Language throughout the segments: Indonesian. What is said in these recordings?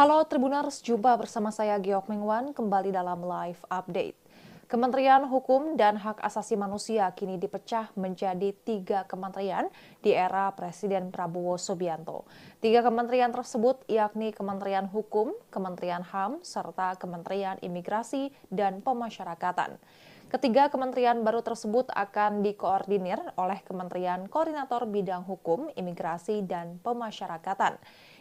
Halo Tribuners, jumpa bersama saya Giok Mingwan kembali dalam live update. Kementerian Hukum dan Hak Asasi Manusia kini dipecah menjadi 3 kementerian di era Presiden Prabowo Subianto. 3 kementerian tersebut yakni Kementerian Hukum, Kementerian HAM, serta Kementerian Imigrasi dan Pemasyarakatan. Ketiga kementerian baru tersebut akan dikoordinir oleh Kementerian Koordinator Bidang Hukum, Imigrasi, dan Pemasyarakatan.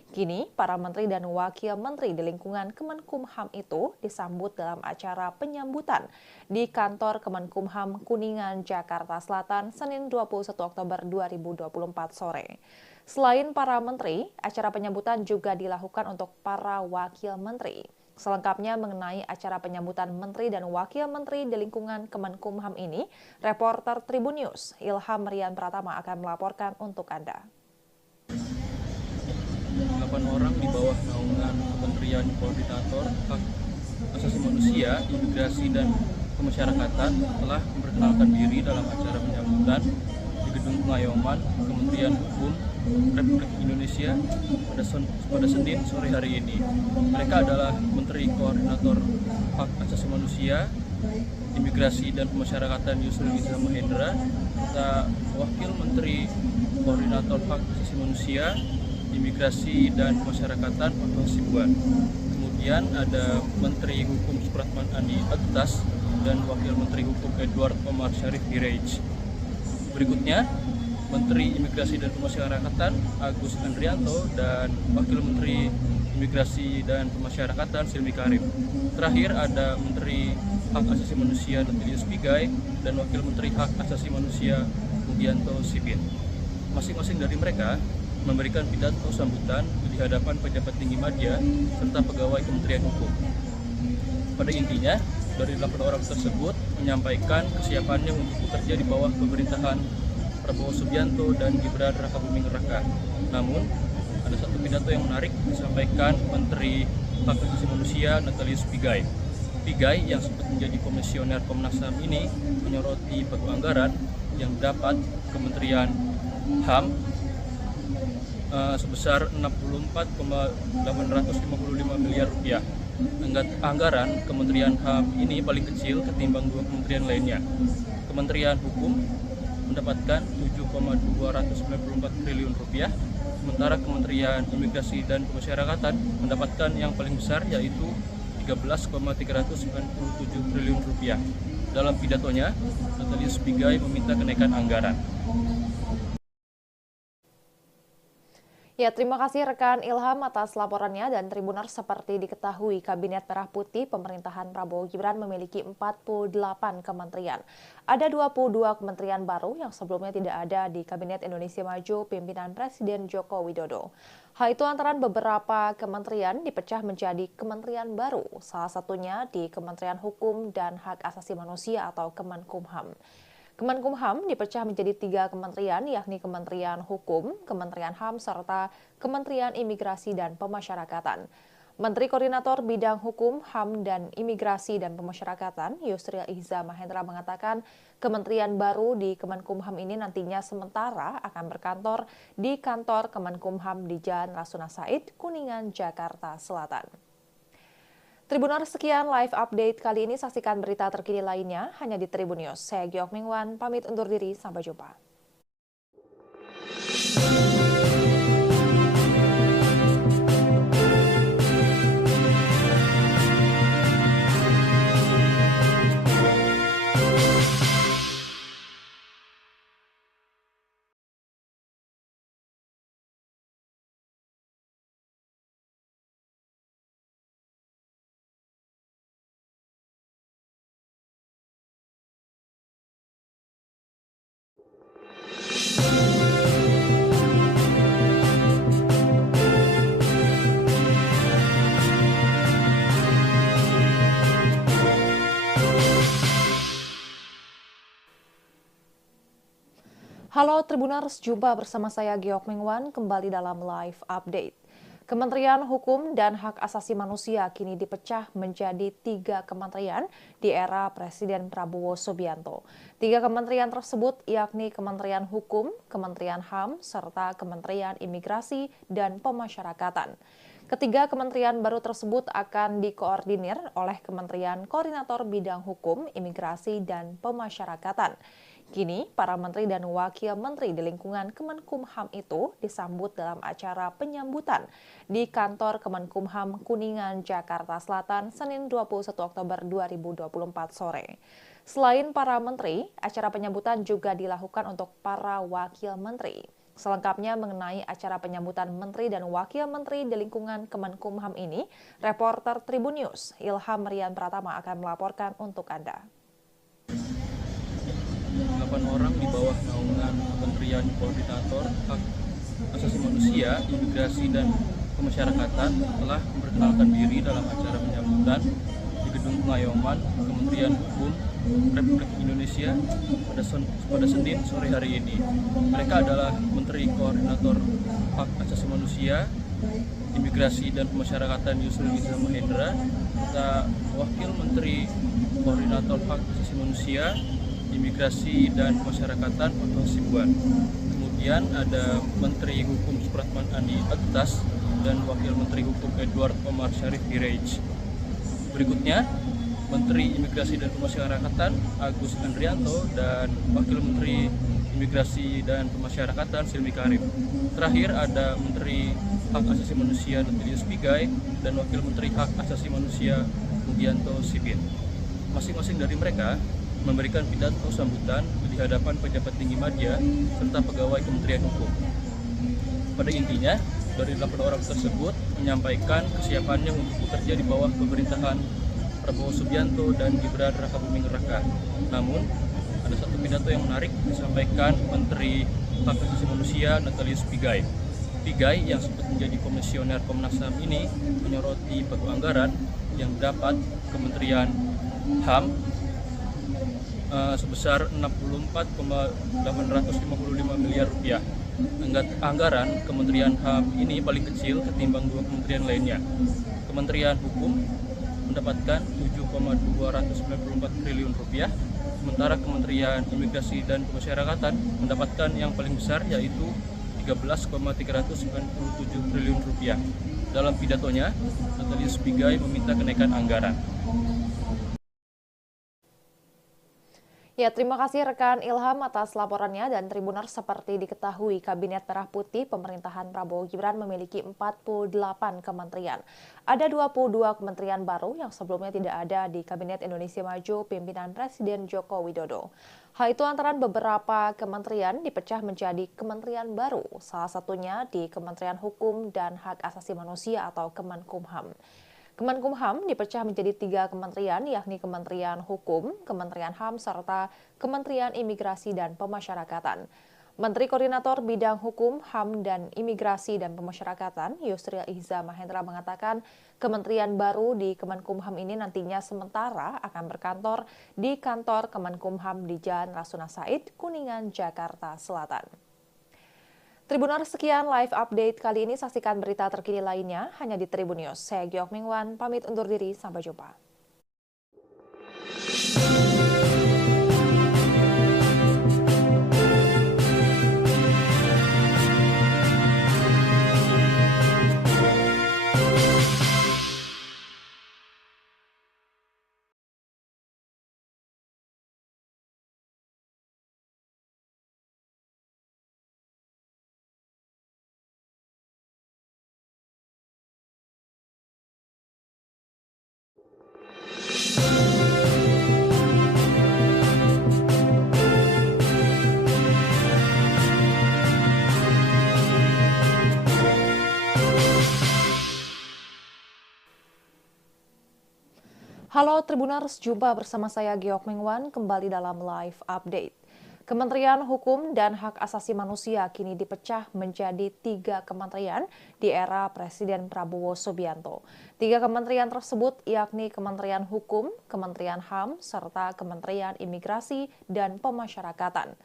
Kini, para menteri dan wakil menteri di lingkungan Kemenkumham itu disambut dalam acara penyambutan di kantor Kemenkumham Kuningan, Jakarta Selatan, Senin 21 Oktober 2024 sore. Selain para menteri, acara penyambutan juga dilakukan untuk para wakil menteri. Selengkapnya mengenai acara penyambutan menteri dan wakil menteri di lingkungan Kemenkumham ini, reporter Tribun News Ilham Rian Pratama akan melaporkan untuk Anda. 8 orang di bawah naungan Kementerian Koordinator Hak Asasi Manusia, Imigrasi, dan Pemasyarakatan telah memperkenalkan diri dalam acara penyambutan di Gedung Pengayoman Kementerian Hukum Republik Indonesia pada Senin sore hari ini. Mereka adalah Menteri Koordinator Hak Asasi Manusia, Imigrasi, dan Pemasyarakatan Yusril Iza Mahendra, serta Wakil Menteri Koordinator Hak Asasi Manusia, Imigrasi, dan Pemasyarakatan Otto Hasibuan. Kemudian ada Menteri Hukum Supratman Andi Aktas dan Wakil Menteri Hukum Edward Omar Syarif Hirej. Berikutnya Menteri Imigrasi dan Pemasyarakatan Agus Andrianto dan Wakil Menteri Imigrasi dan Pemasyarakatan Silmi Karim. Terakhir ada Menteri Hak Asasi Manusia Natilius Pigai dan Wakil Menteri Hak Asasi Manusia Mugianto Sipin. Masing-masing dari mereka memberikan pidato sambutan di hadapan pejabat tinggi media serta pegawai Kementerian Hukum. Pada intinya, dari 8 orang tersebut menyampaikan kesiapannya untuk bekerja di bawah pemerintahan Prabowo Subianto dan Gibran Rakabuming Raka. Namun, ada satu pidato yang menarik disampaikan Menteri Hak Asasi Manusia Natilius Pigai. Pigai yang sempat menjadi komisioner Komnas HAM ini menyoroti pagu anggaran yang dapat Kementerian HAM sebesar 64,855 miliar rupiah. Anggaran Kementerian HAM ini paling kecil ketimbang 2 kementerian lainnya. Kementerian Hukum mendapatkan 7,294 triliun rupiah, sementara Kementerian Imigrasi dan Pemasyarakatan mendapatkan yang paling besar yaitu 13,397 triliun rupiah. Dalam pidatonya, Natalius Pigai meminta kenaikan anggaran. Ya, terima kasih rekan Ilham atas laporannya. Dan Tribuners, seperti diketahui, Kabinet Merah Putih pemerintahan Prabowo Gibran memiliki 48 kementerian. Ada 22 kementerian baru yang sebelumnya tidak ada di Kabinet Indonesia Maju pimpinan Presiden Joko Widodo. Hal itu antara beberapa kementerian dipecah menjadi kementerian baru, salah satunya di Kementerian Hukum dan Hak Asasi Manusia atau Kemenkumham. Kemenkumham dipecah menjadi 3 kementerian, yakni Kementerian Hukum, Kementerian HAM, serta Kementerian Imigrasi dan Pemasyarakatan. Menteri Koordinator Bidang Hukum, HAM, dan Imigrasi dan Pemasyarakatan, Yusril Iza Mahendra, mengatakan kementerian baru di Kemenkumham ini nantinya sementara akan berkantor di kantor Kemenkumham di Jalan Rasuna Said, Kuningan, Jakarta Selatan. Tribuners, sekian live update kali ini. Saksikan berita terkini lainnya hanya di Tribun News. Saya Giok Mingwan, pamit undur diri. Sampai jumpa. Halo Tribuners, jumpa bersama saya Giok Mingwan kembali dalam live update. Kementerian Hukum dan Hak Asasi Manusia kini dipecah menjadi 3 kementerian di era Presiden Prabowo Subianto. 3 kementerian tersebut yakni Kementerian Hukum, Kementerian HAM, serta Kementerian Imigrasi dan Pemasyarakatan. Ketiga kementerian baru tersebut akan dikoordinir oleh Kementerian Koordinator Bidang Hukum, Imigrasi, dan Pemasyarakatan. Kini, para menteri dan wakil menteri di lingkungan Kemenkumham itu disambut dalam acara penyambutan di kantor Kemenkumham Kuningan, Jakarta Selatan, Senin 21 Oktober 2024 sore. Selain para menteri, acara penyambutan juga dilakukan untuk para wakil menteri. Selengkapnya mengenai acara penyambutan menteri dan wakil menteri di lingkungan Kemenkumham ini, reporter Tribun News Ilham Rian Pratama akan melaporkan untuk Anda. 8 orang di bawah naungan Kementerian Koordinator Hak Asasi Manusia, Imigrasi, dan Pemasyarakatan telah memperkenalkan diri dalam acara penyambutan di Gedung Pengayoman Kementerian Hukum Republik Indonesia pada Senin sore hari ini. Mereka adalah Menteri Koordinator Hak Asasi Manusia, Imigrasi, dan Pemasyarakatan Yusril Iza Mahendra, serta Wakil Menteri Koordinator Hak Asasi Manusia, Imigrasi, dan Pemasyarakatan Otto Hasibuan. Kemudian ada Menteri Hukum Supratman Andi Aktas dan Wakil Menteri Hukum Edward Omar Syarif Hirej. Berikutnya, Menteri Imigrasi dan Pemasyarakatan Agus Andrianto dan Wakil Menteri Imigrasi dan Pemasyarakatan Silmi Karim. Terakhir ada Menteri Hak Asasi Manusia Natalius Pigai dan Wakil Menteri Hak Asasi Manusia Mugianto Sibin. Masing-masing dari mereka memberikan pidato sambutan di hadapan pejabat tinggi media serta pegawai Kementerian Hukum. Pada intinya, dari 8 orang tersebut menyampaikan kesiapannya untuk bekerja di bawah pemerintahan Prabowo Subianto dan Gibran Rakabuming Raka. Namun, ada satu pidato yang menarik disampaikan Menteri Hak Asasi Manusia Natalius Pigai. Pigai yang sempat menjadi komisioner Komnas HAM ini menyoroti pagu anggaran yang dapat Kementerian HAM sebesar 64,855 miliar rupiah. Anggaran Kementerian HAM ini paling kecil ketimbang 2 kementerian lainnya. Kementerian Hukum mendapatkan 7,294 triliun rupiah, sementara Kementerian Imigrasi dan Pemasyarakatan mendapatkan yang paling besar yaitu 13,397 triliun rupiah. Dalam pidatonya, Natalius Pigai meminta kenaikan anggaran. Ya, terima kasih rekan Ilham atas laporannya. Dan Tribuners, seperti diketahui, Kabinet Merah Putih pemerintahan Prabowo Gibran memiliki 48 kementerian. Ada 22 kementerian baru yang sebelumnya tidak ada di Kabinet Indonesia Maju pimpinan Presiden Joko Widodo. Hal itu antara beberapa kementerian dipecah menjadi kementerian baru, salah satunya di Kementerian Hukum dan Hak Asasi Manusia atau Kemenkumham. Kemenkumham dipecah menjadi 3 kementerian, yakni Kementerian Hukum, Kementerian HAM, serta Kementerian Imigrasi dan Pemasyarakatan. Menteri Koordinator Bidang Hukum, HAM, dan Imigrasi dan Pemasyarakatan, Yusril Iza Mahendra, mengatakan kementerian baru di Kemenkumham ini nantinya sementara akan berkantor di kantor Kemenkumham di Jalan Rasuna Said, Kuningan, Jakarta Selatan. Tribuners, sekian live update kali ini. Saksikan berita terkini lainnya hanya di Tribun News. Saya Giok Mingwan, pamit undur diri. Sampai jumpa. Halo Tribuners, jumpa bersama saya Giok Mingwan kembali dalam live update. Kementerian Hukum dan Hak Asasi Manusia kini dipecah menjadi 3 kementerian di era Presiden Prabowo Subianto. 3 kementerian tersebut yakni Kementerian Hukum, Kementerian HAM, serta Kementerian Imigrasi dan Pemasyarakatan.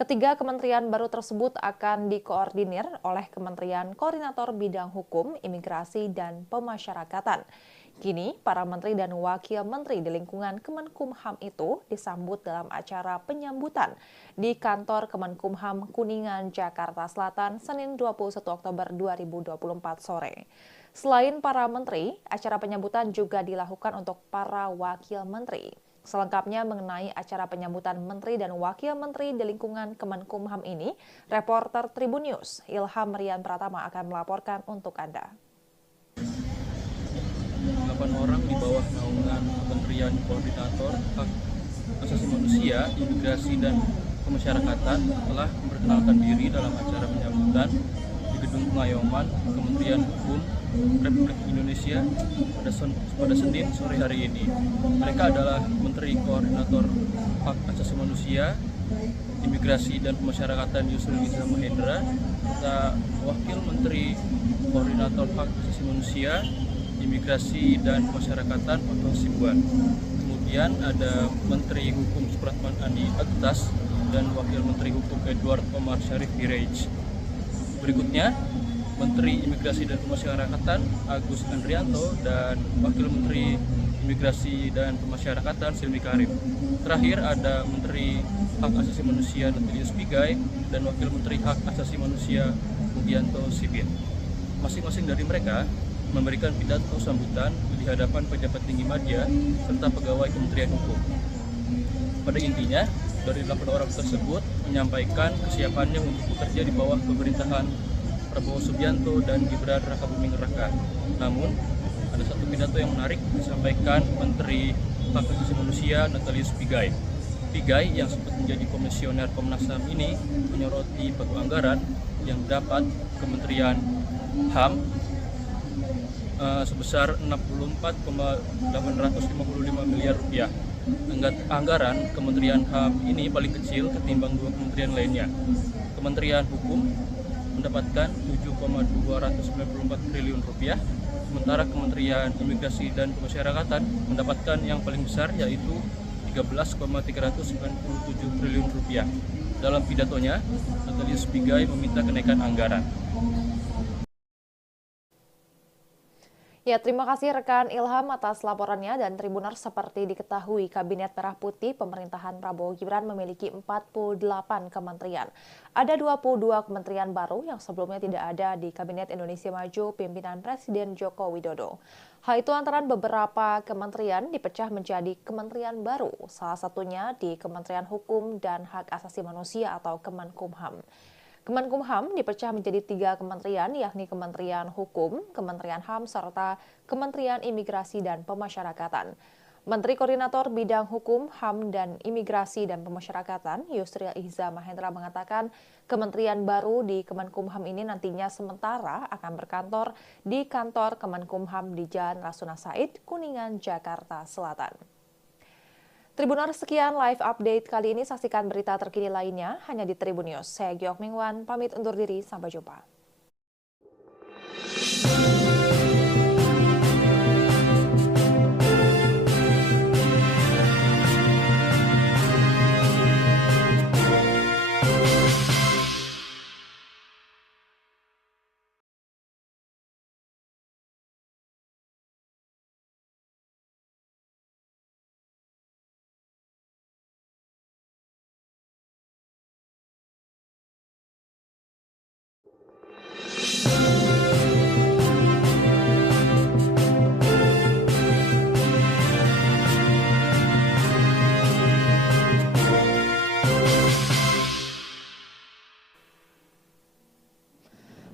Ketiga kementerian baru tersebut akan dikoordinir oleh Kementerian Koordinator Bidang Hukum, Imigrasi, dan Pemasyarakatan. Kini, para menteri dan wakil menteri di lingkungan Kemenkumham itu disambut dalam acara penyambutan di kantor Kemenkumham Kuningan, Jakarta Selatan, Senin 21 Oktober 2024 sore. Selain para menteri, acara penyambutan juga dilakukan untuk para wakil menteri. Selengkapnya mengenai acara penyambutan menteri dan wakil menteri di lingkungan Kemenkumham ini, reporter Tribun News Ilham Rian Pratama akan melaporkan untuk Anda. 8 orang di bawah naungan Kementerian Koordinator Hak Asasi Manusia, Imigrasi dan Pemasyarakatan telah memperkenalkan diri dalam acara penyambutan di Gedung Pengayuman Kementerian Hukum Republik Indonesia pada Senin sore hari ini. Mereka adalah Menteri Koordinator Hak Asasi Manusia, Imigrasi dan Pemasyarakatan Yusril Iza Mahendra, serta Wakil Menteri Koordinator Hak Asasi Manusia, Imigrasi dan Pemasyarakatan Otto Hasibuan. Kemudian ada Menteri Hukum Supratman Andi Aktas dan Wakil Menteri Hukum Edward Omar Syarif Hirej. Berikutnya, Menteri Imigrasi dan Pemasyarakatan Agus Andrianto dan Wakil Menteri Imigrasi dan Pemasyarakatan Silmi Karim. Terakhir ada Menteri Hak Asasi Manusia Natalius Pigai dan Wakil Menteri Hak Asasi Manusia Mugianto Sibin. Masing-masing dari mereka memberikan pidato sambutan di hadapan pejabat tinggi media serta pegawai Kementerian Hukum. Pada intinya, dari 8 orang tersebut menyampaikan kesiapannya untuk bekerja di bawah pemerintahan Prabowo Subianto dan Gibran Rakabuming Raka. Namun, ada satu pidato yang menarik disampaikan Menteri Hak Asasi Manusia Natalius Pigai. Pigai yang sempat menjadi komisioner Komnas HAM ini menyoroti pagu anggaran yang dapat Kementerian HAM sebesar 64,855 miliar rupiah. Anggaran Kementerian HAM ini paling kecil ketimbang 2 kementerian lainnya. Kementerian Hukum mendapatkan 7,294 triliun rupiah, sementara Kementerian Imigrasi dan Pemasyarakatan mendapatkan yang paling besar yaitu 13,397 triliun rupiah. Dalam pidatonya, Natalius Pigai meminta kenaikan anggaran. Ya, terima kasih rekan Ilham atas laporannya dan Tribuners. Seperti diketahui, Kabinet Merah Putih pemerintahan Prabowo Gibran memiliki 48 kementerian. Ada 22 kementerian baru yang sebelumnya tidak ada di Kabinet Indonesia Maju pimpinan Presiden Joko Widodo. Hal itu antara beberapa kementerian dipecah menjadi kementerian baru, salah satunya di Kementerian Hukum dan Hak Asasi Manusia atau Kemenkumham. Kemenkumham dipecah menjadi 3 kementerian, yakni Kementerian Hukum, Kementerian HAM, serta Kementerian Imigrasi dan Pemasyarakatan. Menteri Koordinator Bidang Hukum, HAM, dan Imigrasi dan Pemasyarakatan, Yusril Iza Mahendra mengatakan kementerian baru di Kemenkumham ini nantinya sementara akan berkantor di kantor Kemenkumham di Jalan Rasuna Said, Kuningan, Jakarta Selatan. Tribuners, sekian live update kali ini. Saksikan berita terkini lainnya hanya di Tribun News. Saya Giok Mingwan, pamit undur diri. Sampai jumpa.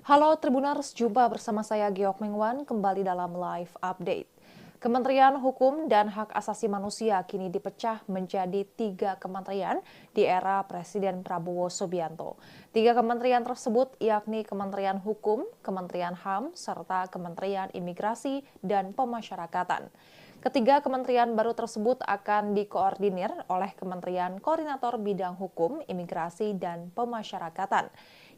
Halo Tribuners, jumpa bersama saya Giok Mingwan kembali dalam live update. Kementerian Hukum dan Hak Asasi Manusia kini dipecah menjadi 3 kementerian di era Presiden Prabowo Subianto. 3 kementerian tersebut yakni Kementerian Hukum, Kementerian HAM, serta Kementerian Imigrasi dan Pemasyarakatan. Ketiga kementerian baru tersebut akan dikoordinir oleh Kementerian Koordinator Bidang Hukum, Imigrasi, dan Pemasyarakatan.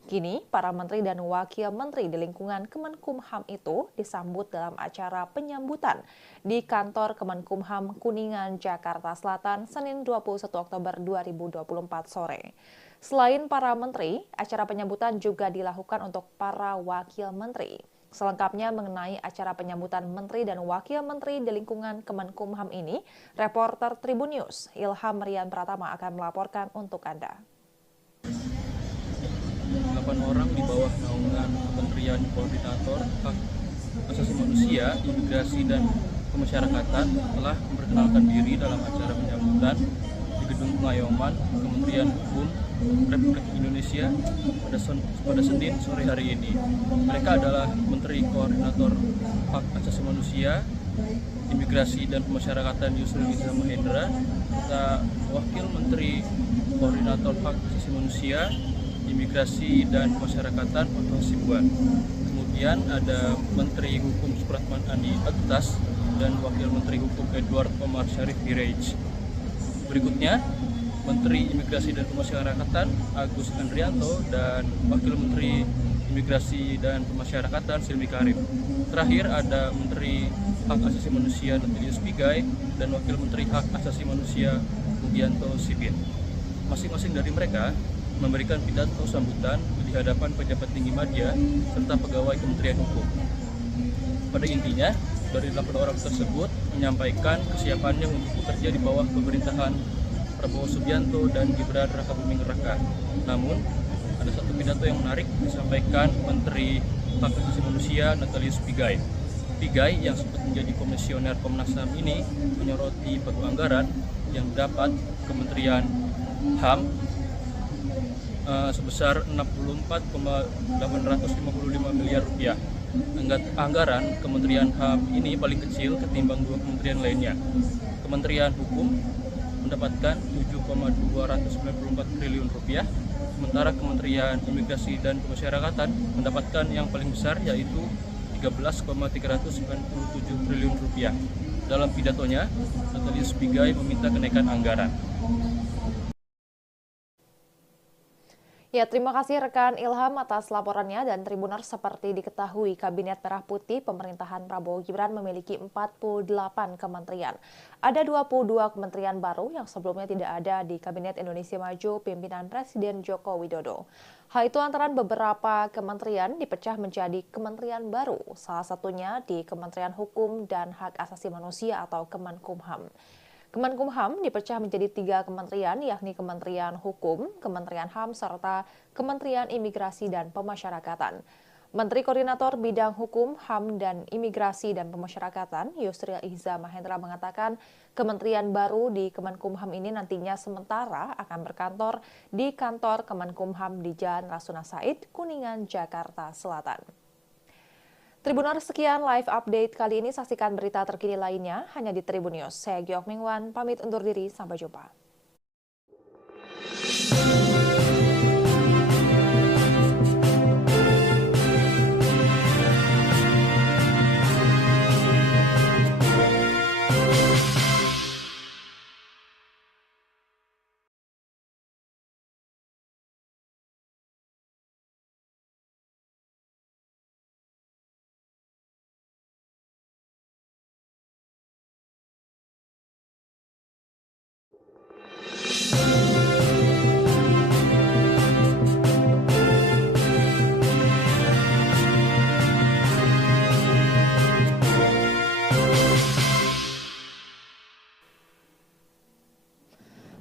Kini, para menteri dan wakil menteri di lingkungan Kemenkumham itu disambut dalam acara penyambutan di kantor Kemenkumham Kuningan, Jakarta Selatan, Senin 21 Oktober 2024 sore. Selain para menteri, acara penyambutan juga dilakukan untuk para wakil menteri. Selengkapnya mengenai acara penyambutan menteri dan wakil menteri di lingkungan Kemenkumham ini, reporter Tribun News Ilham Rian Pratama akan melaporkan untuk Anda. 8 orang di bawah naungan Kementerian Koordinator Hak Asasi Manusia, Imigrasi dan Pemasyarakatan telah memperkenalkan diri dalam acara penyambutan di Gedung Pengayuman Kementerian Hukum Republik Indonesia pada Senin sore hari ini. Mereka adalah Menteri Koordinator Hak Asasi Manusia, Imigrasi dan Pemasyarakatan Yusril Iza Mahendra, serta Wakil Menteri Koordinator Hak Asasi Manusia, Imigrasi dan Pemasyarakatan Otto Hasibuan. Kemudian ada Menteri Hukum Supratman Andi Aktas dan Wakil Menteri Hukum Edward Omar Syarif Hirej. Berikutnya, Menteri Imigrasi dan Pemasyarakatan Agus Andrianto dan Wakil Menteri Imigrasi dan Pemasyarakatan Silmi Karim. Terakhir ada Menteri Hak Asasi Manusia Natalius Pigai dan Wakil Menteri Hak Asasi Manusia Mugianto Sibin. Masing-masing dari mereka memberikan pidato sambutan di hadapan pejabat tinggi media serta pegawai Kementerian Hukum. Pada intinya, dari 8 orang tersebut menyampaikan kesiapannya untuk bekerja di bawah pemerintahan Prabowo Subianto dan Gibran Rakabuming Raka. Namun, ada satu pidato yang menarik disampaikan Menteri Hak Asasi Manusia Natalius Pigai. Pigai yang sempat menjadi komisioner Komnas HAM ini menyoroti pagu anggaran yang dapat Kementerian HAM sebesar 64,855 miliar rupiah. Anggaran Kementerian HAM ini paling kecil ketimbang 2 kementerian lainnya. Kementerian Hukum mendapatkan 7,294 triliun rupiah, sementara Kementerian Imigrasi dan Pemasyarakatan mendapatkan yang paling besar yaitu 13,397 triliun rupiah. Dalam pidatonya, Natalius Pigai meminta kenaikan anggaran. Ya, terima kasih rekan Ilham atas laporannya. Dan Tribuners, seperti diketahui, Kabinet Merah Putih pemerintahan Prabowo Gibran memiliki 48 kementerian. Ada 22 kementerian baru yang sebelumnya tidak ada di Kabinet Indonesia Maju pimpinan Presiden Joko Widodo. Hal itu antara beberapa kementerian dipecah menjadi kementerian baru, salah satunya di Kementerian Hukum dan Hak Asasi Manusia atau Kemenkumham. Kemenkumham dipecah menjadi 3 kementerian, yakni Kementerian Hukum, Kementerian HAM, serta Kementerian Imigrasi dan Pemasyarakatan. Menteri Koordinator Bidang Hukum, HAM, dan Imigrasi dan Pemasyarakatan, Yusril Iza Mahendra, mengatakan kementerian baru di Kemenkumham ini nantinya sementara akan berkantor di kantor Kemenkumham di Jalan Rasuna Said, Kuningan, Jakarta Selatan. Tribuners, sekian live update kali ini. Saksikan berita terkini lainnya hanya di Tribun News. Saya Giok Mingwan, pamit undur diri. Sampai jumpa.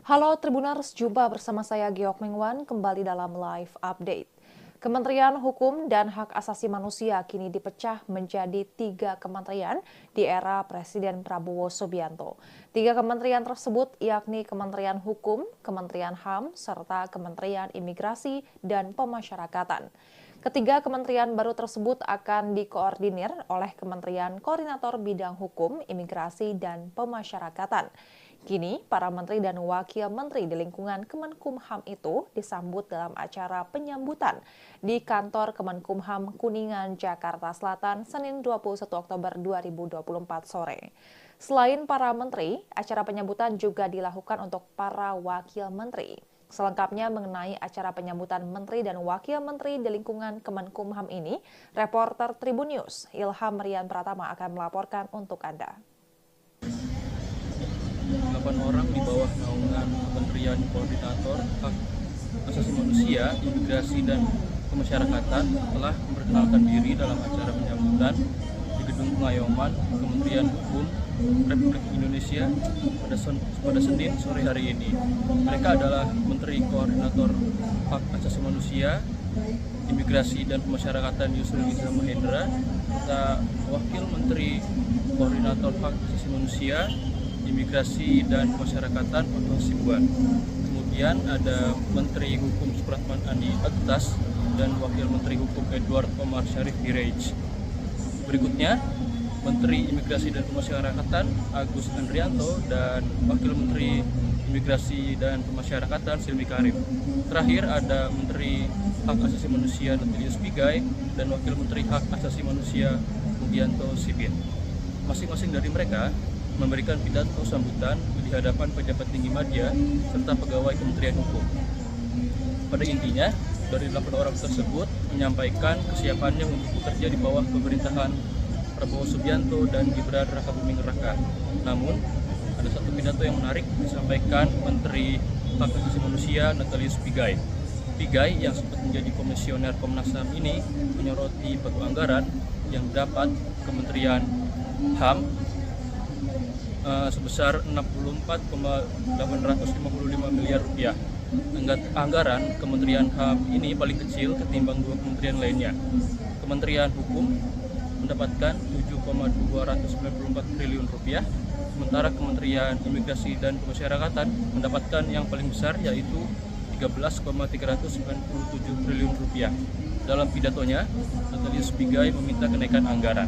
Halo Tribuners, jumpa bersama saya Giok Mingwan kembali dalam live update. Kementerian Hukum dan Hak Asasi Manusia kini dipecah menjadi 3 kementerian di era Presiden Prabowo Subianto. 3 kementerian tersebut yakni Kementerian Hukum, Kementerian HAM, serta Kementerian Imigrasi dan Pemasyarakatan. Ketiga kementerian baru tersebut akan dikoordinir oleh Kementerian Koordinator Bidang Hukum, Imigrasi, dan Pemasyarakatan. Kini, para menteri dan wakil menteri di lingkungan Kemenkumham itu disambut dalam acara penyambutan di kantor Kemenkumham Kuningan, Jakarta Selatan, Senin 21 Oktober 2024 sore. Selain para menteri, acara penyambutan juga dilakukan untuk para wakil menteri. Selengkapnya mengenai acara penyambutan menteri dan wakil menteri di lingkungan Kemenkumham ini, reporter Tribun News Ilham Rian Pratama akan melaporkan untuk Anda. 8 orang di bawah naungan Kementerian Koordinator Hak Asasi Manusia, Imigrasi dan Pemasyarakatan telah memperkenalkan diri dalam acara penyambutan di Gedung Pengayuman Kementerian Hukum Republik Indonesia pada Senin sore hari ini. Mereka adalah Menteri Koordinator Hak Asasi Manusia, Imigrasi dan Pemasyarakatan Yusril Iza Mahendra, serta Wakil Menteri Koordinator Hak Asasi Manusia, Imigrasi dan Pemasyarakatan Otto Hasibuan. Kemudian ada Menteri Hukum Supratman Andi Aktas dan Wakil Menteri Hukum Edward Omar Syarif Hirej. Berikutnya, Menteri Imigrasi dan Pemasyarakatan Agus Andrianto dan Wakil Menteri Imigrasi dan Pemasyarakatan Silmi Karim. Terakhir ada Menteri Hak Asasi Manusia Natalius Pigai dan Wakil Menteri Hak Asasi Manusia Mugianto Sibin. Masing-masing dari mereka memberikan pidato sambutan di hadapan pejabat tinggi media serta pegawai Kementerian Hukum. Pada intinya, dari 8 orang tersebut menyampaikan kesiapannya untuk bekerja di bawah pemerintahan Prabowo Subianto dan Gibran Rakabuming Raka. Namun, ada satu pidato yang menarik disampaikan Menteri Hak Asasi Manusia Natalius Pigai. Pigai yang sempat menjadi komisioner Komnas HAM ini menyoroti pagu anggaran yang dapat Kementerian HAM sebesar 64,855 miliar rupiah. Anggaran Kementerian HAM ini paling kecil ketimbang 2 kementerian lainnya. Kementerian Hukum mendapatkan 7,294 triliun rupiah, sementara Kementerian Imigrasi dan Pemasyarakatan mendapatkan yang paling besar yaitu 13,397 triliun rupiah. Dalam pidatonya, Natalius Pigai meminta kenaikan anggaran.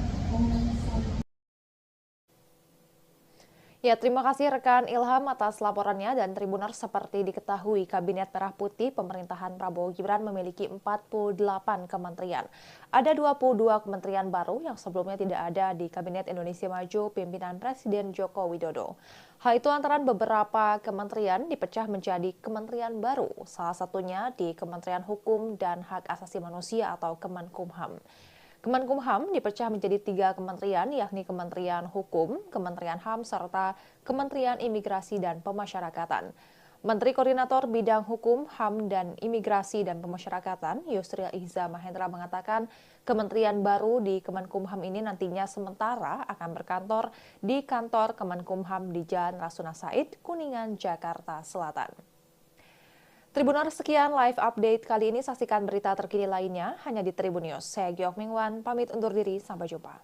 Ya, terima kasih rekan Ilham atas laporannya. Dan Tribuners, seperti diketahui, Kabinet Merah Putih pemerintahan Prabowo Gibran memiliki 48 kementerian. Ada 22 kementerian baru yang sebelumnya tidak ada di Kabinet Indonesia Maju pimpinan Presiden Joko Widodo. Hal itu antara beberapa kementerian dipecah menjadi kementerian baru, salah satunya di Kementerian Hukum dan Hak Asasi Manusia atau Kemenkumham. Kemenkumham dipecah menjadi 3 kementerian, yakni Kementerian Hukum, Kementerian HAM, serta Kementerian Imigrasi dan Pemasyarakatan. Menteri Koordinator Bidang Hukum, HAM, dan Imigrasi dan Pemasyarakatan, Yusril Iza Mahendra mengatakan kementerian baru di Kemenkumham ini nantinya sementara akan berkantor di kantor Kemenkumham di Jalan Rasuna Said, Kuningan, Jakarta Selatan. Tribuners, sekian live update kali ini. Saksikan berita terkini lainnya hanya di Tribun News. Saya Giok Mingwan, pamit undur diri. Sampai jumpa.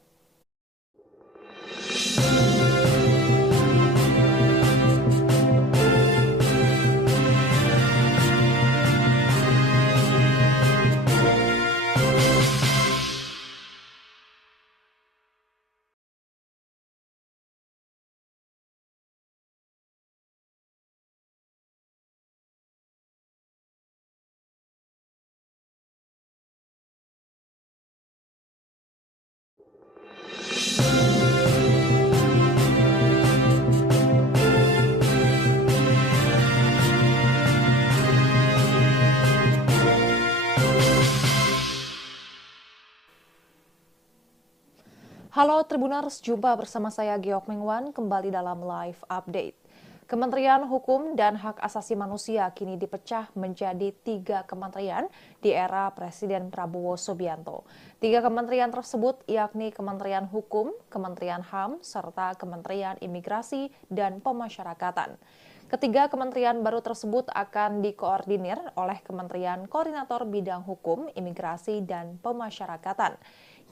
Halo Tribuners, jumpa bersama saya Giok Mingwan kembali dalam live update. Kementerian Hukum dan Hak Asasi Manusia kini dipecah menjadi 3 kementerian di era Presiden Prabowo Subianto. 3 kementerian tersebut yakni Kementerian Hukum, Kementerian HAM, serta Kementerian Imigrasi dan Pemasyarakatan. Ketiga kementerian baru tersebut akan dikoordinir oleh Kementerian Koordinator Bidang Hukum, Imigrasi, dan Pemasyarakatan.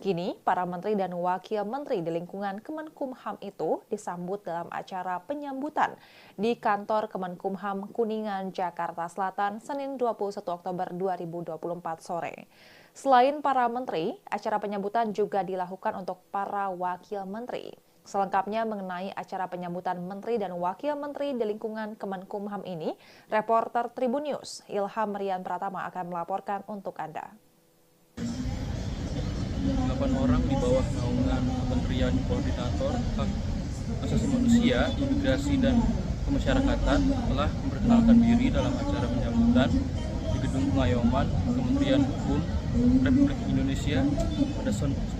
Kini, para menteri dan wakil menteri di lingkungan Kemenkumham itu disambut dalam acara penyambutan di kantor Kemenkumham Kuningan, Jakarta Selatan, Senin 21 Oktober 2024 sore. Selain para menteri, acara penyambutan juga dilakukan untuk para wakil menteri. Selengkapnya mengenai acara penyambutan menteri dan wakil menteri di lingkungan Kemenkumham ini, reporter Tribun News Ilham Rian Pratama akan melaporkan untuk Anda. 8 orang di bawah naungan Kementerian Koordinator Hak Asasi Manusia, Imigrasi dan Pemasyarakatan telah memperkenalkan diri dalam acara penyambutan di Gedung Pengayuman Kementerian Hukum Republik Indonesia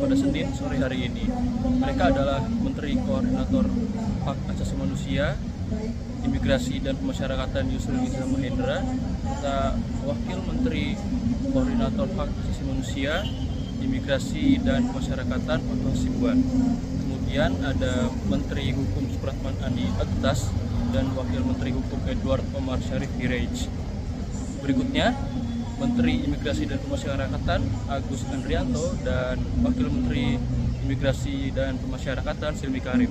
pada Senin sore hari ini. Mereka adalah Menteri Koordinator Hak Asasi Manusia, Imigrasi dan Pemasyarakatan Yusril Iza Mahendra, serta Wakil Menteri Koordinator Hak Asasi Manusia, Imigrasi dan Pemasyarakatan Otto Hasibuan. Kemudian ada Menteri Hukum Supratman Andi Aktas dan Wakil Menteri Hukum Edward Omar Syarif Hirej. Berikutnya, Menteri Imigrasi dan Pemasyarakatan Agus Andrianto dan Wakil Menteri Imigrasi dan Pemasyarakatan Silmi Karim.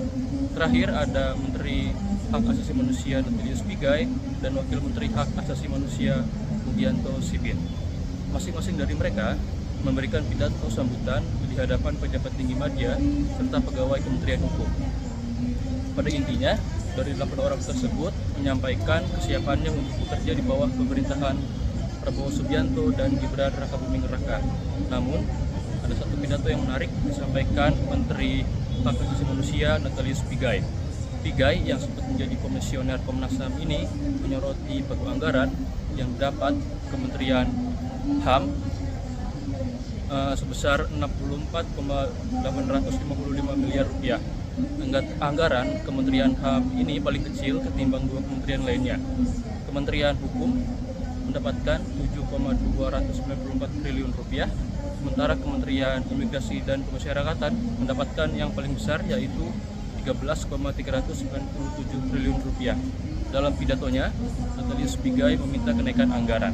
Terakhir ada Menteri Hak Asasi Manusia Notilius Pigai dan Wakil Menteri Hak Asasi Manusia Mugianto Sibin. Masing-masing dari mereka memberikan pidato sambutan di hadapan pejabat tinggi media serta pegawai Kementerian Hukum. Pada intinya, dari 8 orang tersebut menyampaikan kesiapannya untuk bekerja di bawah pemerintahan Prabowo Subianto dan Gibran Rakabuming Raka. Namun, ada satu pidato yang menarik disampaikan Menteri Hak Asasi Manusia Notilius Pigai. Pigai yang sempat menjadi komisioner Komnas HAM ini menyoroti pagu anggaran yang dapat Kementerian HAM sebesar 64,855 miliar rupiah. Anggaran Kementerian HAM ini paling kecil ketimbang 2 kementerian lainnya. Kementerian Hukum mendapatkan 7,294 triliun rupiah, sementara Kementerian Imigrasi dan Pemasyarakatan mendapatkan yang paling besar yaitu 13,397 triliun rupiah. Dalam pidatonya, Notilius Pigai meminta kenaikan anggaran.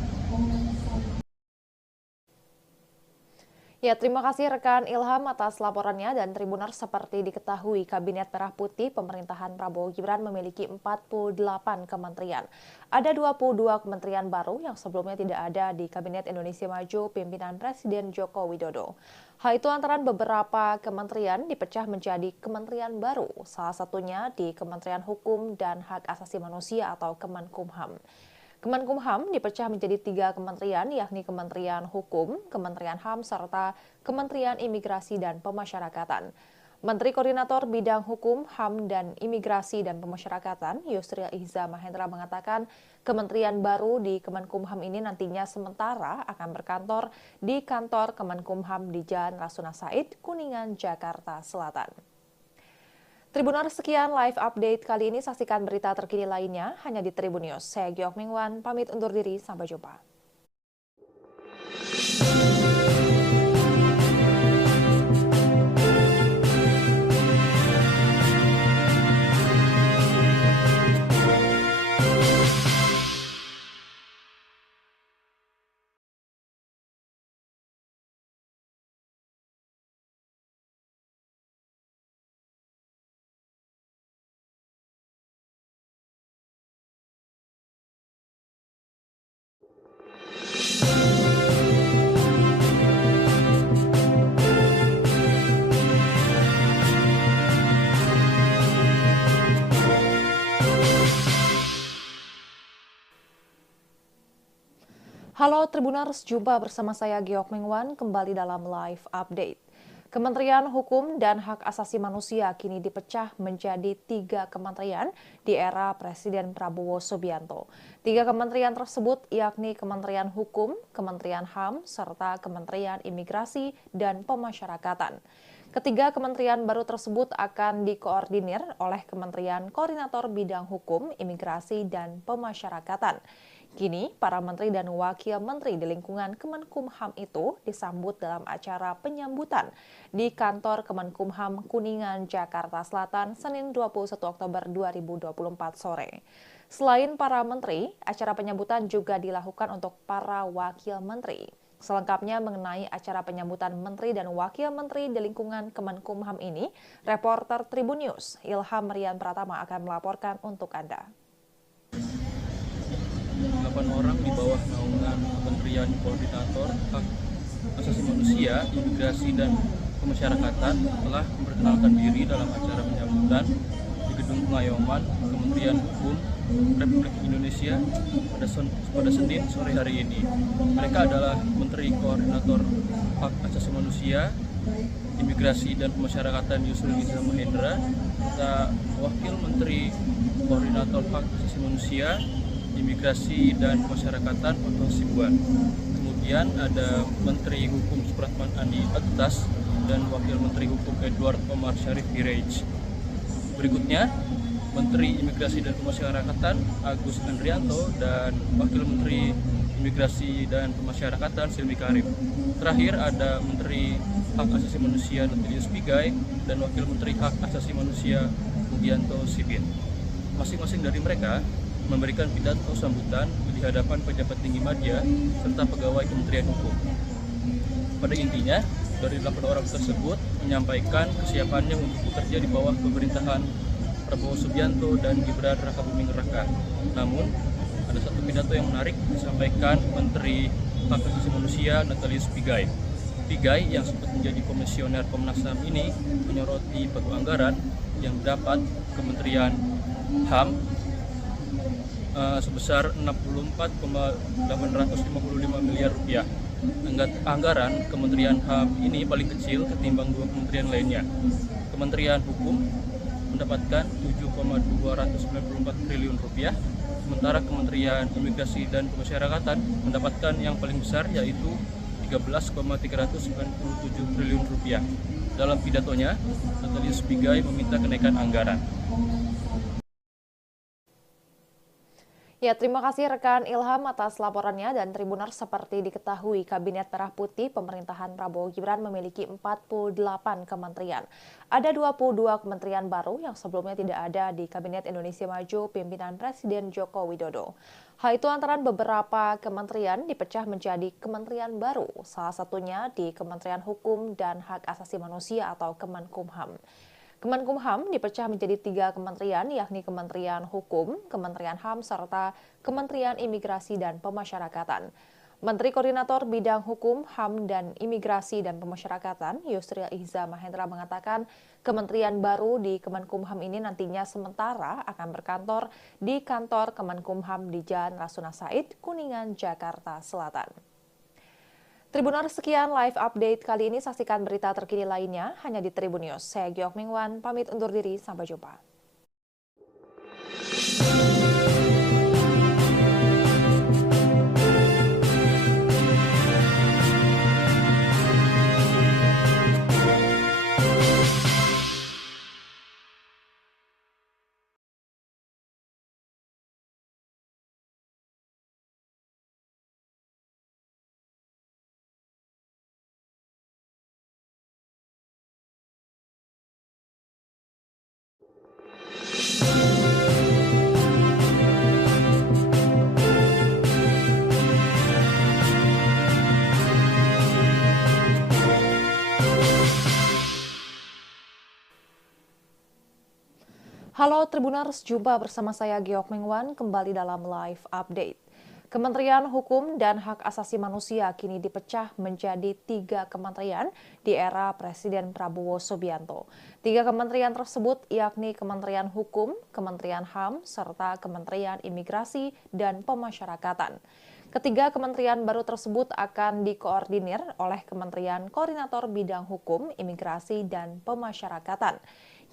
Ya, terima kasih rekan Ilham atas laporannya. Dan Tribuners, seperti diketahui, Kabinet Merah Putih pemerintahan Prabowo Gibran memiliki 48 kementerian. Ada 22 kementerian baru yang sebelumnya tidak ada di Kabinet Indonesia Maju pimpinan Presiden Joko Widodo. Hal itu antara beberapa kementerian dipecah menjadi kementerian baru, salah satunya di Kementerian Hukum dan Hak Asasi Manusia atau Kemenkumham. Kemenkumham dipecah menjadi 3 kementerian, yakni Kementerian Hukum, Kementerian HAM, serta Kementerian Imigrasi dan Pemasyarakatan. Menteri Koordinator Bidang Hukum, HAM, dan Imigrasi dan Pemasyarakatan, Yusril Iza Mahendra mengatakan kementerian baru di Kemenkumham ini nantinya sementara akan berkantor di kantor Kemenkumham di Jalan Rasuna Said, Kuningan, Jakarta Selatan. Tribuners, sekian live update kali ini. Saksikan berita terkini lainnya hanya di Tribun News. Saya Giok Mingwan, pamit undur diri. Sampai jumpa. Halo Tribuners, jumpa bersama saya Giok Mingwan kembali dalam live update. Kementerian Hukum dan Hak Asasi Manusia kini dipecah menjadi 3 kementerian di era Presiden Prabowo Subianto. 3 kementerian tersebut yakni Kementerian Hukum, Kementerian HAM, serta Kementerian Imigrasi dan Pemasyarakatan. Ketiga kementerian baru tersebut akan dikoordinir oleh Kementerian Koordinator Bidang Hukum, Imigrasi, dan Pemasyarakatan. Kini, para menteri dan wakil menteri di lingkungan Kemenkumham itu disambut dalam acara penyambutan di kantor Kemenkumham Kuningan, Jakarta Selatan, Senin 21 Oktober 2024 sore. Selain para menteri, acara penyambutan juga dilakukan untuk para wakil menteri. Selengkapnya mengenai acara penyambutan menteri dan wakil menteri di lingkungan Kemenkumham ini, reporter Tribun News Ilham Rian Pratama akan melaporkan untuk Anda. 8 orang di bawah naungan Kementerian Koordinator Hak Asasi Manusia, Imigrasi dan Pemasyarakatan telah memperkenalkan diri dalam acara penyambutan di Gedung Pengayuman Kementerian Hukum Republik Indonesia pada Senin sore hari ini. Mereka adalah Menteri Koordinator Hak Asasi Manusia, Imigrasi dan Pemasyarakatan Yusril Iza Mahendra, serta Wakil Menteri Koordinator Hak Asasi Manusia, Imigrasi dan Pemasyarakatan Otto Hasibuan. Kemudian ada Menteri Hukum Supratman Andi Aktas dan Wakil Menteri Hukum Edward Omar Syarif Hirej. Berikutnya, Menteri Imigrasi dan Pemasyarakatan Agus Andrianto dan Wakil Menteri Imigrasi dan Pemasyarakatan Silmi Karim. Terakhir ada Menteri Hak Asasi Manusia Notilius Pigai dan Wakil Menteri Hak Asasi Manusia Mugianto Sibin. Masing-masing dari mereka memberikan pidato sambutan di hadapan pejabat tinggi media serta pegawai Kementerian Hukum. Pada intinya, dari 8 orang tersebut menyampaikan kesiapannya untuk bekerja di bawah pemerintahan Prabowo Subianto dan Gibran Rakabuming Raka. Namun, ada satu pidato yang menarik disampaikan Menteri Hak Asasi Manusia Natalius Pigai. Pigai yang sempat menjadi komisioner Komnas HAM ini menyoroti pagu anggaran yang dapat Kementerian HAM sebesar 64,855 miliar rupiah. Anggaran Kementerian HAM ini paling kecil ketimbang 2 kementerian lainnya. Kementerian Hukum mendapatkan 7,294 triliun rupiah, sementara Kementerian Imigrasi dan Pemasyarakatan mendapatkan yang paling besar yaitu 13,397 triliun rupiah. Dalam pidatonya, Natalius Pigai meminta kenaikan anggaran. Ya, terima kasih rekan Ilham atas laporannya. Dan Tribuners, seperti diketahui, Kabinet Merah Putih pemerintahan Prabowo Gibran memiliki 48 kementerian. Ada 22 kementerian baru yang sebelumnya tidak ada di Kabinet Indonesia Maju pimpinan Presiden Joko Widodo. Hal itu antara beberapa kementerian dipecah menjadi kementerian baru, salah satunya di Kementerian Hukum dan Hak Asasi Manusia atau Kemenkumham. Kemenkumham dipecah menjadi 3 kementerian, yakni Kementerian Hukum, Kementerian HAM, serta Kementerian Imigrasi dan Pemasyarakatan. Menteri Koordinator Bidang Hukum, HAM, dan Imigrasi dan Pemasyarakatan, Yusril Iza Mahendra mengatakan kementerian baru di Kemenkumham ini nantinya sementara akan berkantor di kantor Kemenkumham di Jalan Rasuna Said, Kuningan, Jakarta Selatan. Tribuners, sekian live update kali ini. Saksikan berita terkini lainnya hanya di Tribun News. Saya Giok Mingwan, pamit undur diri. Sampai jumpa. Halo Tribuners, jumpa bersama saya Giok Mingwan kembali dalam live update. Kementerian Hukum dan Hak Asasi Manusia kini dipecah menjadi 3 kementerian di era Presiden Prabowo Subianto. 3 kementerian tersebut yakni Kementerian Hukum, Kementerian HAM, serta Kementerian Imigrasi dan Pemasyarakatan. Ketiga kementerian baru tersebut akan dikoordinir oleh Kementerian Koordinator Bidang Hukum, Imigrasi, dan Pemasyarakatan.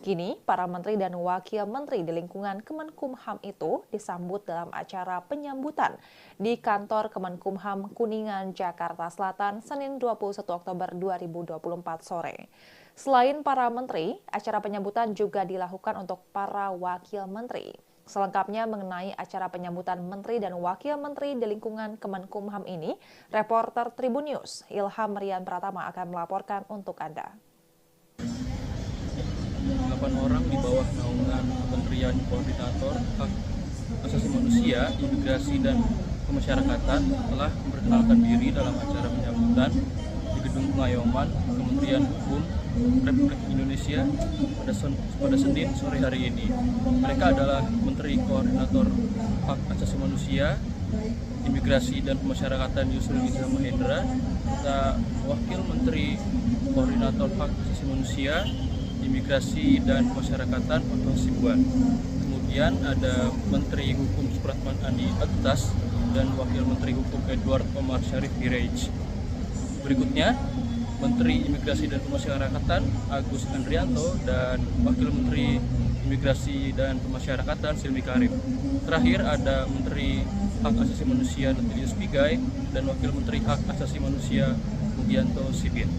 Kini, para menteri dan wakil menteri di lingkungan Kemenkumham itu disambut dalam acara penyambutan di kantor Kemenkumham Kuningan, Jakarta Selatan, Senin 21 Oktober 2024 sore. Selain para menteri, acara penyambutan juga dilakukan untuk para wakil menteri. Selengkapnya mengenai acara penyambutan menteri dan wakil menteri di lingkungan Kemenkumham ini, reporter Tribun News Ilham Rian Pratama akan melaporkan untuk Anda. 8 orang di bawah naungan Kementerian Koordinator Hak Asasi Manusia, Imigrasi, dan Pemasyarakatan telah memperkenalkan diri dalam acara penyambutan di Gedung Pengayoman Kementerian Hukum Republik Indonesia pada Senin sore hari ini. Mereka adalah Menteri Koordinator Hak Asasi Manusia, Imigrasi, dan Pemasyarakatan Yusril Iza Mahendra, serta Wakil Menteri Koordinator Hak Asasi Manusia, Imigrasi dan Pemasyarakatan Otto Hasibuan. Kemudian ada Menteri Hukum Supratman Andi Aktas dan Wakil Menteri Hukum Edward Omar Syarif Hirej. Berikutnya, Menteri Imigrasi dan Pemasyarakatan Agus Andrianto dan Wakil Menteri Imigrasi dan Pemasyarakatan Silmi Karim. Terakhir ada Menteri Hak Asasi Manusia Natalius Pigai dan Wakil Menteri Hak Asasi Manusia Mugianto Sibin.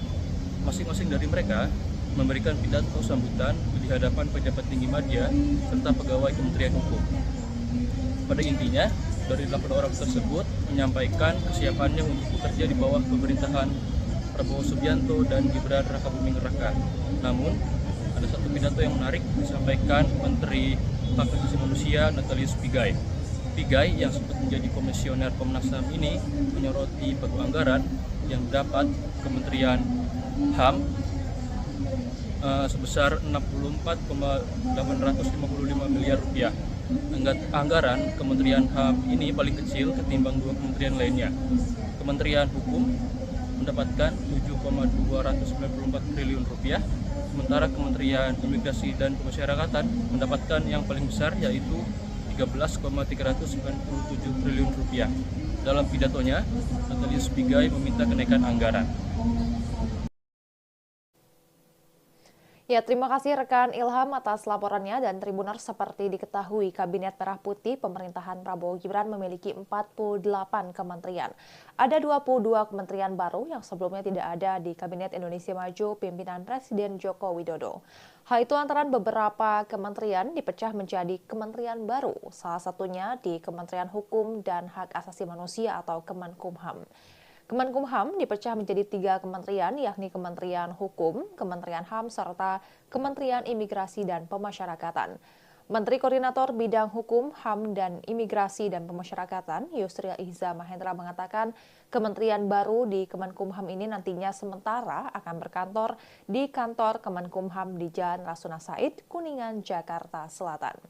Masing-masing dari mereka memberikan pidato sambutan di hadapan pejabat tinggi media serta pegawai Kementerian Hukum. Pada intinya, dari 8 orang tersebut menyampaikan kesiapannya untuk bekerja di bawah pemerintahan Prabowo Subianto dan Gibran Rakabuming Raka. Namun, ada satu pidato yang menarik disampaikan Menteri Hak Asasi Manusia Natalius Pigai. Pigai yang sempat menjadi komisioner Komnas HAM ini menyoroti pagu anggaran yang dapat Kementerian HAM sebesar 64,855 miliar rupiah. Anggaran Kementerian HAM ini paling kecil ketimbang dua kementerian lainnya. Kementerian Hukum mendapatkan 7,294 triliun rupiah, sementara Kementerian Imigrasi dan Pemasyarakatan mendapatkan yang paling besar yaitu 13,397 triliun rupiah. Dalam pidatonya, Natalius Pigai meminta kenaikan anggaran. Ya, terima kasih rekan Ilham atas laporannya. Dan Tribuners, seperti diketahui, Kabinet Merah Putih pemerintahan Prabowo Gibran memiliki 48 kementerian. Ada 22 kementerian baru yang sebelumnya tidak ada di Kabinet Indonesia Maju pimpinan Presiden Joko Widodo. Hal itu antara beberapa kementerian dipecah menjadi kementerian baru, salah satunya di Kementerian Hukum dan Hak Asasi Manusia atau Kemenkumham. Kemenkumham dipecah menjadi 3 kementerian, yakni Kementerian Hukum, Kementerian HAM, serta Kementerian Imigrasi dan Pemasyarakatan. Menteri Koordinator Bidang Hukum, HAM, dan Imigrasi dan Pemasyarakatan, Yusril Iza Mahendra mengatakan kementerian baru di Kemenkumham ini nantinya sementara akan berkantor di kantor Kemenkumham di Jalan Rasuna Said, Kuningan, Jakarta Selatan.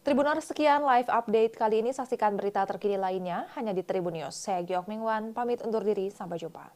Tribuners, sekian live update kali ini. Saksikan berita terkini lainnya hanya di Tribun News. Saya Giok Mingwan, pamit undur diri. Sampai jumpa.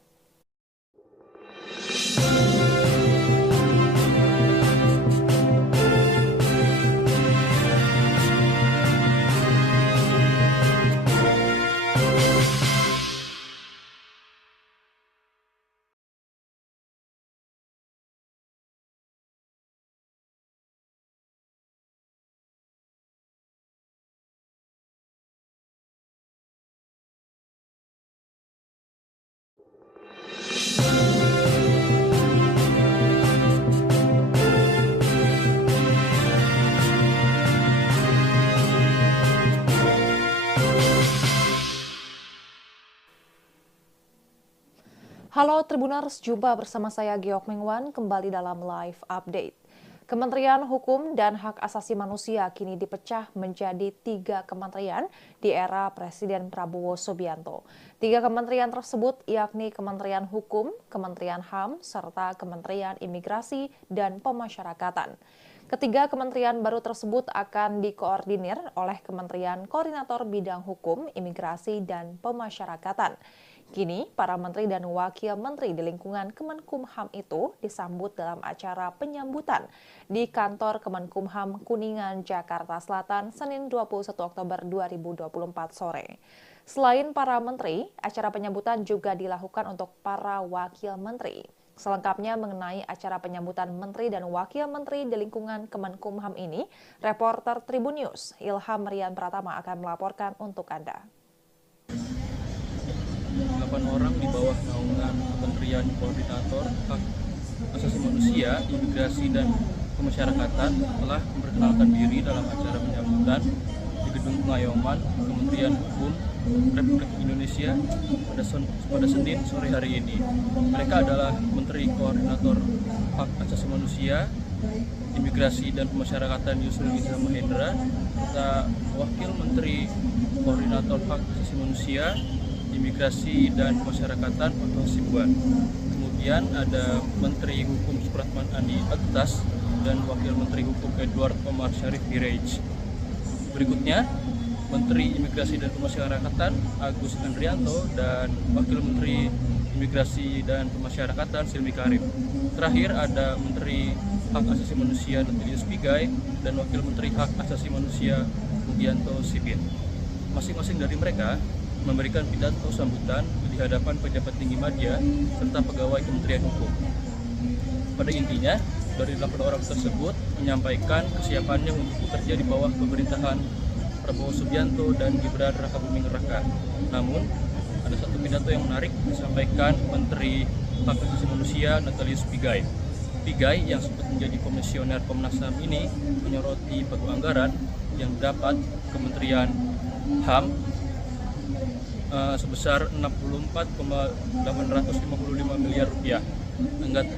Halo Tribuners, jumpa bersama saya Giok Mingwan kembali dalam live update. Kementerian Hukum dan Hak Asasi Manusia kini dipecah menjadi 3 kementerian di era Presiden Prabowo Subianto. 3 kementerian tersebut yakni Kementerian Hukum, Kementerian HAM, serta Kementerian Imigrasi dan Pemasyarakatan. Ketiga kementerian baru tersebut akan dikoordinir oleh Kementerian Koordinator Bidang Hukum, Imigrasi, dan Pemasyarakatan. Kini, para menteri dan wakil menteri di lingkungan Kemenkumham itu disambut dalam acara penyambutan di kantor Kemenkumham Kuningan, Jakarta Selatan, Senin 21 Oktober 2024 sore. Selain para menteri, acara penyambutan juga dilakukan untuk para wakil menteri. Selengkapnya mengenai acara penyambutan menteri dan wakil menteri di lingkungan Kemenkumham ini, reporter Tribun News Ilham Rian Pratama akan melaporkan untuk Anda. 8 orang di bawah naungan Kementerian Koordinator Hak Asasi Manusia, Imigrasi, dan Pemasyarakatan telah memperkenalkan diri dalam acara penyambutan di Gedung Pengayoman Kementerian Hukum Republik Indonesia pada Senin sore hari ini. Mereka adalah Menteri Koordinator Hak Asasi Manusia, Imigrasi, dan Pemasyarakatan Yusril Iza Mahendra, serta Wakil Menteri Koordinator Hak Asasi Manusia, Imigrasi dan Pemasyarakatan Otto Hasibuan. Kemudian ada Menteri Hukum Supratman Andi Aktas dan Wakil Menteri Hukum Edward Omar Syarif Hirej. Berikutnya Menteri Imigrasi dan Pemasyarakatan Agus Andrianto dan Wakil Menteri Imigrasi dan Pemasyarakatan Silmi Karim. Terakhir ada Menteri Hak Asasi Manusia Natalius Pigai dan Wakil Menteri Hak Asasi Manusia Mugianto Sibin. Masing-masing dari mereka memberikan pidato sambutan di hadapan pejabat tinggi media serta pegawai Kementerian Hukum. Pada intinya, dari 8 orang tersebut menyampaikan kesiapannya untuk bekerja di bawah pemerintahan Prabowo Subianto dan Gibran Rakabuming Raka. Namun, ada satu pidato yang menarik disampaikan Menteri Hak Asasi Manusia Natalius Pigai. Pigai yang sempat menjadi komisioner Komnas HAM ini menyoroti pagu anggaran yang dapat Kementerian HAM sebesar 64,855 miliar rupiah.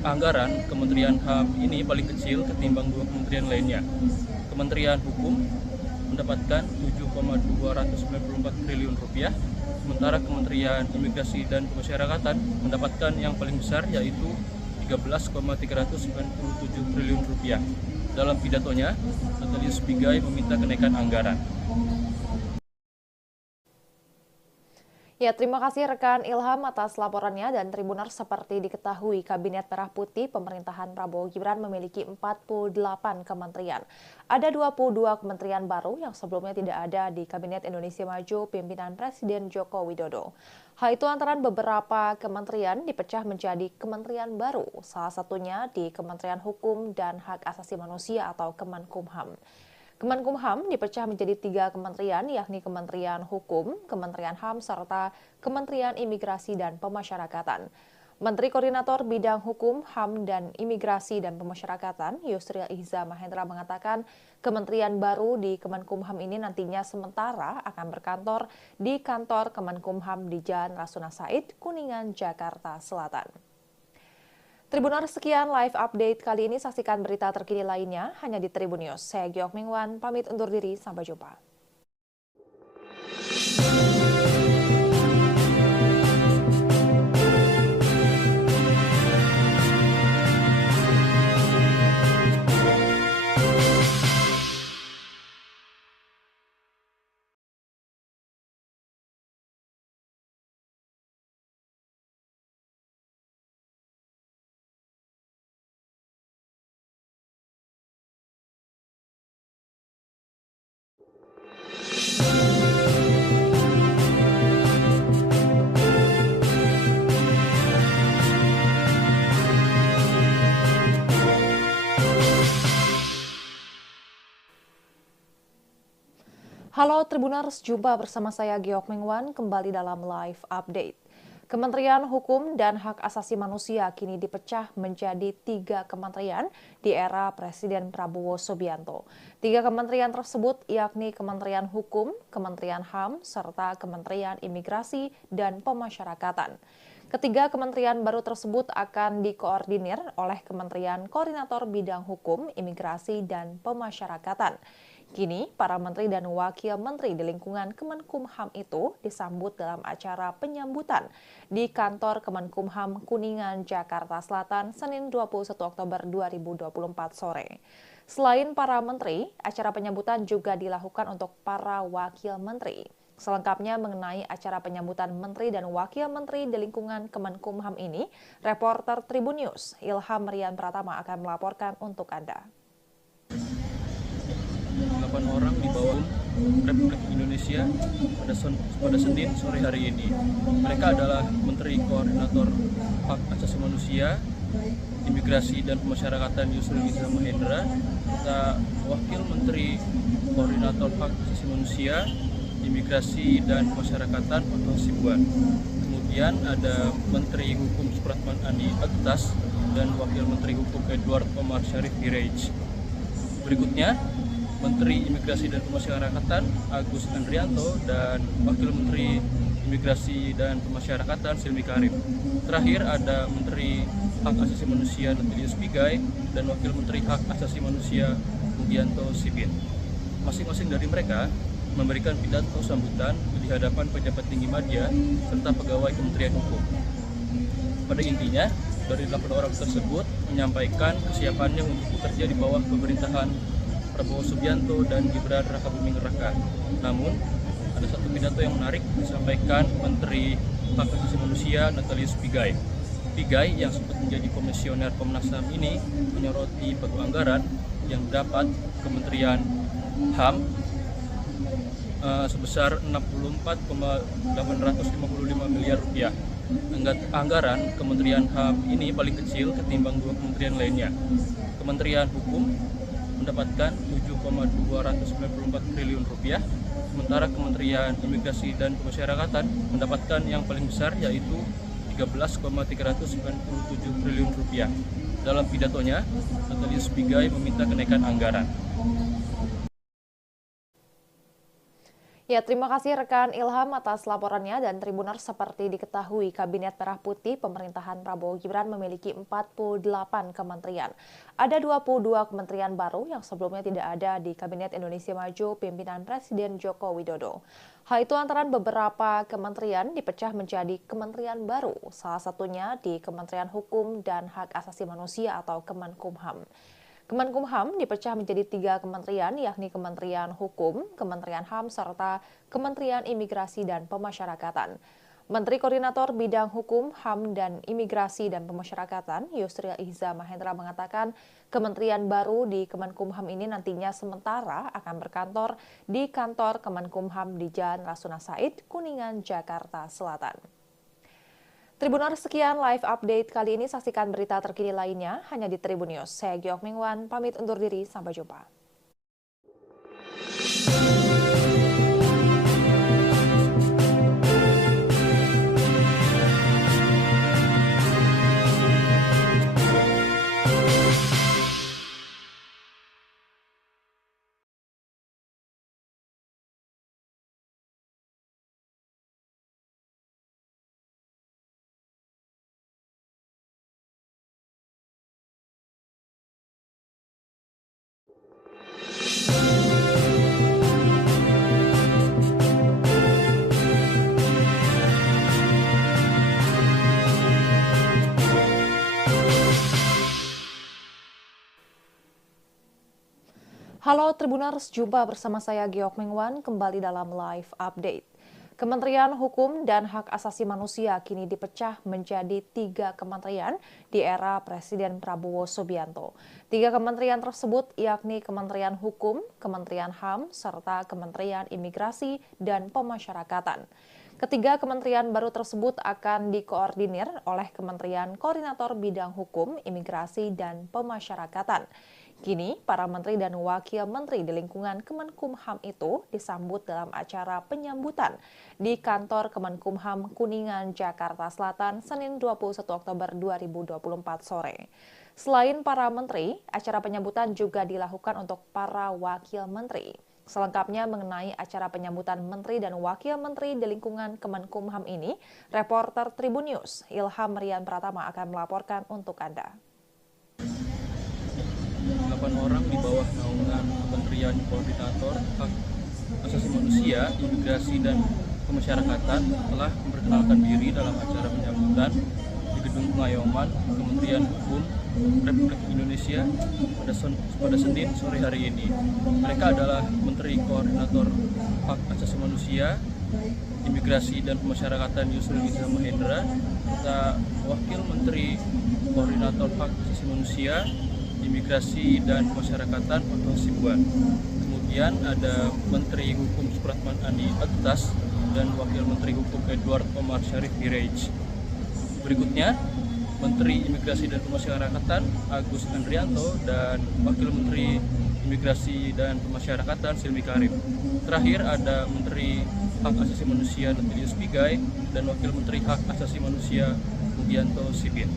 Anggaran Kementerian HAM ini paling kecil ketimbang 2 kementerian lainnya. Kementerian Hukum mendapatkan 7,294 triliun rupiah, sementara Kementerian Imigrasi dan Pemasyarakatan mendapatkan yang paling besar yaitu 13,397 triliun rupiah. Dalam pidatonya, Natalius Pigai meminta kenaikan anggaran. Ya, terima kasih rekan Ilham atas laporannya. Dan Tribuners, seperti diketahui, Kabinet Merah Putih pemerintahan Prabowo Gibran memiliki 48 kementerian. Ada 22 kementerian baru yang sebelumnya tidak ada di Kabinet Indonesia Maju pimpinan Presiden Joko Widodo. Hal itu antara beberapa kementerian dipecah menjadi kementerian baru, salah satunya di Kementerian Hukum dan Hak Asasi Manusia atau Kemenkumham. Kemenkumham dipecah menjadi 3 kementerian, yakni Kementerian Hukum, Kementerian HAM, serta Kementerian Imigrasi dan Pemasyarakatan. Menteri Koordinator Bidang Hukum, HAM, dan Imigrasi dan Pemasyarakatan, Yusril Iza Mahendra, mengatakan kementerian baru di Kemenkumham ini nantinya sementara akan berkantor di kantor Kemenkumham di Jalan Rasuna Said, Kuningan, Jakarta Selatan. Tribuners, sekian live update kali ini. Saksikan berita terkini lainnya hanya di Tribun News. Saya Giok Mingwan, pamit undur diri. Sampai jumpa. Halo Tribuners, jumpa bersama saya Giok Mingwan kembali dalam live update. Kementerian Hukum dan Hak Asasi Manusia kini dipecah menjadi 3 kementerian di era Presiden Prabowo Subianto. 3 kementerian tersebut yakni Kementerian Hukum, Kementerian HAM, serta Kementerian Imigrasi dan Pemasyarakatan. Ketiga kementerian baru tersebut akan dikoordinir oleh Kementerian Koordinator Bidang Hukum, Imigrasi, dan Pemasyarakatan. Kini, para menteri dan wakil menteri di lingkungan Kemenkumham itu disambut dalam acara penyambutan di kantor Kemenkumham Kuningan, Jakarta Selatan, Senin 21 Oktober 2024 sore. Selain para menteri, acara penyambutan juga dilakukan untuk para wakil menteri. Selengkapnya mengenai acara penyambutan menteri dan wakil menteri di lingkungan Kemenkumham ini, reporter Tribun News Ilham Rian Pratama akan melaporkan untuk Anda. 8 orang di bawah Republik Indonesia pada Senin sore hari ini. Mereka adalah Menteri Koordinator Hak Asasi Manusia, Imigrasi dan Pemasyarakatan Yusril Iza Mahendra, serta Wakil Menteri Koordinator Hak Asasi Manusia, Imigrasi dan Pemasyarakatan Otto Hasibuan. Kemudian ada Menteri Hukum Supratman Andi Aktas dan Wakil Menteri Hukum Edward Omar Syarif Hirej. Berikutnya, Menteri Imigrasi dan Pemasyarakatan Agus Andrianto dan Wakil Menteri Imigrasi dan Pemasyarakatan Silmi Karim. Terakhir ada Menteri Hak Asasi Manusia Natalius Pigai dan Wakil Menteri Hak Asasi Manusia Mugianto Sibin. Masing-masing dari mereka memberikan pidato sambutan di hadapan pejabat tinggi media serta pegawai Kementerian Hukum. Pada intinya, dari 8 orang tersebut menyampaikan kesiapannya untuk bekerja di bawah pemerintahan Prabowo Subianto dan Gibran Rakabuming Raka. Namun, ada satu pidato yang menarik disampaikan Menteri Hak Asasi Manusia Natalius Pigai. Pigai yang sempat menjadi komisioner Komnas HAM ini menyoroti pagu anggaran yang dapat Kementerian HAM sebesar 64,855 miliar rupiah. Anggaran Kementerian HAM ini paling kecil ketimbang 2 kementerian lainnya. Kementerian Hukum mendapatkan 7,294 triliun rupiah, sementara Kementerian Imigrasi dan Pemasyarakatan mendapatkan yang paling besar yaitu 13,397 triliun rupiah. Dalam pidatonya, Natalius Pigai meminta kenaikan anggaran. Ya, terima kasih rekan Ilham atas laporannya dan Tribuners. Seperti diketahui, Kabinet Merah Putih pemerintahan Prabowo Gibran memiliki 48 kementerian. Ada 22 kementerian baru yang sebelumnya tidak ada di Kabinet Indonesia Maju pimpinan Presiden Joko Widodo. Hal itu antara beberapa kementerian dipecah menjadi kementerian baru, salah satunya di Kementerian Hukum dan Hak Asasi Manusia atau Kemenkumham. Kemenkumham dipecah menjadi 3 kementerian, yakni Kementerian Hukum, Kementerian HAM, serta Kementerian Imigrasi dan Pemasyarakatan. Menteri Koordinator Bidang Hukum, HAM, dan Imigrasi dan Pemasyarakatan, Yusril Iza Mahendra mengatakan kementerian baru di Kemenkumham ini nantinya sementara akan berkantor di kantor Kemenkumham di Jalan Rasuna Said, Kuningan, Jakarta Selatan. Tribuners, sekian live update kali ini. Saksikan berita terkini lainnya hanya di Tribun News. Saya Giok Mingwan, pamit undur diri. Sampai jumpa. Halo Tribuners, jumpa bersama saya Giok Mingwan kembali dalam live update. Kementerian Hukum dan Hak Asasi Manusia kini dipecah menjadi 3 kementerian di era Presiden Prabowo Subianto. 3 kementerian tersebut yakni Kementerian Hukum, Kementerian HAM, serta Kementerian Imigrasi dan Pemasyarakatan. Ketiga kementerian baru tersebut akan dikoordinir oleh Kementerian Koordinator Bidang Hukum, Imigrasi, dan Pemasyarakatan. Kini, para menteri dan wakil menteri di lingkungan Kemenkumham itu disambut dalam acara penyambutan di kantor Kemenkumham Kuningan, Jakarta Selatan, Senin 21 Oktober 2024 sore. Selain para menteri, acara penyambutan juga dilakukan untuk para wakil menteri. Selengkapnya mengenai acara penyambutan menteri dan wakil menteri di lingkungan Kemenkumham ini, reporter Tribun News Ilham Rian Pratama akan melaporkan untuk Anda. 8 orang di bawah naungan Kementerian Koordinator Hak Asasi Manusia, Imigrasi, dan Pemasyarakatan telah memperkenalkan diri dalam acara penyambutan di Gedung Pengayoman Kementerian Hukum Republik Indonesia pada Senin sore hari ini. Mereka adalah Menteri Koordinator Hak Asasi Manusia, Imigrasi, dan Pemasyarakatan Yusril Iza Mahendra, serta Wakil Menteri Koordinator Hak Asasi Manusia, Imigrasi, dan Pemasyarakatan Otto Hasibuan. Kemudian ada Menteri Hukum Supratman Andi Aktas dan Wakil Menteri Hukum Edward Omar Syarif Hirej. Berikutnya Menteri Imigrasi dan Pemasyarakatan Agus Andrianto dan Wakil Menteri Imigrasi dan Pemasyarakatan Silmi Karim. Terakhir ada Menteri Hak Asasi Manusia Natalius Pigai dan Wakil Menteri Hak Asasi Manusia Mugianto Sibin.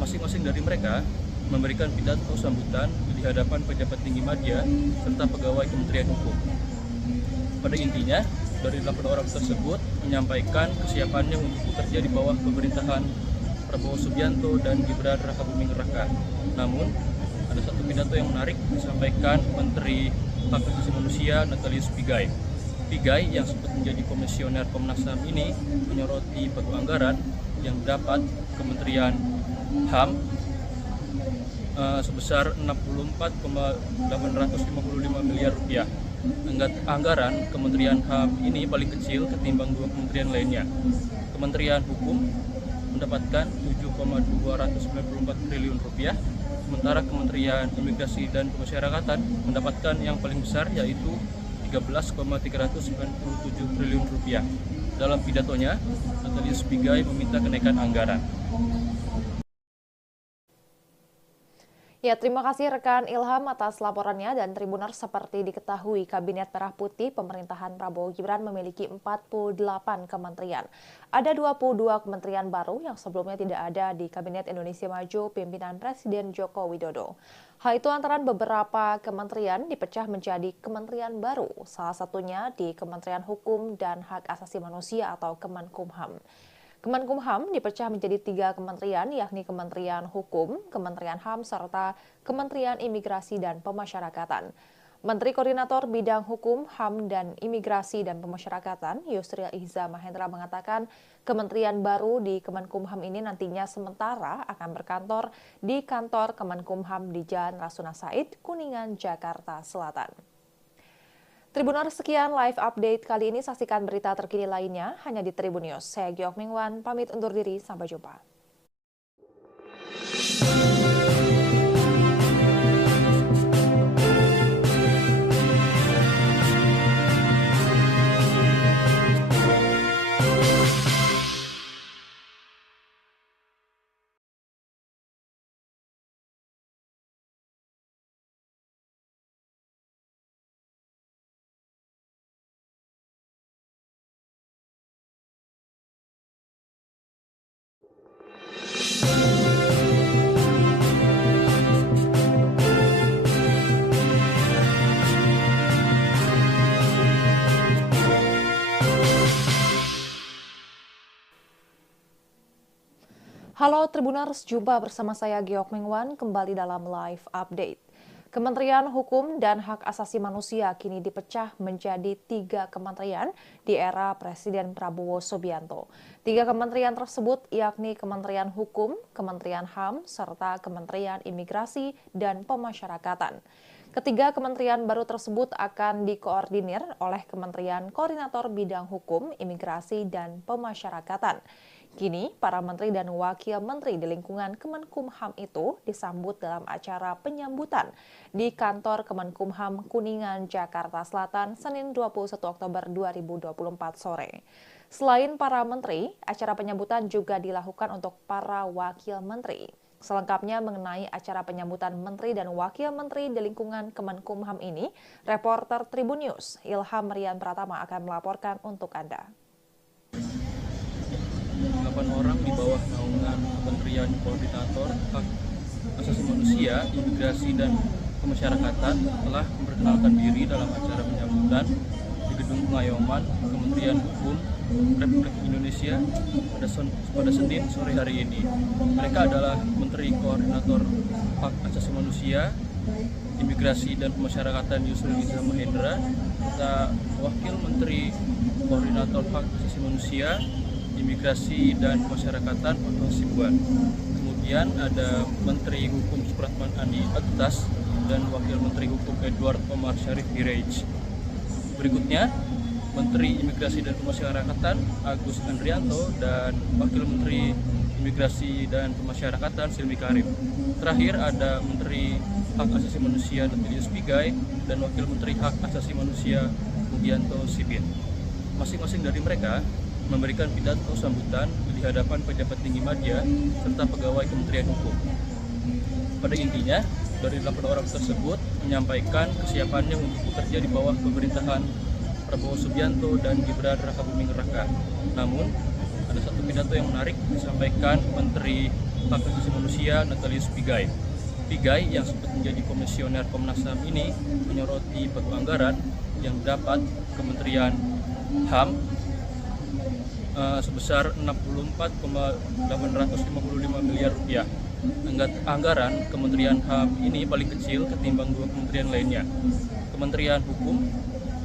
Masing-masing dari mereka memberikan pidato sambutan di hadapan pejabat tinggi media serta pegawai Kementerian Hukum. Pada intinya, dari 8 orang tersebut menyampaikan kesiapannya untuk bekerja di bawah pemerintahan Prabowo Subianto dan Gibran Rakabuming Raka. Namun, ada satu pidato yang menarik disampaikan Menteri Hak Asasi Manusia Natalius Pigai. Pigai yang sempat menjadi komisioner Komnas HAM ini menyoroti pagu anggaran yang dapat Kementerian HAM sebesar 64,855 miliar rupiah. Anggaran Kementerian HAM ini paling kecil ketimbang 2 kementerian lainnya. Kementerian Hukum mendapatkan 7,294 triliun rupiah, sementara Kementerian Imigrasi dan Pemasyarakatan mendapatkan yang paling besar yaitu 13,397 triliun rupiah. Dalam pidatonya, Natalius Pigai meminta kenaikan anggaran. Ya, terima kasih rekan Ilham atas laporannya dan Tribuners. Seperti diketahui, Kabinet Merah Putih pemerintahan Prabowo Gibran memiliki 48 kementerian. Ada 22 kementerian baru yang sebelumnya tidak ada di Kabinet Indonesia Maju pimpinan Presiden Joko Widodo. Hal itu antara beberapa kementerian dipecah menjadi kementerian baru, salah satunya di Kementerian Hukum dan Hak Asasi Manusia atau Kemenkumham. Kemenkumham dipecah menjadi 3 kementerian, yakni Kementerian Hukum, Kementerian HAM, serta Kementerian Imigrasi dan Pemasyarakatan. Menteri Koordinator Bidang Hukum, HAM, dan Imigrasi dan Pemasyarakatan, Yusril Iza Mahendra mengatakan kementerian baru di Kemenkumham ini nantinya sementara akan berkantor di kantor Kemenkumham di Jalan Rasuna Said, Kuningan, Jakarta Selatan. Tribuners, sekian live update kali ini. Saksikan berita terkini lainnya hanya di Tribun News. Saya Giok Mingwan, pamit undur diri. Sampai jumpa. Halo Tribuners, jumpa bersama saya Giok Mingwan kembali dalam live update. Kementerian Hukum dan Hak Asasi Manusia kini dipecah menjadi 3 kementerian di era Presiden Prabowo Subianto. 3 kementerian tersebut yakni Kementerian Hukum, Kementerian HAM, serta Kementerian Imigrasi dan Pemasyarakatan. Ketiga kementerian baru tersebut akan dikoordinir oleh Kementerian Koordinator Bidang Hukum, Imigrasi, dan Pemasyarakatan. Kini, para menteri dan wakil menteri di lingkungan Kemenkumham itu disambut dalam acara penyambutan di kantor Kemenkumham Kuningan, Jakarta Selatan, Senin 21 Oktober 2024 sore. Selain para menteri, acara penyambutan juga dilakukan untuk para wakil menteri. Selengkapnya mengenai acara penyambutan menteri dan wakil menteri di lingkungan Kemenkumham ini, reporter Tribun News Ilham Rian Pratama akan melaporkan untuk Anda. 8 orang di bawah naungan Kementerian Koordinator Hak Asasi Manusia, Imigrasi, dan Pemasyarakatan telah memperkenalkan diri dalam acara penyambutan di Gedung Pengayoman Kementerian Hukum Republik Indonesia pada Senin sore hari ini. Mereka adalah Menteri Koordinator Hak Asasi Manusia, Imigrasi, dan Pemasyarakatan Yusril Iza Mahendra, serta Wakil Menteri Koordinator Hak Asasi Manusia, Imigrasi, dan Pemasyarakatan Otto Hasibuan. Kemudian ada Menteri Hukum Supratman Andi Aktas dan Wakil Menteri Hukum Edward Omar Syarif Hirej. Berikutnya Menteri Imigrasi dan Pemasyarakatan Agus Andrianto dan Wakil Menteri Imigrasi dan Pemasyarakatan Silmi Karim. Terakhir ada Menteri Hak Asasi Manusia Natalius Pigai dan Wakil Menteri Hak Asasi Manusia Mugianto Sibin. Masing-masing dari mereka memberikan pidato sambutan di hadapan pejabat tinggi media serta pegawai Kementerian Hukum. Pada intinya, dari 8 orang tersebut menyampaikan kesiapannya untuk bekerja di bawah pemerintahan Prabowo Subianto dan Gibran Rakabuming Raka. Namun, ada satu pidato yang menarik disampaikan Menteri Hak Asasi Manusia Natalius Pigai. Pigai yang sempat menjadi komisioner Komnas HAM ini menyoroti pagu anggaran yang dapat Kementerian HAM sebesar 64,855 miliar rupiah. Anggaran Kementerian HAM ini paling kecil ketimbang 2 kementerian lainnya. Kementerian Hukum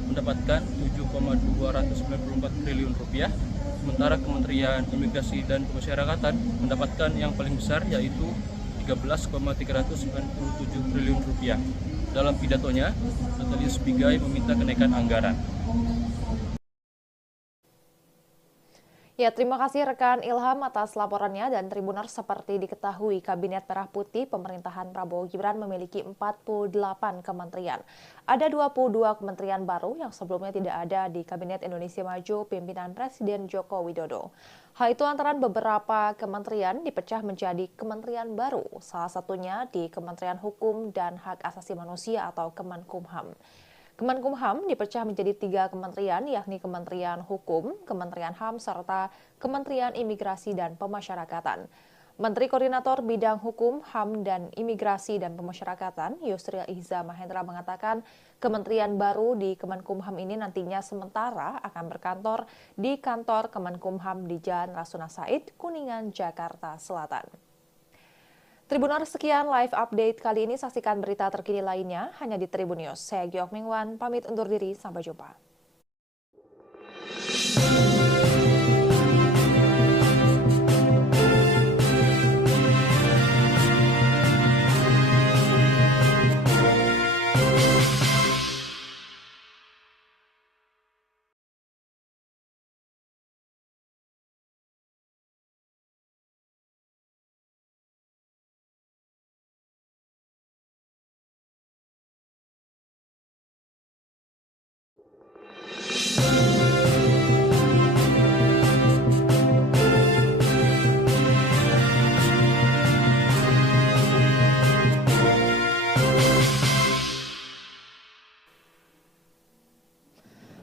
mendapatkan 7,294 triliun rupiah, sementara Kementerian Imigrasi dan Pemasyarakatan mendapatkan yang paling besar yaitu 13,397 triliun rupiah. Dalam pidatonya, Natalius Pigai meminta kenaikan anggaran. Ya, terima kasih rekan Ilham atas laporannya dan Tribuners. Seperti diketahui, Kabinet Merah Putih pemerintahan Prabowo Gibran memiliki 48 kementerian. Ada 22 kementerian baru yang sebelumnya tidak ada di Kabinet Indonesia Maju pimpinan Presiden Joko Widodo. Hal itu antara beberapa kementerian dipecah menjadi kementerian baru, salah satunya di Kementerian Hukum dan Hak Asasi Manusia atau Kemenkumham. Kemenkumham dipecah menjadi 3 kementerian, yakni Kementerian Hukum, Kementerian HAM, serta Kementerian Imigrasi dan Pemasyarakatan. Menteri Koordinator Bidang Hukum, HAM, dan Imigrasi dan Pemasyarakatan, Yusril Iza Mahendra mengatakan kementerian baru di Kemenkumham ini nantinya sementara akan berkantor di kantor Kemenkumham di Jalan Rasuna Said, Kuningan, Jakarta Selatan. Tribuners, sekian live update kali ini. Saksikan berita terkini lainnya hanya di Tribun News. Saya Giok Mingwan, pamit undur diri. Sampai jumpa.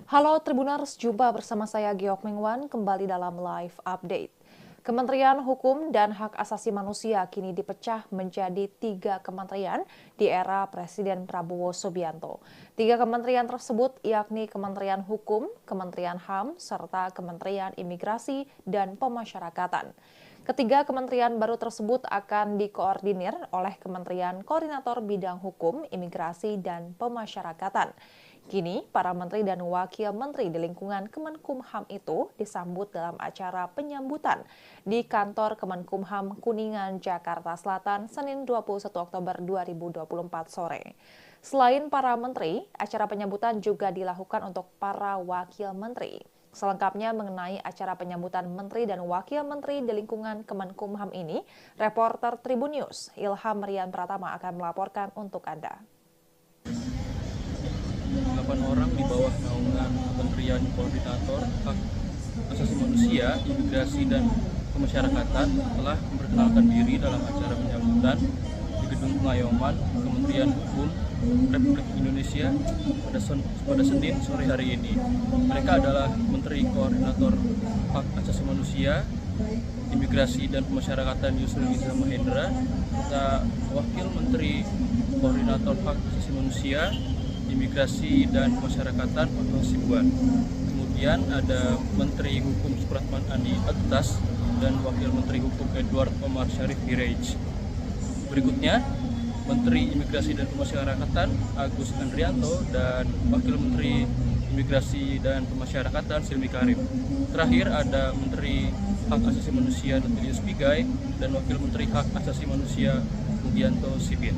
Halo Tribuners, jumpa bersama saya Giok Mingwan kembali dalam live update. Kementerian Hukum dan Hak Asasi Manusia kini dipecah menjadi 3 kementerian di era Presiden Prabowo Subianto. 3 kementerian tersebut yakni Kementerian Hukum, Kementerian HAM, serta Kementerian Imigrasi dan Pemasyarakatan. Ketiga kementerian baru tersebut akan dikoordinir oleh Kementerian Koordinator Bidang Hukum, Imigrasi, dan Pemasyarakatan. Kini, para menteri dan wakil menteri di lingkungan Kemenkumham itu disambut dalam acara penyambutan di kantor Kemenkumham Kuningan, Jakarta Selatan, Senin 21 Oktober 2024 sore. Selain para menteri, acara penyambutan juga dilakukan untuk para wakil menteri. Selengkapnya mengenai acara penyambutan menteri dan wakil menteri di lingkungan Kemenkumham ini, reporter Tribun News Ilham Rian Pratama akan melaporkan untuk Anda. 8 orang di bawah naungan Kementerian Koordinator Hak Asasi Manusia, Imigrasi, dan Pemasyarakatan telah memperkenalkan diri dalam acara penyambutan di Gedung Pengayoman Kementerian Hukum Republik Indonesia pada Senin sore hari ini. Mereka adalah Menteri Koordinator Hak Asasi Manusia, Imigrasi, dan Pemasyarakatan Yusril Iza Mahendra, serta Wakil Menteri Koordinator Hak Asasi Manusia, Imigrasi, dan Pemasyarakatan Otto Hasibuan. Kemudian ada Menteri Hukum Supratman Andi Aktas dan Wakil Menteri Hukum Edward Omar Syarif Hirej. Berikutnya Menteri Imigrasi dan Pemasyarakatan Agus Andrianto dan Wakil Menteri Imigrasi dan Pemasyarakatan Silmi Karim. Terakhir ada Menteri Hak Asasi Manusia Natalius Pigai dan Wakil Menteri Hak Asasi Manusia Mugianto Sibin.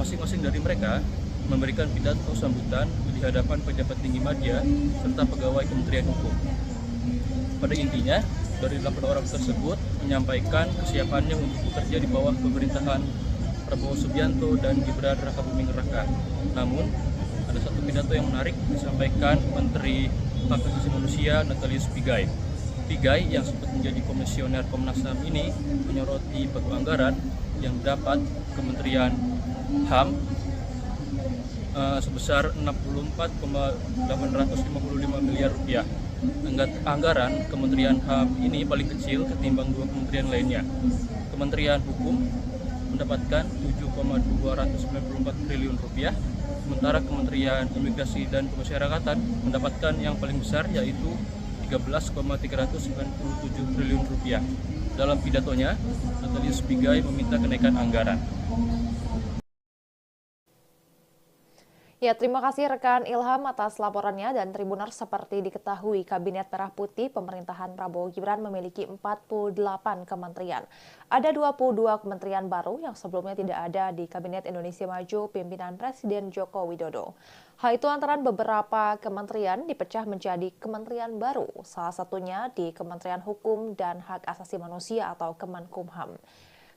Masing-masing dari mereka memberikan pidato sambutan di hadapan pejabat tinggi media serta pegawai Kementerian Hukum. Pada intinya, dari 8 orang tersebut menyampaikan kesiapannya untuk bekerja di bawah pemerintahan Prabowo Subianto dan Gibran Rakabuming Raka. Namun, ada satu pidato yang menarik disampaikan Menteri Hak Asasi Manusia Natalius Pigai. Pigai yang sempat menjadi komisioner Komnas HAM ini menyoroti pagu anggaran yang dapat Kementerian HAM sebesar 64,855 miliar rupiah. Anggaran Kementerian HAM ini paling kecil ketimbang 2 kementerian lainnya. Kementerian Hukum mendapatkan 7,294 triliun rupiah, sementara Kementerian Imigrasi dan Pemasyarakatan mendapatkan yang paling besar yaitu 13,397 triliun rupiah. Dalam pidatonya, Natalius Pigai meminta kenaikan anggaran. Ya, terima kasih rekan Ilham atas laporannya dan Tribuners seperti diketahui Kabinet Merah Putih pemerintahan Prabowo Gibran memiliki 48 kementerian. Ada 22 kementerian baru yang sebelumnya tidak ada di Kabinet Indonesia Maju pimpinan Presiden Joko Widodo. Hal itu antara beberapa kementerian dipecah menjadi kementerian baru, salah satunya di Kementerian Hukum dan Hak Asasi Manusia atau Kemenkumham.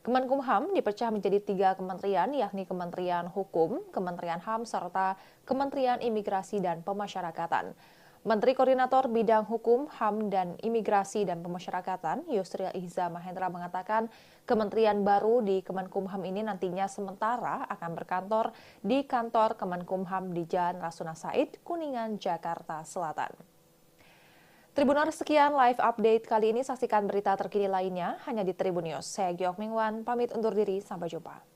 Kemenkumham dipecah menjadi 3 kementerian, yakni Kementerian Hukum, Kementerian HAM, serta Kementerian Imigrasi dan Pemasyarakatan. Menteri Koordinator Bidang Hukum, HAM, dan Imigrasi dan Pemasyarakatan, Yusril Ihza Mahendra mengatakan kementerian baru di Kemenkumham ini nantinya sementara akan berkantor di kantor Kemenkumham di Jalan Rasuna Said, Kuningan, Jakarta Selatan. Tribuners, sekian live update kali ini. Saksikan berita terkini lainnya hanya di Tribun News. Saya Giok Mingwan, pamit undur diri. Sampai jumpa.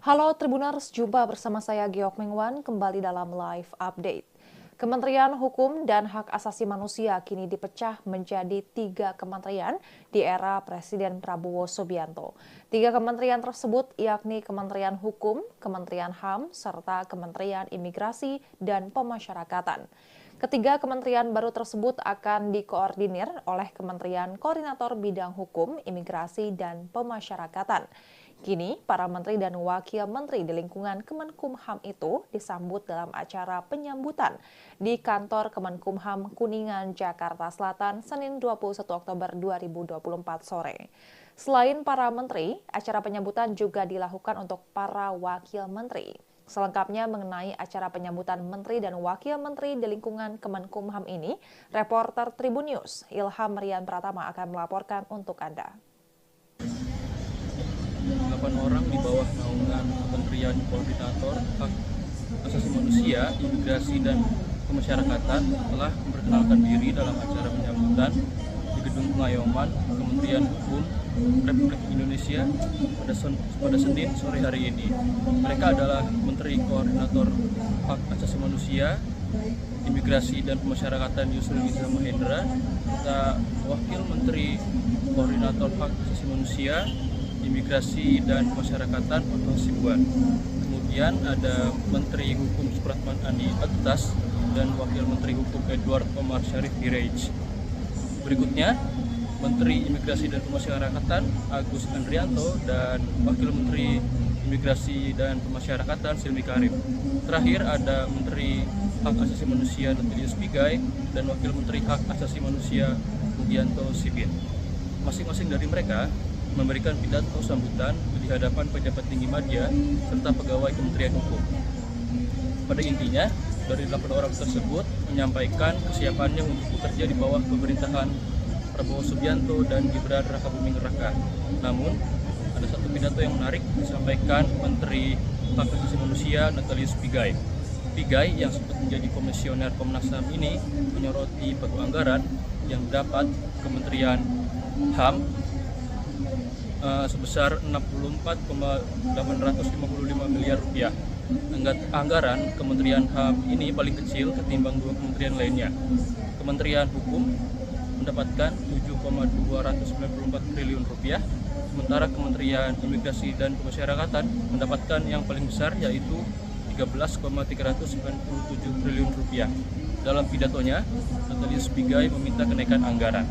Halo Tribuners, jumpa bersama saya Giok Mingwan kembali dalam live update. Kementerian Hukum dan Hak Asasi Manusia kini dipecah menjadi 3 kementerian di era Presiden Prabowo Subianto. 3 kementerian tersebut yakni Kementerian Hukum, Kementerian HAM, serta Kementerian Imigrasi dan Pemasyarakatan. Ketiga kementerian baru tersebut akan dikoordinir oleh Kementerian Koordinator Bidang Hukum, Imigrasi, dan Pemasyarakatan. Kini, para menteri dan wakil menteri di lingkungan Kemenkumham itu disambut dalam acara penyambutan di kantor Kemenkumham Kuningan, Jakarta Selatan, Senin 21 Oktober 2024 sore. Selain para menteri, acara penyambutan juga dilakukan untuk para wakil menteri. Selengkapnya mengenai acara penyambutan menteri dan wakil menteri di lingkungan Kemenkumham ini, reporter Tribun News Ilham Rian Pratama akan melaporkan untuk Anda. 8 orang di bawah naungan Kementerian Koordinator Hak Asasi Manusia, Imigrasi, dan Pemasyarakatan telah memperkenalkan diri dalam acara penyambutan di Gedung Pengayoman Kementerian Hukum Republik Indonesia pada Senin sore hari ini. Mereka adalah Menteri Koordinator Hak Asasi Manusia, Imigrasi, dan Pemasyarakatan Yusril Ihza Mahendra, serta Wakil Menteri Koordinator Hak Asasi Manusia, Imigrasi, dan Pemasyarakatan Otto Hasibuan. Kemudian ada Menteri Hukum Supratman Andi Aktas dan Wakil Menteri Hukum Edward Omar Syarif Hirej. Berikutnya Menteri Imigrasi dan Pemasyarakatan Agus Andrianto dan Wakil Menteri Imigrasi dan Pemasyarakatan Silmi Karim. Terakhir ada Menteri Hak Asasi Manusia Natalius Pigai dan Wakil Menteri Hak Asasi Manusia Mugianto Sibin. Masing-masing dari mereka memberikan pidato sambutan di hadapan pejabat tinggi media serta pegawai Kementerian Hukum. Pada intinya, dari 8 orang tersebut menyampaikan kesiapannya untuk bekerja di bawah pemerintahan Prabowo Subianto dan Gibran Rakabuming Raka. Namun, ada satu pidato yang menarik disampaikan Menteri Hak Asasi Manusia Natalius Pigai. Pigai yang sempat menjadi komisioner Komnas HAM ini menyoroti pagu anggaran yang dapat Kementerian HAM sebesar 64,855 miliar rupiah. Anggaran Kementerian HAM ini paling kecil ketimbang 2 kementerian lainnya. Kementerian Hukum mendapatkan 7,294 triliun rupiah, sementara Kementerian Imigrasi dan Pemasyarakatan mendapatkan yang paling besar yaitu 13,397 triliun rupiah. Dalam pidatonya, Natalius Pigai meminta kenaikan anggaran.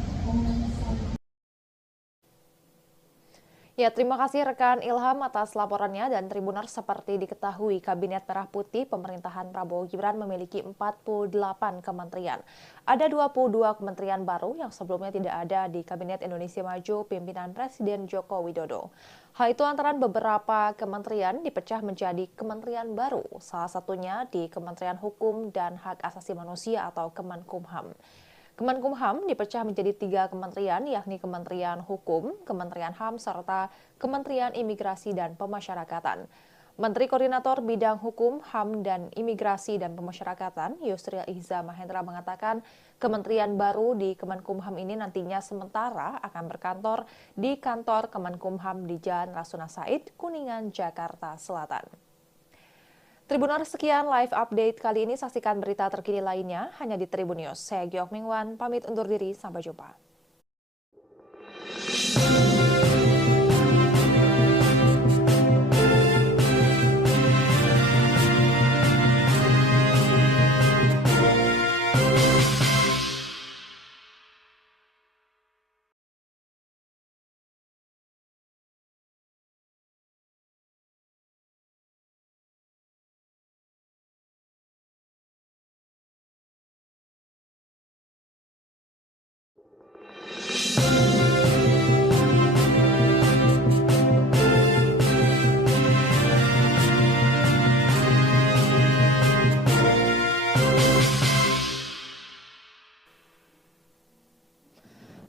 Ya, terima kasih rekan Ilham atas laporannya dan Tribuners seperti diketahui Kabinet Merah Putih pemerintahan Prabowo Gibran memiliki 48 kementerian. Ada 22 kementerian baru yang sebelumnya tidak ada di Kabinet Indonesia Maju pimpinan Presiden Joko Widodo. Hal itu antara beberapa kementerian dipecah menjadi kementerian baru, salah satunya di Kementerian Hukum dan Hak Asasi Manusia atau Kemenkumham. Kemenkumham dipecah menjadi 3 kementerian, yakni Kementerian Hukum, Kementerian HAM, serta Kementerian Imigrasi dan Pemasyarakatan. Menteri Koordinator Bidang Hukum, HAM, dan Imigrasi dan Pemasyarakatan, Yusril Iza Mahendra mengatakan kementerian baru di Kemenkumham ini nantinya sementara akan berkantor di kantor Kemenkumham di Jalan Rasuna Said, Kuningan, Jakarta Selatan. Tribuners, sekian live update kali ini. Saksikan berita terkini lainnya hanya di Tribun News. Saya Giok Mingwan, pamit undur diri. Sampai jumpa.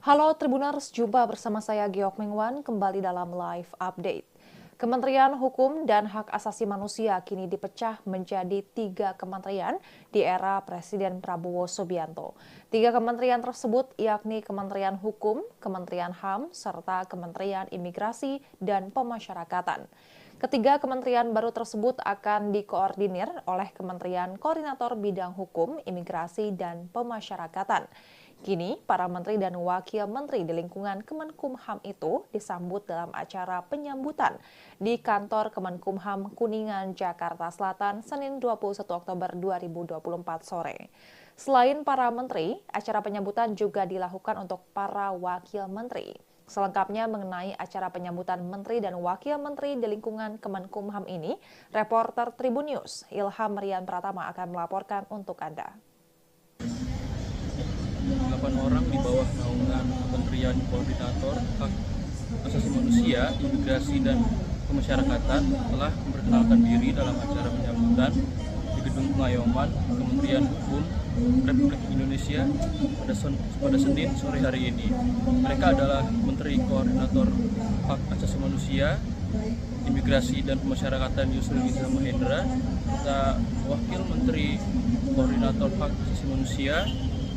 Halo Tribuners, jumpa bersama saya Giok Mingwan kembali dalam live update. Kementerian Hukum dan Hak Asasi Manusia kini dipecah menjadi 3 kementerian di era Presiden Prabowo Subianto. 3 kementerian tersebut yakni Kementerian Hukum, Kementerian HAM, serta Kementerian Imigrasi dan Pemasyarakatan. Ketiga kementerian baru tersebut akan dikoordinir oleh Kementerian Koordinator Bidang Hukum, Imigrasi, dan Pemasyarakatan. Kini, para menteri dan wakil menteri di lingkungan Kemenkumham itu disambut dalam acara penyambutan di kantor Kemenkumham Kuningan, Jakarta Selatan, Senin 21 Oktober 2024 sore. Selain para menteri, acara penyambutan juga dilakukan untuk para wakil menteri. Selengkapnya mengenai acara penyambutan menteri dan wakil menteri di lingkungan Kemenkumham ini, reporter Tribun News Ilham Rian Pratama akan melaporkan untuk Anda. 8 orang di bawah naungan Kementerian Koordinator Hak Asasi Manusia, Imigrasi, dan Pemasyarakatan telah memperkenalkan diri dalam acara penyambutan di Gedung Pengayuman Kementerian Hukum Republik Indonesia pada Senin sore hari ini. Mereka adalah Menteri Koordinator Hak Asasi Manusia, Imigrasi, dan Pemasyarakatan Yusril Iza Mahendra, serta Wakil Menteri Koordinator Hak Asasi Manusia,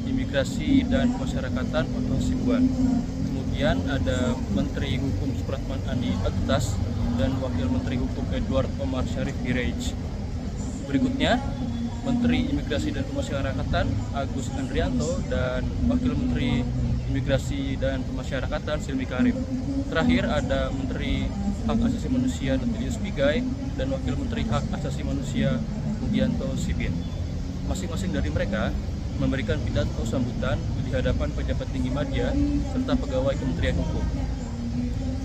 Imigrasi, dan Pemasyarakatan Otto Hasibuan. Kemudian ada Menteri Hukum Supratman Andi Aktas dan Wakil Menteri Hukum Edward Omar Syarif Hirej. Berikutnya, Menteri Imigrasi dan Pemasyarakatan Agus Andrianto dan Wakil Menteri Imigrasi dan Pemasyarakatan Silmi Karim. Terakhir ada Menteri Hak Asasi Manusia Natalius Pigai dan Wakil Menteri Hak Asasi Manusia Mugianto Sibin. Masing-masing dari mereka memberikan pidato sambutan di hadapan pejabat tinggi media serta pegawai Kementerian Hukum.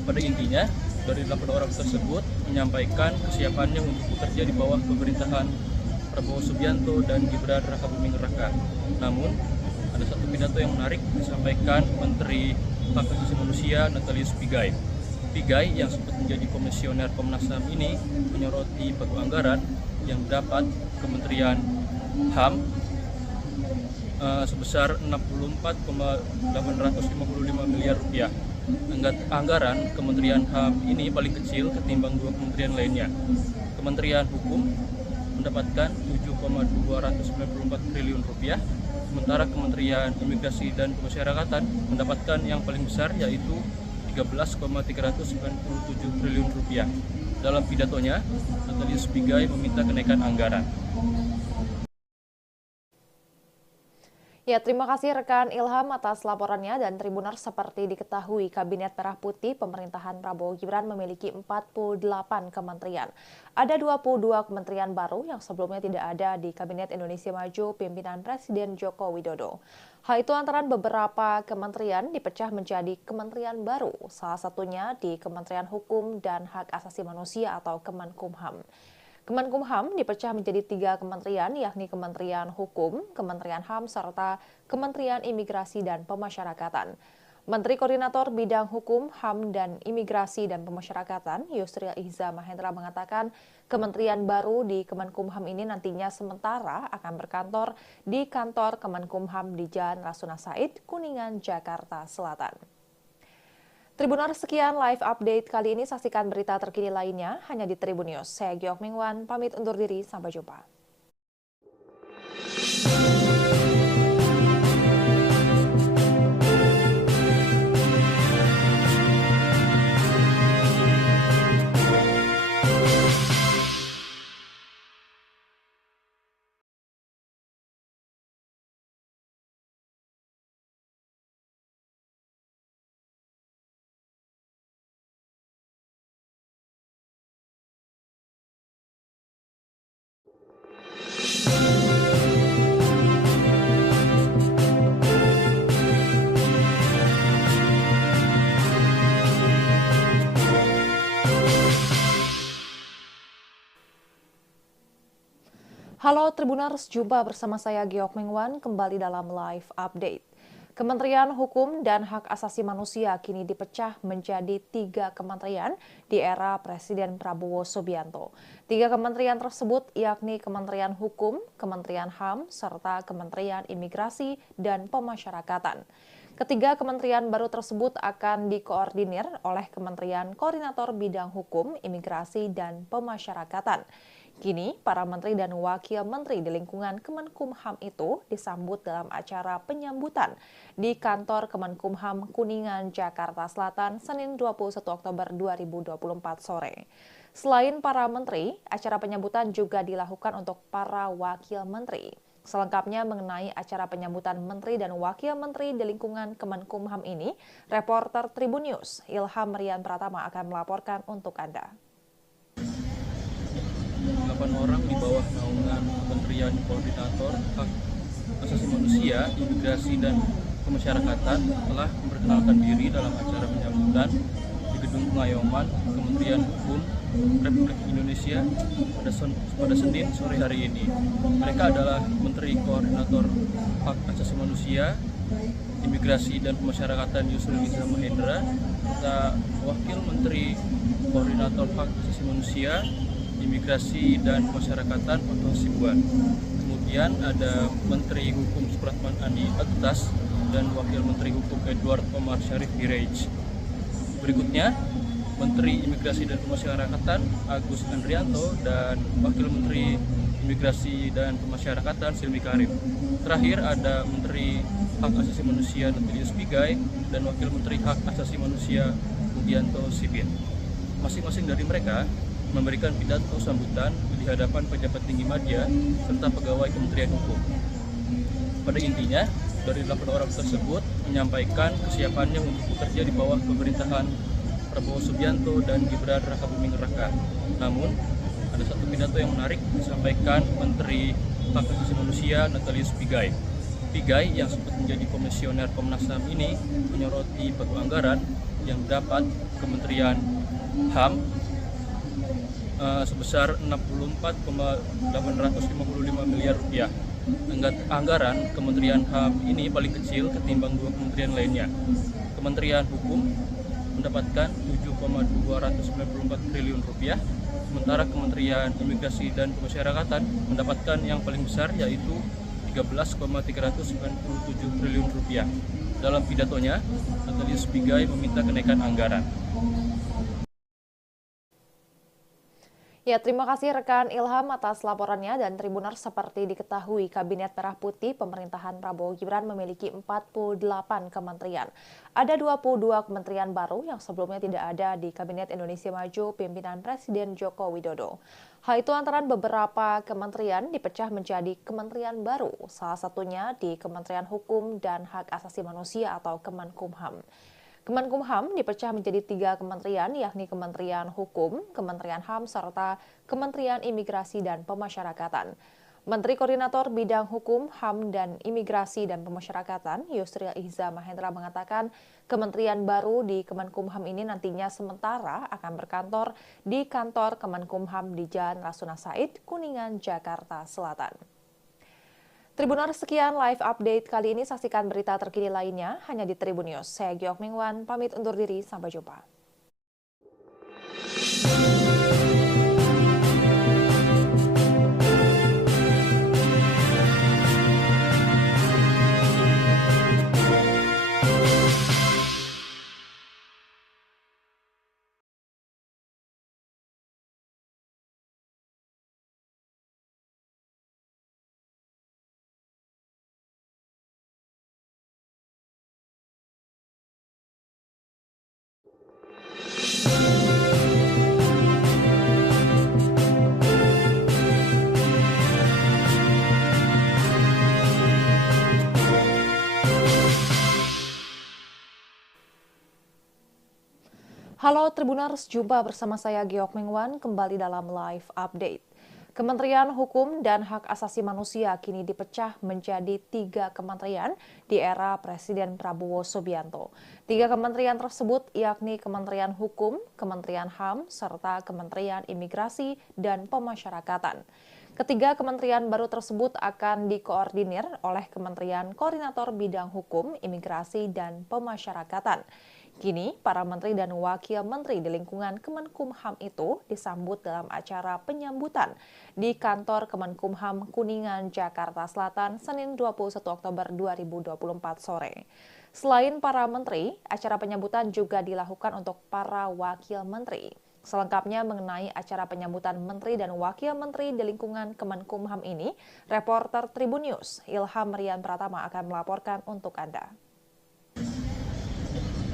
Pada intinya, dari 8 orang tersebut menyampaikan kesiapannya untuk bekerja di bawah pemerintahan Prabowo Subianto dan Gibran Rakabuming Raka. Namun, ada satu pidato yang menarik disampaikan Menteri Hak Asasi Manusia Natalius Pigai. Pigai yang sempat menjadi komisioner Komnas HAM ini menyoroti pagu anggaran yang dapat Kementerian HAM sebesar 64,855 miliar rupiah. Anggaran Kementerian HAM ini paling kecil ketimbang 2 kementerian lainnya. Kementerian Hukum mendapatkan 7,294 triliun rupiah, sementara Kementerian Imigrasi dan Pemasyarakatan mendapatkan yang paling besar yaitu 13,397 triliun rupiah. Dalam pidatonya, Natalius Pigai meminta kenaikan anggaran. Ya, terima kasih rekan Ilham atas laporannya dan Tribuners seperti diketahui Kabinet Merah Putih pemerintahan Prabowo Gibran memiliki 48 kementerian. Ada 22 kementerian baru yang sebelumnya tidak ada di Kabinet Indonesia Maju pimpinan Presiden Joko Widodo. Hal itu antara beberapa kementerian dipecah menjadi kementerian baru, salah satunya di Kementerian Hukum dan Hak Asasi Manusia atau Kemenkumham. Kemenkumham dipecah menjadi 3 kementerian, yakni Kementerian Hukum, Kementerian HAM, serta Kementerian Imigrasi dan Pemasyarakatan. Menteri Koordinator Bidang Hukum, HAM, dan Imigrasi dan Pemasyarakatan, Yusril Iza Mahendra mengatakan kementerian baru di Kemenkumham ini nantinya sementara akan berkantor di kantor Kemenkumham di Jalan Rasuna Said, Kuningan, Jakarta Selatan. Tribuners, sekian live update kali ini. Saksikan berita terkini lainnya hanya di Tribun News. Saya Giok Mingwan, pamit undur diri. Sampai jumpa. Halo Tribuners, jumpa bersama saya Giok Mingwan kembali dalam live update. Kementerian Hukum dan Hak Asasi Manusia kini dipecah menjadi 3 kementerian di era Presiden Prabowo Subianto. 3 kementerian tersebut yakni Kementerian Hukum, Kementerian HAM, serta Kementerian Imigrasi dan Pemasyarakatan. Ketiga kementerian baru tersebut akan dikoordinir oleh Kementerian Koordinator Bidang Hukum, Imigrasi, dan Pemasyarakatan. Kini, para menteri dan wakil menteri di lingkungan Kemenkumham itu disambut dalam acara penyambutan di kantor Kemenkumham Kuningan, Jakarta Selatan, Senin 21 Oktober 2024 sore. Selain para menteri, acara penyambutan juga dilakukan untuk para wakil menteri. Selengkapnya mengenai acara penyambutan menteri dan wakil menteri di lingkungan Kemenkumham ini, reporter Tribun News Ilham Rian Pratama akan melaporkan untuk Anda. 8 orang di bawah naungan Kementerian Koordinator Hak Asasi Manusia, Imigrasi, dan Pemasyarakatan telah memperkenalkan diri dalam acara penyambutan di Gedung Pengayuman Kementerian Hukum Republik Indonesia pada Senin sore hari ini. Mereka adalah Menteri Koordinator Hak Asasi Manusia, Imigrasi, dan Pemasyarakatan Yusril Iza Mahendra, serta Wakil Menteri Koordinator Hak Asasi Manusia, Imigrasi, dan Pemasyarakatan Otto Hasibuan. Kemudian ada Menteri Hukum Supratman Andi Aktas dan Wakil Menteri Hukum Edward Omar Syarif Hirej. Berikutnya, Menteri Imigrasi dan Pemasyarakatan Agus Andrianto dan Wakil Menteri Imigrasi dan Pemasyarakatan Silmi Karim. Terakhir ada Menteri Hak Asasi Manusia Natalius Pigai dan Wakil Menteri Hak Asasi Manusia Mugianto Sibin. Masing-masing dari mereka memberikan pidato sambutan di hadapan pejabat tinggi media serta pegawai Kementerian Hukum. Pada intinya, dari 8 orang tersebut menyampaikan kesiapannya untuk bekerja di bawah pemerintahan Prabowo Subianto dan Gibran Rakabuming Raka. Namun, ada satu pidato yang menarik disampaikan Menteri Hak Asasi Manusia Natalius Pigai. Pigai yang sempat menjadi komisioner Komnas HAM ini menyoroti pagu anggaran yang dapat Kementerian HAM sebesar 64,855 miliar rupiah. Anggaran Kementerian HAM ini paling kecil ketimbang 2 kementerian lainnya. Kementerian Hukum mendapatkan 7,294 triliun rupiah, sementara Kementerian Imigrasi dan Pemasyarakatan mendapatkan yang paling besar yaitu 13,397 triliun rupiah. Dalam pidatonya, Natalius Pigai meminta kenaikan anggaran. Ya, terima kasih rekan Ilham atas laporannya dan Tribuners seperti diketahui Kabinet Merah Putih pemerintahan Prabowo Gibran memiliki 48 kementerian. Ada 22 kementerian baru yang sebelumnya tidak ada di Kabinet Indonesia Maju pimpinan Presiden Joko Widodo. Hal itu antara beberapa kementerian dipecah menjadi kementerian baru, salah satunya di Kementerian Hukum dan Hak Asasi Manusia atau Kemenkumham. Kemenkumham dipecah menjadi 3 kementerian, yakni Kementerian Hukum, Kementerian HAM, serta Kementerian Imigrasi dan Pemasyarakatan. Menteri Koordinator Bidang Hukum, HAM, dan Imigrasi dan Pemasyarakatan, Yusril Iza Mahendra mengatakan kementerian baru di Kemenkumham ini nantinya sementara akan berkantor di kantor Kemenkumham di Jalan Rasuna Said, Kuningan, Jakarta Selatan. Tribuners, sekian live update kali ini. Saksikan berita terkini lainnya hanya di Tribun News. Saya Giok Mingwan, pamit undur diri. Sampai jumpa. Halo Tribuners, jumpa bersama saya Giok Mingwan kembali dalam live update. Kementerian Hukum dan Hak Asasi Manusia kini dipecah menjadi 3 kementerian di era Presiden Prabowo Subianto. 3 kementerian tersebut yakni Kementerian Hukum, Kementerian HAM, serta Kementerian Imigrasi dan Pemasyarakatan. Ketiga kementerian baru tersebut akan dikoordinir oleh Kementerian Koordinator Bidang Hukum, Imigrasi, dan Pemasyarakatan. Kini, para menteri dan wakil menteri di lingkungan Kemenkumham itu disambut dalam acara penyambutan di kantor Kemenkumham Kuningan, Jakarta Selatan, Senin 21 Oktober 2024 sore. Selain para menteri, acara penyambutan juga dilakukan untuk para wakil menteri. Selengkapnya mengenai acara penyambutan menteri dan wakil menteri di lingkungan Kemenkumham ini, reporter Tribun News Ilham Rian Pratama akan melaporkan untuk Anda.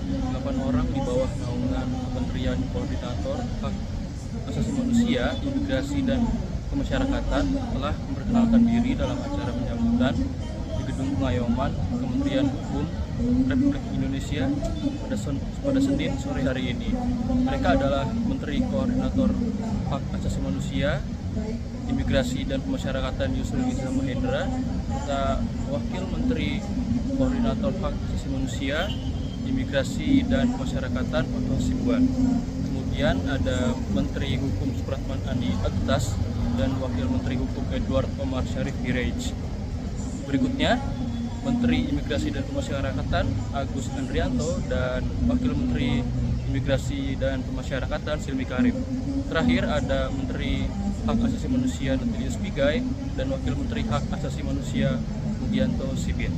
8 orang di bawah naungan Kementerian Koordinator Hak Asasi Manusia, Imigrasi, dan Pemasyarakatan telah memperkenalkan diri dalam acara penyambutan di Gedung Pengayoman Kementerian Hukum Republik Indonesia pada Senin sore hari ini. Mereka adalah Menteri Koordinator Hak Asasi Manusia, Imigrasi, dan Pemasyarakatan Yusril Iza Mahendra, serta Wakil Menteri Koordinator Hak Asasi Manusia, Imigrasi, dan Pemasyarakatan Otto Sibuan. Kemudian ada Menteri Hukum Supratman Andi Aktas dan Wakil Menteri Hukum Edward Omar Syarif Hirej. Berikutnya, Menteri Imigrasi dan Pemasyarakatan Agus Andrianto dan Wakil Menteri Imigrasi dan Pemasyarakatan Silmi Karim. Terakhir ada Menteri Hak Asasi Manusia Natalius Pigai dan Wakil Menteri Hak Asasi Manusia Mugianto Sibin.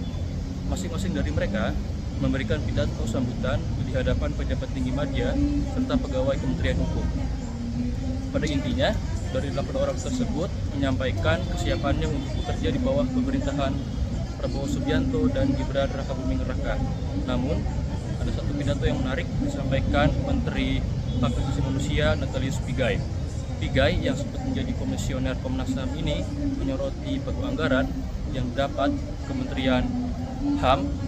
Masing-masing dari mereka memberikan pidato sambutan di hadapan pejabat tinggi media serta pegawai Kementerian Hukum. Pada intinya, dari 8 orang tersebut menyampaikan kesiapannya untuk bekerja di bawah pemerintahan Prabowo Subianto dan Gibran Rakabuming Raka. Namun, ada satu pidato yang menarik disampaikan Menteri Hak Asasi Manusia Natalius Pigai. Pigai yang sempat menjadi komisioner Komnas HAM ini menyoroti pagu anggaran yang dapat Kementerian HAM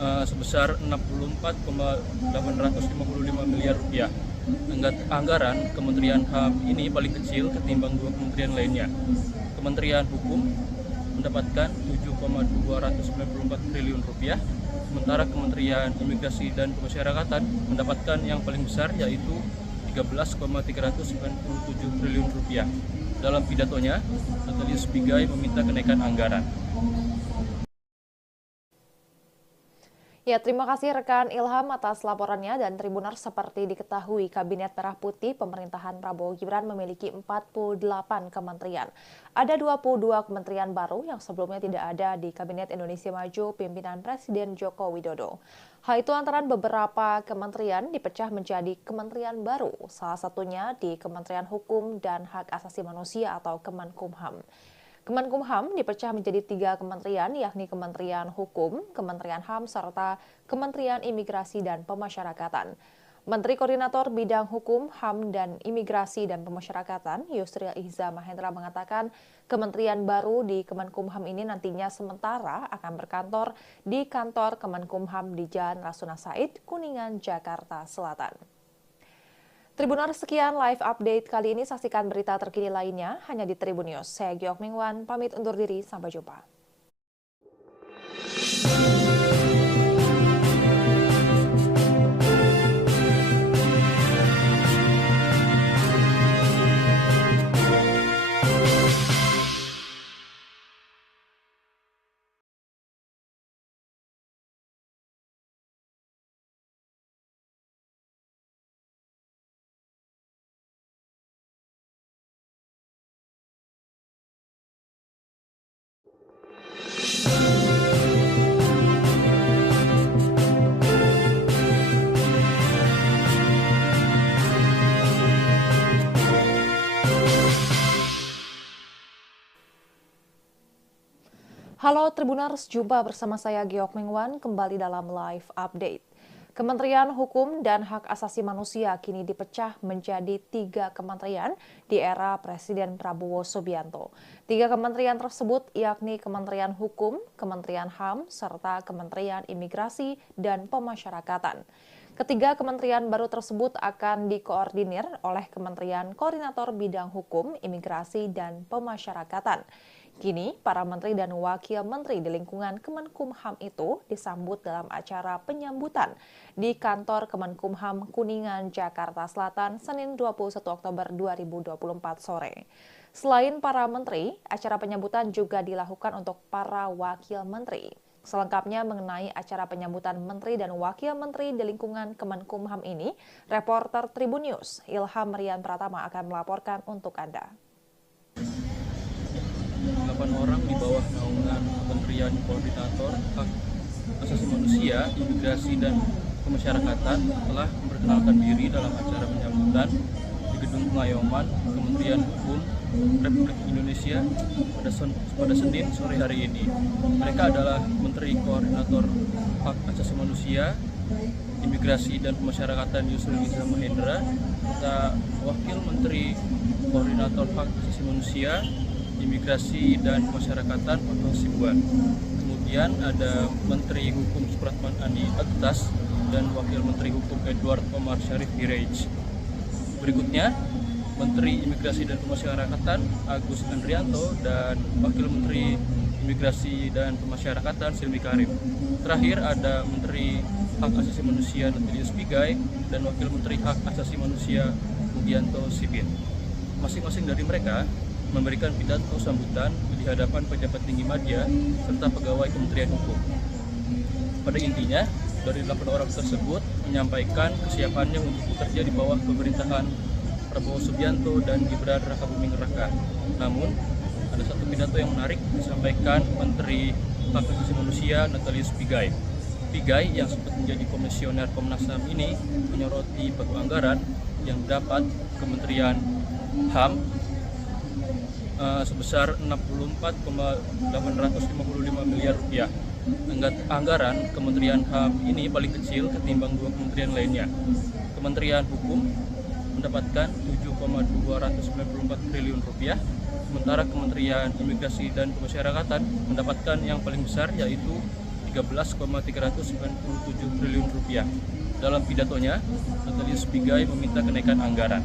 sebesar 64,855 miliar rupiah. Anggaran Kementerian HAM ini paling kecil ketimbang 2 kementerian lainnya. Kementerian Hukum mendapatkan 7,294 triliun rupiah, sementara Kementerian Imigrasi dan Pemasyarakatan mendapatkan yang paling besar yaitu 13,397 triliun rupiah. Dalam pidatonya, Natalius Pigai meminta kenaikan anggaran. Ya, terima kasih rekan Ilham atas laporannya dan Tribuners. Seperti diketahui, Kabinet Merah Putih pemerintahan Prabowo Gibran memiliki 48 kementerian. Ada 22 kementerian baru yang sebelumnya tidak ada di Kabinet Indonesia Maju pimpinan Presiden Joko Widodo. Hal itu antara beberapa kementerian dipecah menjadi kementerian baru, salah satunya di Kementerian Hukum dan Hak Asasi Manusia atau Kemenkumham. Kemenkumham dipecah menjadi 3 kementerian, yakni Kementerian Hukum, Kementerian HAM, serta Kementerian Imigrasi dan Pemasyarakatan. Menteri Koordinator Bidang Hukum, HAM, dan Imigrasi dan Pemasyarakatan, Yusril Iza Mahendra mengatakan kementerian baru di Kemenkumham ini nantinya sementara akan berkantor di kantor Kemenkumham di Jalan Rasuna Said, Kuningan, Jakarta Selatan. Tribuners, sekian live update kali ini. Saksikan berita terkini lainnya hanya di Tribun News. Saya Giok Mingwan, pamit undur diri. Sampai jumpa. Halo Tribuners, jumpa bersama saya Giok Mingwan kembali dalam live update. Kementerian Hukum dan Hak Asasi Manusia kini dipecah menjadi 3 kementerian di era Presiden Prabowo Subianto. 3 kementerian tersebut yakni Kementerian Hukum, Kementerian HAM, serta Kementerian Imigrasi dan Pemasyarakatan. Ketiga kementerian baru tersebut akan dikoordinir oleh Kementerian Koordinator Bidang Hukum, Imigrasi, dan Pemasyarakatan. Kini, para menteri dan wakil menteri di lingkungan Kemenkumham itu disambut dalam acara penyambutan di kantor Kemenkumham Kuningan, Jakarta Selatan, Senin 21 Oktober 2024 sore. Selain para menteri, acara penyambutan juga dilakukan untuk para wakil menteri. Selengkapnya mengenai acara penyambutan menteri dan wakil menteri di lingkungan Kemenkumham ini, reporter Tribun News Ilham Rian Pratama akan melaporkan untuk Anda. 8 orang di bawah naungan Kementerian Koordinator Hak Asasi Manusia, Imigrasi, dan Pemasyarakatan telah memperkenalkan diri dalam acara penyambutan di Gedung Pengayuman Kementerian Hukum Republik Indonesia pada Senin sore hari ini. Mereka adalah Menteri Koordinator Hak Asasi Manusia, Imigrasi, dan Pemasyarakatan Yusril Iza Mahendra, serta Wakil Menteri Koordinator Hak Asasi Manusia, Imigrasi, dan Pemasyarakatan Otto Hasibuan. Kemudian ada Menteri Hukum Supratman Andi Aktas dan Wakil Menteri Hukum Edward Omar Syarif Hirej. Berikutnya, Menteri Imigrasi dan Pemasyarakatan Agus Andrianto dan Wakil Menteri Imigrasi dan Pemasyarakatan Silmi Karim. Terakhir ada Menteri Hak Asasi Manusia Natalius Pigai dan Wakil Menteri Hak Asasi Manusia Mugianto Sibin. Masing-masing dari mereka memberikan pidato sambutan di hadapan pejabat tinggi media serta pegawai Kementerian Hukum. Pada intinya, dari 8 orang tersebut menyampaikan kesiapannya untuk bekerja di bawah pemerintahan Prabowo Subianto dan Gibran Rakabuming Raka. Namun, ada satu pidato yang menarik disampaikan Menteri Hak Asasi Manusia Natalius Pigai. Pigai yang sempat menjadi komisioner Komnas HAM ini menyoroti pagu anggaran yang dapat Kementerian HAM sebesar 64,855 miliar rupiah. Anggaran Kementerian HAM ini paling kecil ketimbang 2 kementerian lainnya. Kementerian Hukum mendapatkan 7,294 triliun rupiah, sementara Kementerian Imigrasi dan Pemasyarakatan mendapatkan yang paling besar yaitu 13,397 triliun rupiah. Dalam pidatonya, Natalius Pigai meminta kenaikan anggaran.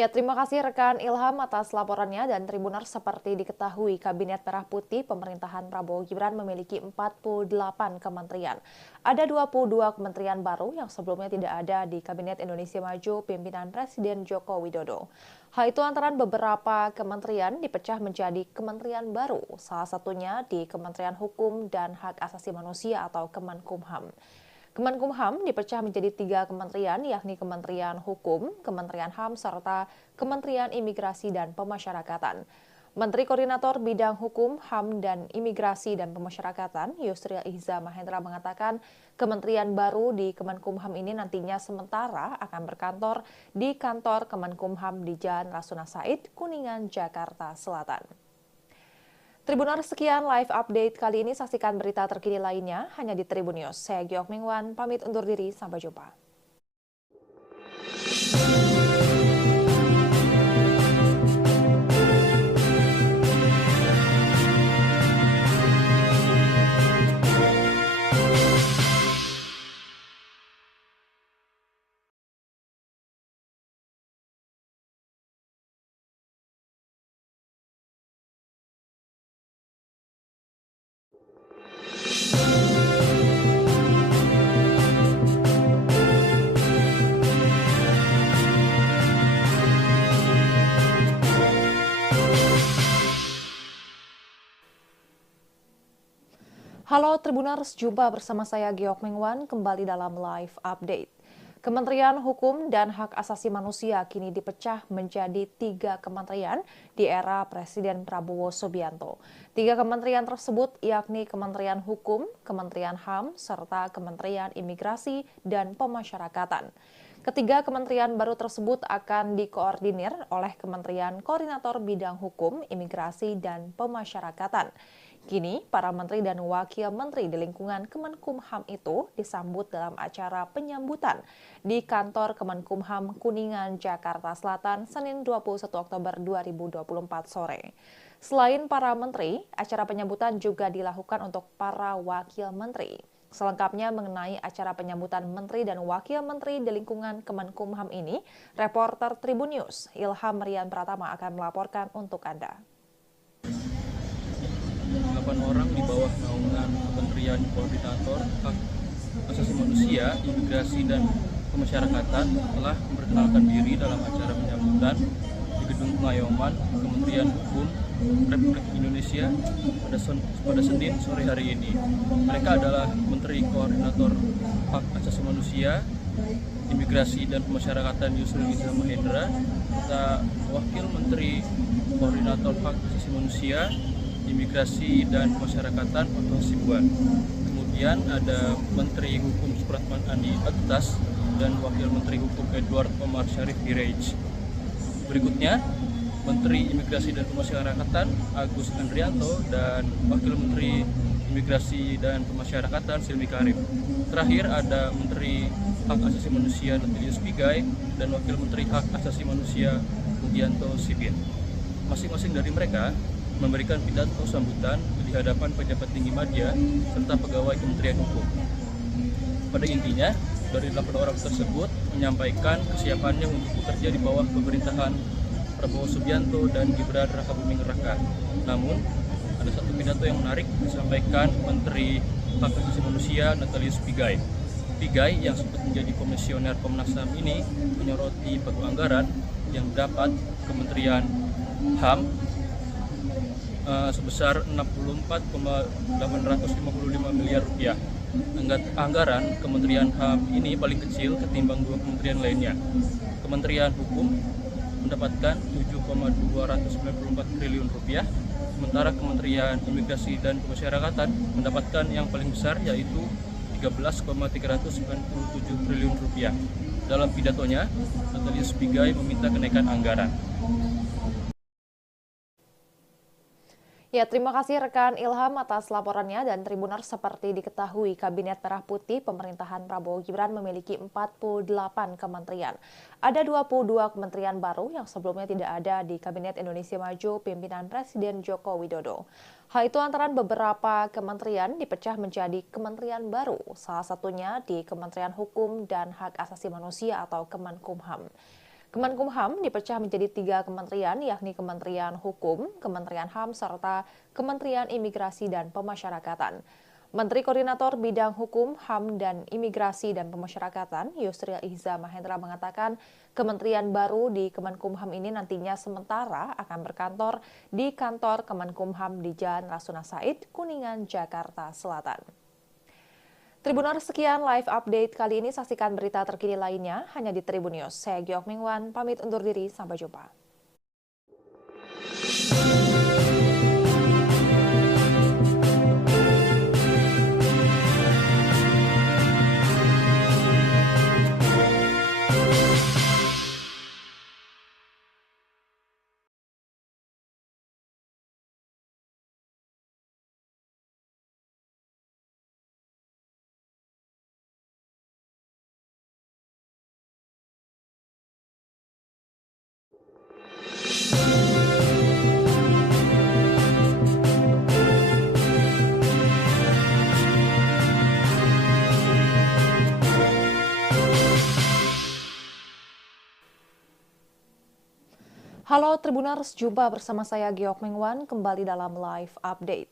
Ya, terima kasih rekan Ilham atas laporannya dan Tribuners seperti diketahui Kabinet Merah Putih pemerintahan Prabowo Gibran memiliki 48 kementerian. Ada 22 kementerian baru yang sebelumnya tidak ada di Kabinet Indonesia Maju pimpinan Presiden Joko Widodo. Hal itu antara beberapa kementerian dipecah menjadi kementerian baru, salah satunya di Kementerian Hukum dan Hak Asasi Manusia atau Kemenkumham. Kemenkumham dipecah menjadi 3 kementerian, yakni Kementerian Hukum, Kementerian HAM, serta Kementerian Imigrasi dan Pemasyarakatan. Menteri Koordinator Bidang Hukum, HAM, dan Imigrasi dan Pemasyarakatan, Yusril Iza Mahendra mengatakan kementerian baru di Kemenkumham ini nantinya sementara akan berkantor di kantor Kemenkumham di Jalan Rasuna Said, Kuningan, Jakarta Selatan. Tribuners, sekian live update kali ini. Saksikan berita terkini lainnya hanya di Tribun News. Saya Giok Mingwan, pamit undur diri. Sampai jumpa. Halo Tribuners, jumpa bersama saya Giok Mingwan kembali dalam live update. Kementerian Hukum dan Hak Asasi Manusia kini dipecah menjadi 3 kementerian di era Presiden Prabowo Subianto. 3 kementerian tersebut yakni Kementerian Hukum, Kementerian HAM, serta Kementerian Imigrasi dan Pemasyarakatan. Ketiga kementerian baru tersebut akan dikoordinir oleh Kementerian Koordinator Bidang Hukum, Imigrasi, dan Pemasyarakatan. Kini, para menteri dan wakil menteri di lingkungan Kemenkumham itu disambut dalam acara penyambutan di kantor Kemenkumham Kuningan, Jakarta Selatan, Senin 21 Oktober 2024 sore. Selain para menteri, acara penyambutan juga dilakukan untuk para wakil menteri. Selengkapnya mengenai acara penyambutan menteri dan wakil menteri di lingkungan Kemenkumham ini, reporter Tribun News Ilham Rian Pratama akan melaporkan untuk Anda. 8 orang di bawah naungan Kementerian Koordinator Hak Asasi Manusia, Imigrasi, dan Pemasyarakatan telah memperkenalkan diri dalam acara penyambutan di Gedung Pengayoman Kementerian Hukum Republik Indonesia pada Senin sore hari ini. Mereka adalah Menteri Koordinator Hak Asasi Manusia, Imigrasi, dan Pemasyarakatan Yusril Iza Mahendra, serta Wakil Menteri Koordinator Hak Asasi Manusia, Imigrasi dan Pemasyarakatan Otto Hasibuan. Kemudian ada Menteri Hukum Supratman Andi Aktas dan Wakil Menteri Hukum Edward Omar Syarif Hirej. Berikutnya Menteri Imigrasi dan Pemasyarakatan Agus Andrianto dan Wakil Menteri Imigrasi dan Pemasyarakatan Silmi Karim. Terakhir ada Menteri Hak Asasi Manusia Natalius Pigai dan Wakil Menteri Hak Asasi Manusia Mugianto Sibin. Masing-masing dari mereka memberikan pidato sambutan di hadapan pejabat tinggi media serta pegawai Kementerian Hukum. Pada intinya, dari 8 orang tersebut menyampaikan kesiapannya untuk bekerja di bawah pemerintahan Prabowo Subianto dan Gibran Rakabuming Raka. Namun, ada satu pidato yang menarik disampaikan Menteri Hak Asasi Manusia Natalius Pigai. Pigai yang sempat menjadi komisioner Komnas HAM ini menyoroti pagu anggaran yang dapat Kementerian HAM sebesar 64,855 miliar rupiah. Anggaran Kementerian HAM ini paling kecil ketimbang 2 kementerian lainnya. Kementerian Hukum mendapatkan 7,294 triliun rupiah, sementara Kementerian Imigrasi dan Pemasyarakatan mendapatkan yang paling besar yaitu 13,397 triliun rupiah. Dalam pidatonya, Natalius Pigai meminta kenaikan anggaran. Ya, terima kasih rekan Ilham atas laporannya dan Tribuners seperti diketahui Kabinet Merah Putih pemerintahan Prabowo Gibran memiliki 48 kementerian. Ada 22 kementerian baru yang sebelumnya tidak ada di Kabinet Indonesia Maju pimpinan Presiden Joko Widodo. Hal itu antara beberapa kementerian dipecah menjadi kementerian baru, salah satunya di Kementerian Hukum dan Hak Asasi Manusia atau Kemenkumham. Kemenkumham dipecah menjadi 3 kementerian, yakni Kementerian Hukum, Kementerian HAM, serta Kementerian Imigrasi dan Pemasyarakatan. Menteri Koordinator Bidang Hukum, HAM, dan Imigrasi dan Pemasyarakatan, Yusril Ihza Mahendra mengatakan kementerian baru di Kemenkumham ini nantinya sementara akan berkantor di kantor Kemenkumham di Jalan Rasuna Said, Kuningan, Jakarta Selatan. Tribuners, sekian live update kali ini. Saksikan berita terkini lainnya hanya di Tribun News. Saya Giok Mingwan, pamit undur diri. Sampai jumpa. Halo Tribuners, jumpa bersama saya Giok Mingwan kembali dalam live update.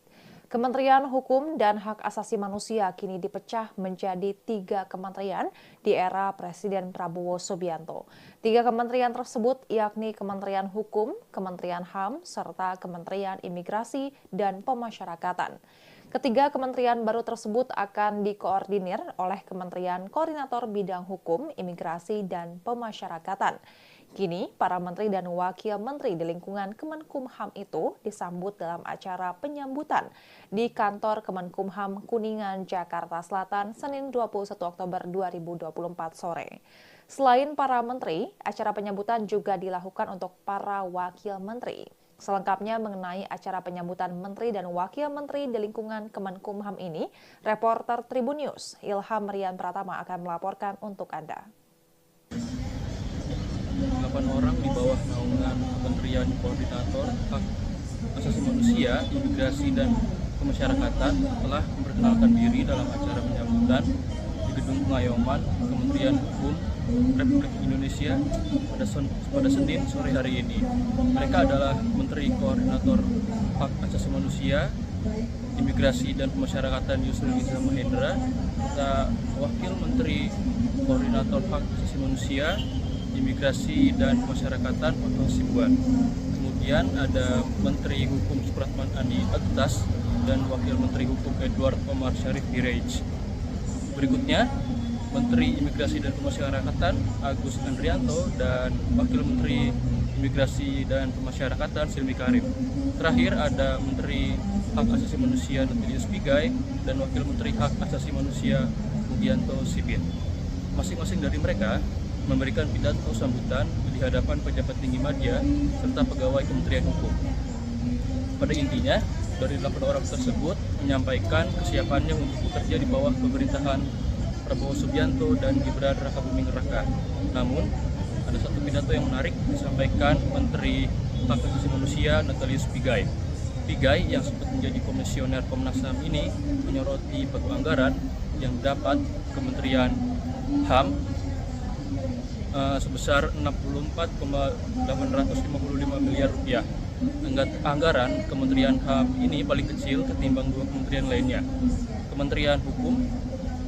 Kementerian Hukum dan Hak Asasi Manusia kini dipecah menjadi 3 kementerian di era Presiden Prabowo Subianto. 3 kementerian tersebut yakni Kementerian Hukum, Kementerian HAM, serta Kementerian Imigrasi dan Pemasyarakatan. Ketiga kementerian baru tersebut akan dikoordinir oleh Kementerian Koordinator Bidang Hukum, Imigrasi, dan Pemasyarakatan. Kini, para menteri dan wakil menteri di lingkungan Kemenkumham itu disambut dalam acara penyambutan di kantor Kemenkumham Kuningan, Jakarta Selatan, Senin 21 Oktober 2024 sore. Selain para menteri, acara penyambutan juga dilakukan untuk para wakil menteri. Selengkapnya mengenai acara penyambutan menteri dan wakil menteri di lingkungan Kemenkumham ini, reporter Tribun News Ilham Rian Pratama akan melaporkan untuk Anda. 8 orang di bawah naungan Kementerian Koordinator Hak Asasi Manusia, Imigrasi, dan Pemasyarakatan telah memperkenalkan diri dalam acara penyambutan di Gedung Pengayoman Kementerian Hukum Republik Indonesia pada Senin sore hari ini. Mereka adalah Menteri Koordinator Hak Asasi Manusia, Imigrasi, dan Pemasyarakatan Yusril Ihza Mahendra, serta Wakil Menteri Koordinator Hak Asasi Manusia, Imigrasi, dan Pemasyarakatan Otto Hasibuan. Kemudian ada Menteri Hukum Supratman Andi Aktas dan Wakil Menteri Hukum Edward Omar Syarif Hirej. Berikutnya, Menteri Imigrasi dan Pemasyarakatan Agus Andrianto dan Wakil Menteri Imigrasi dan Pemasyarakatan Silmi Karim. Terakhir ada Menteri Hak Asasi Manusia Natalius Pigai dan Wakil Menteri Hak Asasi Manusia Mugianto Sibin. Masing-masing dari mereka memberikan pidato sambutan di hadapan pejabat tinggi media serta pegawai Kementerian Hukum. Pada intinya, dari 8 orang tersebut menyampaikan kesiapannya untuk bekerja di bawah pemerintahan Prabowo Subianto dan Gibran Rakabuming Raka. Namun, ada satu pidato yang menarik disampaikan Menteri Hak Asasi Manusia Natalius Pigai. Pigai yang sempat menjadi komisioner Komnas HAM ini menyoroti pagu anggaran yang dapat Kementerian HAM sebesar 64,855 miliar rupiah. Anggaran Kementerian HAM ini paling kecil ketimbang 2 kementerian lainnya. Kementerian Hukum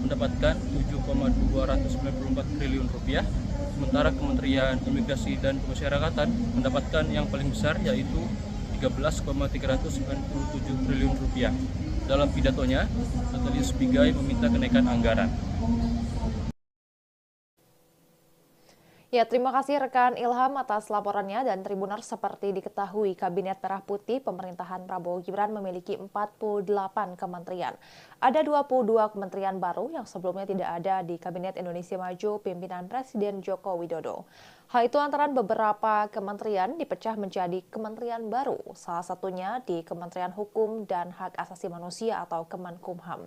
mendapatkan 7,294 triliun rupiah, sementara Kementerian Imigrasi dan Pemasyarakatan mendapatkan yang paling besar yaitu 13,397 triliun rupiah. Dalam pidatonya, Natalius Pigai meminta kenaikan anggaran. Ya, terima kasih rekan Ilham atas laporannya. Dan Tribuners, seperti diketahui Kabinet Merah Putih pemerintahan Prabowo Gibran memiliki 48 kementerian. Ada 22 kementerian baru yang sebelumnya tidak ada di Kabinet Indonesia Maju pimpinan Presiden Joko Widodo. Hal itu antara beberapa kementerian dipecah menjadi kementerian baru, salah satunya di Kementerian Hukum dan Hak Asasi Manusia atau Kemenkumham.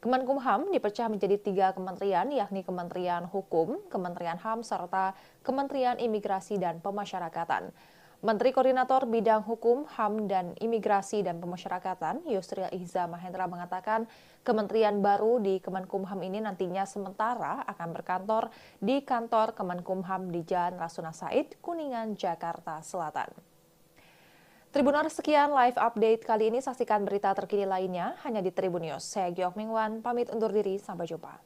Kemenkumham dipecah menjadi 3 kementerian, yakni Kementerian Hukum, Kementerian HAM, serta Kementerian Imigrasi dan Pemasyarakatan. Menteri Koordinator Bidang Hukum, HAM, dan Imigrasi dan Pemasyarakatan, Yusril Iza Mahendra mengatakan kementerian baru di Kemenkumham ini nantinya sementara akan berkantor di kantor Kemenkumham di Jalan Rasuna Said, Kuningan, Jakarta Selatan. Tribuners, sekian live update kali ini. Saksikan berita terkini lainnya hanya di Tribun News. Saya Giok Mingwan, pamit undur diri. Sampai jumpa.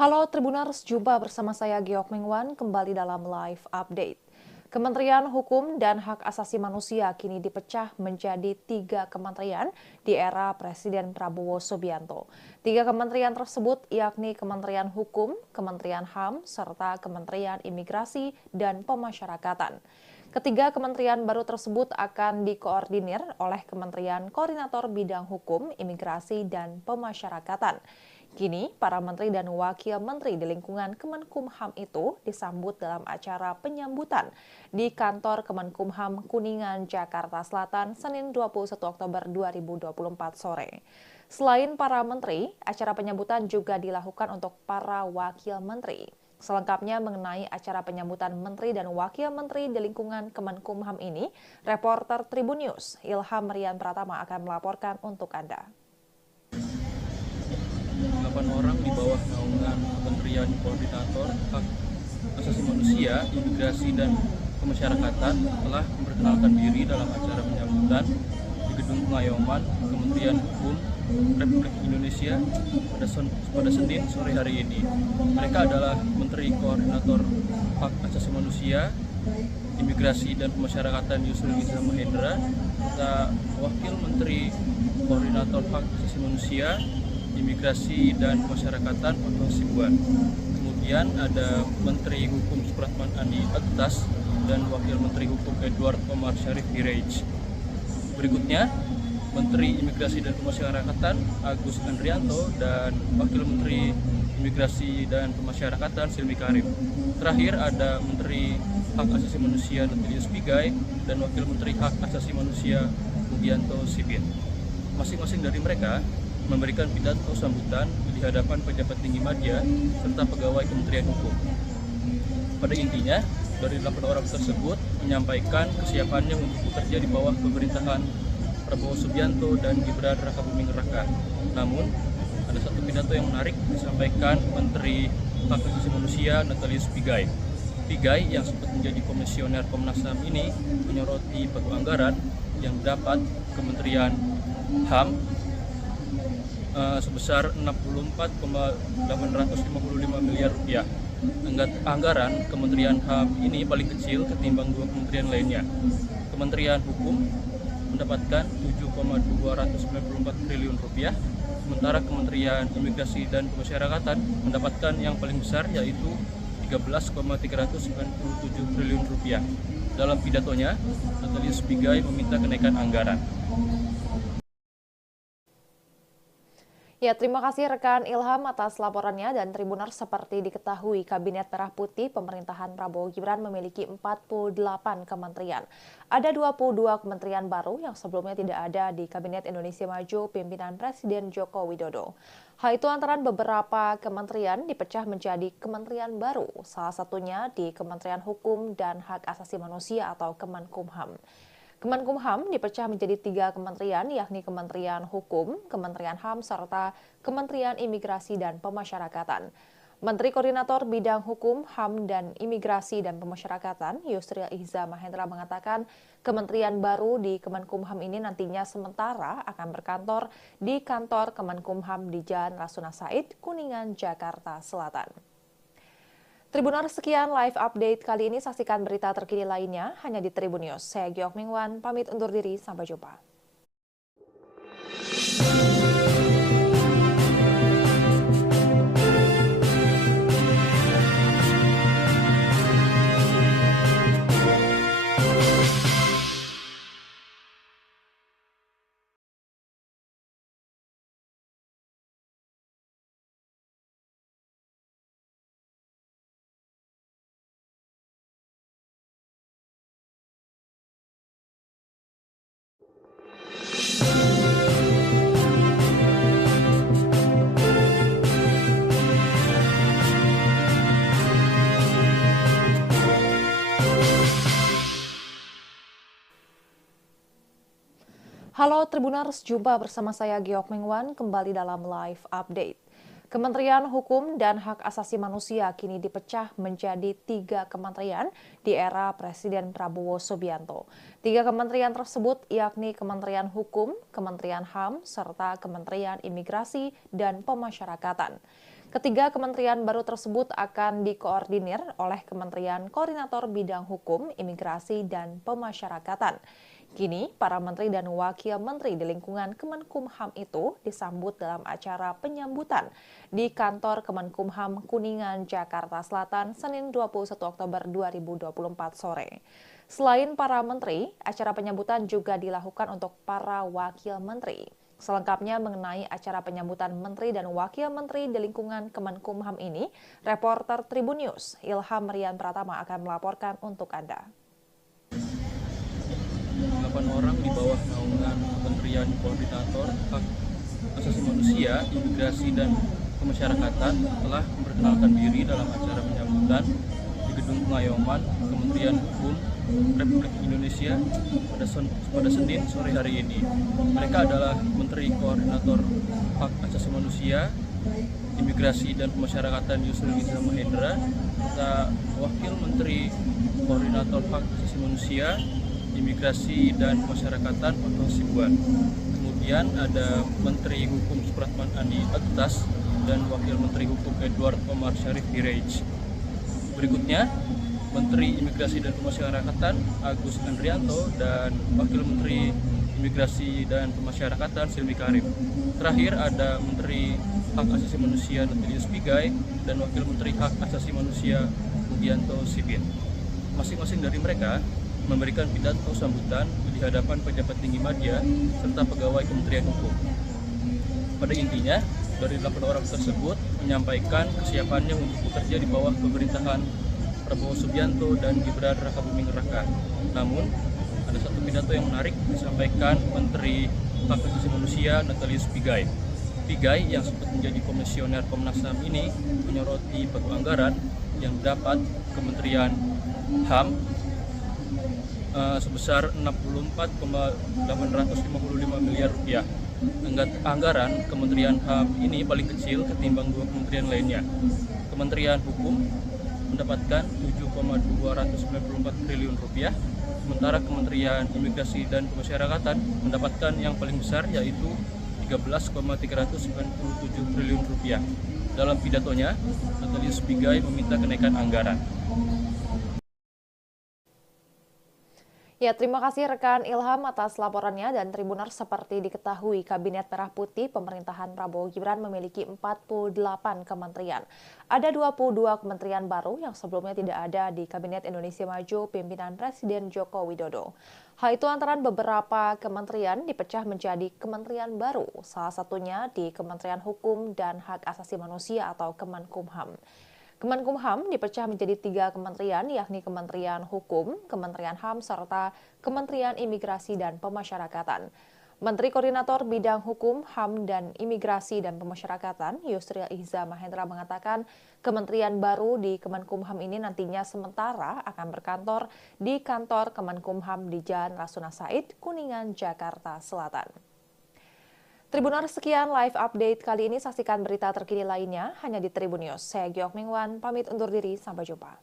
Halo Tribuners, jumpa bersama saya Giok Mingwan kembali dalam live update. Kementerian Hukum dan Hak Asasi Manusia kini dipecah menjadi 3 kementerian di era Presiden Prabowo Subianto. 3 kementerian tersebut yakni Kementerian Hukum, Kementerian HAM, serta Kementerian Imigrasi dan Pemasyarakatan. Ketiga kementerian baru tersebut akan dikoordinir oleh Kementerian Koordinator Bidang Hukum, Imigrasi, dan Pemasyarakatan. Kini, para menteri dan wakil menteri di lingkungan Kemenkumham itu disambut dalam acara penyambutan di kantor Kemenkumham Kuningan, Jakarta Selatan, Senin 21 Oktober 2024 sore. Selain para menteri, acara penyambutan juga dilakukan untuk para wakil menteri. Selengkapnya mengenai acara penyambutan menteri dan wakil menteri di lingkungan Kemenkumham ini, reporter Tribun News Ilham Rian Pratama akan melaporkan untuk Anda. 8 orang di bawah naungan Kementerian Koordinator Hak Asasi Manusia, Imigrasi, dan Pemasyarakatan telah memperkenalkan diri dalam acara penyambutan di Gedung Pengayoman Kementerian Hukum Republik Indonesia pada Senin sore hari ini. Mereka adalah Menteri Koordinator Hak Asasi Manusia, Imigrasi, dan Pemasyarakatan Yusril Iza Mahendra, serta Wakil Menteri Koordinator Hak Asasi Manusia, Imigrasi, dan Pemasyarakatan Fatwa Hasibuan. Kemudian ada Menteri Hukum Supratman Andi Aktas dan Wakil Menteri Hukum Edward Omar Syarif Hirej. Berikutnya Menteri Imigrasi dan Pemasyarakatan Agus Andrianto dan Wakil Menteri Imigrasi dan Pemasyarakatan Silmi Karim. Terakhir ada Menteri Hak Asasi Manusia Natalius Pigai dan Wakil Menteri Hak Asasi Manusia Mugianto Sibin. Masing-masing dari mereka memberikan pidato sambutan di hadapan pejabat tinggi media serta pegawai Kementerian Hukum. Pada intinya, dari 8 orang tersebut menyampaikan kesiapannya untuk bekerja di bawah pemerintahan Prabowo Subianto dan Gibran Rakabuming Raka. Namun, ada satu pidato yang menarik disampaikan Menteri Hak Asasi Manusia Natalius Pigai. Pigai yang sempat menjadi komisioner Komnas HAM ini menyoroti pagu anggaran yang dapat Kementerian HAM sebesar 64,855 miliar rupiah. Anggaran Kementerian HAM ini paling kecil ketimbang 2 kementerian lainnya. Kementerian Hukum mendapatkan 7,294 triliun rupiah, sementara Kementerian Imigrasi dan Pemasyarakatan mendapatkan yang paling besar yaitu 13,397 triliun rupiah. Dalam pidatonya, Natalius Pigai meminta kenaikan anggaran. Ya, terima kasih rekan Ilham atas laporannya. Dan Tribuners, seperti diketahui Kabinet Merah Putih pemerintahan Prabowo Gibran memiliki 48 kementerian. Ada 22 kementerian baru yang sebelumnya tidak ada di Kabinet Indonesia Maju pimpinan Presiden Joko Widodo. Hal itu antara beberapa kementerian dipecah menjadi kementerian baru, salah satunya di Kementerian Hukum dan Hak Asasi Manusia atau Kemenkumham. Kemenkumham dipecah menjadi 3 kementerian, yakni Kementerian Hukum, Kementerian HAM, serta Kementerian Imigrasi dan Pemasyarakatan. Menteri Koordinator Bidang Hukum, HAM, dan Imigrasi dan Pemasyarakatan, Yusril Iza Mahendra mengatakan kementerian baru di Kemenkumham ini nantinya sementara akan berkantor di kantor Kemenkumham di Jalan Rasuna Said, Kuningan, Jakarta Selatan. Tribuners, sekian live update kali ini. Saksikan berita terkini lainnya hanya di Tribun News. Saya Giok Mingwan, pamit undur diri. Sampai jumpa. Halo Tribuners, jumpa bersama saya Giok Mingwan kembali dalam live update. Kementerian Hukum dan Hak Asasi Manusia kini dipecah menjadi 3 kementerian di era Presiden Prabowo Subianto. 3 kementerian tersebut yakni Kementerian Hukum, Kementerian HAM, serta Kementerian Imigrasi dan Pemasyarakatan. Ketiga kementerian baru tersebut akan dikoordinir oleh Kementerian Koordinator Bidang Hukum, Imigrasi, dan Pemasyarakatan. Kini, para menteri dan wakil menteri di lingkungan Kemenkumham itu disambut dalam acara penyambutan di kantor Kemenkumham Kuningan, Jakarta Selatan, Senin 21 Oktober 2024 sore. Selain para menteri, acara penyambutan juga dilakukan untuk para wakil menteri. Selengkapnya mengenai acara penyambutan menteri dan wakil menteri di lingkungan Kemenkumham ini, reporter Tribun News Ilham Rian Pratama akan melaporkan untuk Anda. 8 orang di bawah naungan Kementerian Koordinator Hak Asasi Manusia, Imigrasi, dan Pemasyarakatan telah memperkenalkan diri dalam acara penyambutan di Gedung Pengayoman Kementerian Hukum Republik Indonesia pada Senin sore hari ini. Mereka adalah Menteri Koordinator Hak Asasi Manusia, Imigrasi, dan Pemasyarakatan Yusril Iza Mahendra, serta Wakil Menteri Koordinator Hak Asasi Manusia, Imigrasi, dan Pemasyarakatan Otto Hasibuan. Kemudian ada Menteri Hukum Supratman Andi Aktas dan Wakil Menteri Hukum Edward Omar Syarif Hirej. Berikutnya, Menteri Imigrasi dan Pemasyarakatan Agus Andrianto dan Wakil Menteri Imigrasi dan Pemasyarakatan Silmi Karim. Terakhir ada Menteri Hak Asasi Manusia Natalius Pigai dan Wakil Menteri Hak Asasi Manusia Mugianto Sibin. Masing-masing dari mereka memberikan pidato sambutan di hadapan pejabat tinggi media serta pegawai Kementerian Hukum. Pada intinya, dari 8 orang tersebut menyampaikan kesiapannya untuk bekerja di bawah pemerintahan Prabowo Subianto dan Gibran Rakabuming Raka. Namun, ada satu pidato yang menarik disampaikan Menteri Hak Asasi Manusia Natalius Pigai. Pigai yang sempat menjadi komisioner Komnas HAM ini menyoroti pagu anggaran yang dapat Kementerian HAM sebesar 64,855 miliar rupiah. Anggaran Kementerian HAM ini paling kecil ketimbang 2 kementerian lainnya. Kementerian Hukum mendapatkan 7,294 triliun rupiah, sementara Kementerian Imigrasi dan Pemasyarakatan mendapatkan yang paling besar yaitu 13,397 triliun rupiah. Dalam pidatonya, Natalius Pigai meminta kenaikan anggaran. Ya, terima kasih rekan Ilham atas laporannya. Dan Tribuners, seperti diketahui, Kabinet Merah Putih pemerintahan Prabowo Gibran memiliki 48 kementerian. Ada 22 kementerian baru yang sebelumnya tidak ada di Kabinet Indonesia Maju pimpinan Presiden Joko Widodo. Hal itu antara beberapa kementerian dipecah menjadi kementerian baru, salah satunya di Kementerian Hukum dan Hak Asasi Manusia atau Kemenkumham. Kemenkumham dipecah menjadi 3 kementerian, yakni Kementerian Hukum, Kementerian HAM, serta Kementerian Imigrasi dan Pemasyarakatan. Menteri Koordinator Bidang Hukum, HAM, dan Imigrasi dan Pemasyarakatan, Yusril Iza Mahendra, mengatakan kementerian baru di Kemenkumham ini nantinya sementara akan berkantor di kantor Kemenkumham di Jalan Rasuna Said, Kuningan, Jakarta Selatan. Tribuners, sekian live update kali ini. Saksikan berita terkini lainnya hanya di Tribun News. Saya Giok Mingwan, pamit undur diri. Sampai jumpa.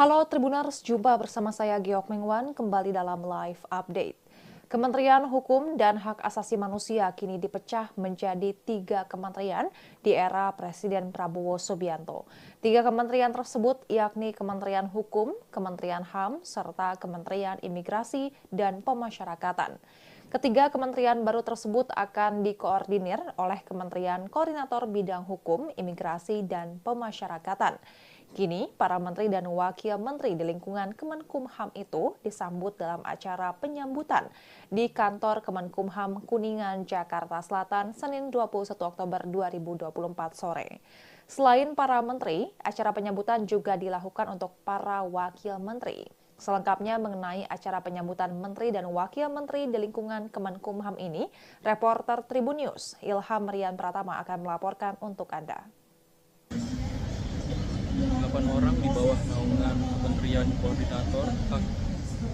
Halo Tribuners, jumpa bersama saya Giok Mingwan kembali dalam live update. Kementerian Hukum dan Hak Asasi Manusia kini dipecah menjadi 3 kementerian di era Presiden Prabowo Subianto. 3 kementerian tersebut yakni Kementerian Hukum, Kementerian HAM, serta Kementerian Imigrasi dan Pemasyarakatan. Ketiga kementerian baru tersebut akan dikoordinir oleh Kementerian Koordinator Bidang Hukum, Imigrasi, dan Pemasyarakatan. Kini, para menteri dan wakil menteri di lingkungan Kemenkumham itu disambut dalam acara penyambutan di kantor Kemenkumham Kuningan, Jakarta Selatan, Senin 21 Oktober 2024 sore. Selain para menteri, acara penyambutan juga dilakukan untuk para wakil menteri. Selengkapnya mengenai acara penyambutan menteri dan wakil menteri di lingkungan Kemenkumham ini, reporter Tribun News Ilham Rian Pratama akan melaporkan untuk Anda. 8 orang di bawah naungan Kementerian Koordinator Hak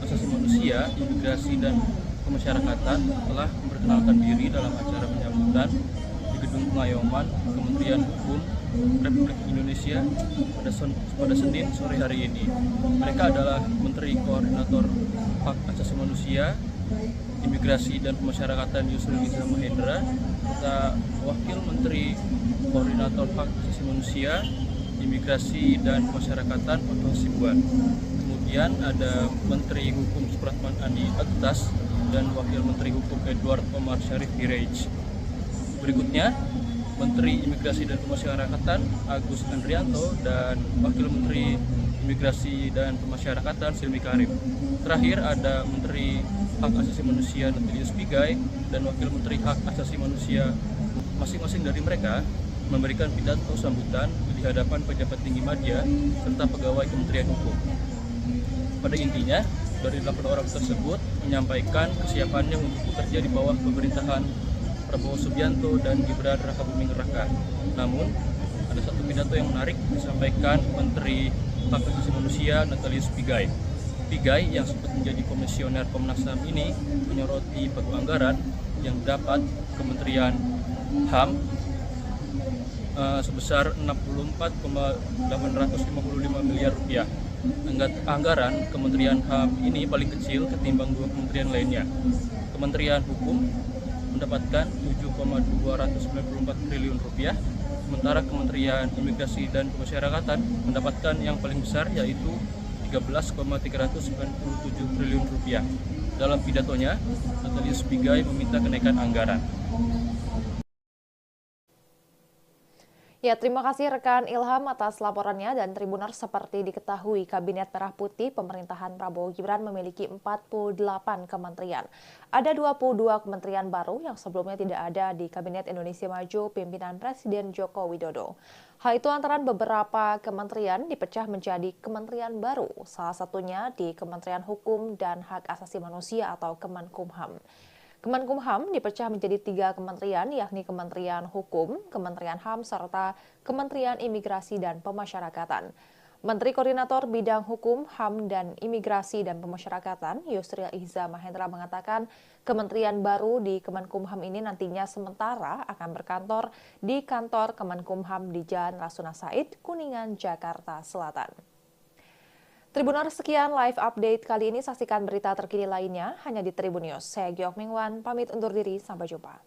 Asasi Manusia, Imigrasi, dan Pemasyarakatan telah memperkenalkan diri dalam acara penyambutan di Gedung Pengayoman Kementerian Hukum Republik Indonesia pada Senin sore hari ini. Mereka adalah Menteri Koordinator Hak Asasi Manusia, Imigrasi, dan Pemasyarakatan Yusril Iza Mahendra, serta Wakil Menteri Koordinator Hak Asasi Manusia, Imigrasi, dan Pemasyarakatan Otto Hasibuan. Kemudian ada Menteri Hukum Supratman Andi Aktas dan Wakil Menteri Hukum Edward Omar Syarif Hirej. Berikutnya Menteri Imigrasi dan Pemasyarakatan Agus Andrianto dan Wakil Menteri Imigrasi dan Pemasyarakatan Silmi Karim. Terakhir ada Menteri Hak Asasi Manusia Natalius Pigai dan Wakil Menteri Hak Asasi Manusia. Masing-masing dari mereka memberikan pidato sambutan di hadapan pejabat tinggi media serta pegawai Kementerian Hukum. Pada intinya, dari 8 orang tersebut menyampaikan kesiapannya untuk bekerja di bawah pemerintahan Prabowo Subianto dan Gibran Rakabuming Raka. Namun, ada satu pidato yang menarik disampaikan Menteri Hak Asasi Manusia Natalius Pigai. Pigai yang sempat menjadi komisioner Komnas HAM ini menyoroti pagu anggaran yang dapat Kementerian HAM sebesar 64,855 miliar rupiah. Anggaran Kementerian HAM ini paling kecil ketimbang 2 kementerian lainnya. Kementerian Hukum mendapatkan 7,294 triliun rupiah, sementara Kementerian Imigrasi dan Pemasyarakatan mendapatkan yang paling besar yaitu 13,397 triliun rupiah. Dalam pidatonya, Natalius Pigai meminta kenaikan anggaran. Ya, terima kasih rekan Ilham atas laporannya. Dan Tribuners, seperti diketahui, Kabinet Merah Putih pemerintahan Prabowo Gibran memiliki 48 kementerian. Ada 22 kementerian baru yang sebelumnya tidak ada di Kabinet Indonesia Maju pimpinan Presiden Joko Widodo. Hal itu antara beberapa kementerian dipecah menjadi kementerian baru, salah satunya di Kementerian Hukum dan Hak Asasi Manusia atau Kemenkumham. Kemenkumham dipecah menjadi 3 kementerian, yakni Kementerian Hukum, Kementerian HAM, serta Kementerian Imigrasi dan Pemasyarakatan. Menteri Koordinator Bidang Hukum, HAM, dan Imigrasi dan Pemasyarakatan, Yusril Iza Mahendra mengatakan kementerian baru di Kemenkumham ini nantinya sementara akan berkantor di kantor Kemenkumham di Jalan Rasuna Said, Kuningan, Jakarta Selatan. Tribuners, sekian live update kali ini. Saksikan berita terkini lainnya hanya di Tribun News. Saya Giok Mingwan, pamit undur diri. Sampai jumpa.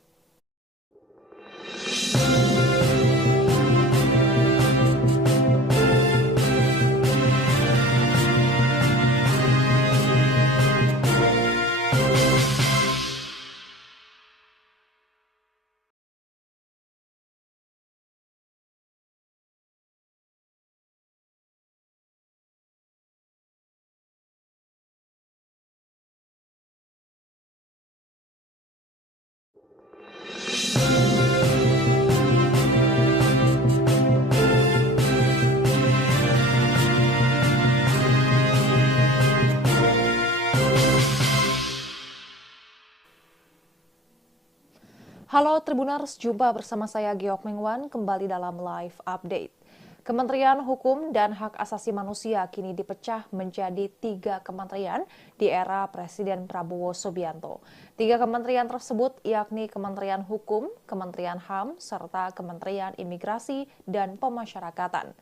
Halo Tribuners, jumpa bersama saya Giok Mingwan kembali dalam live update. Kementerian Hukum dan Hak Asasi Manusia kini dipecah menjadi 3 kementerian di era Presiden Prabowo Subianto. 3 kementerian tersebut yakni Kementerian Hukum, Kementerian HAM, serta Kementerian Imigrasi dan Pemasyarakatan.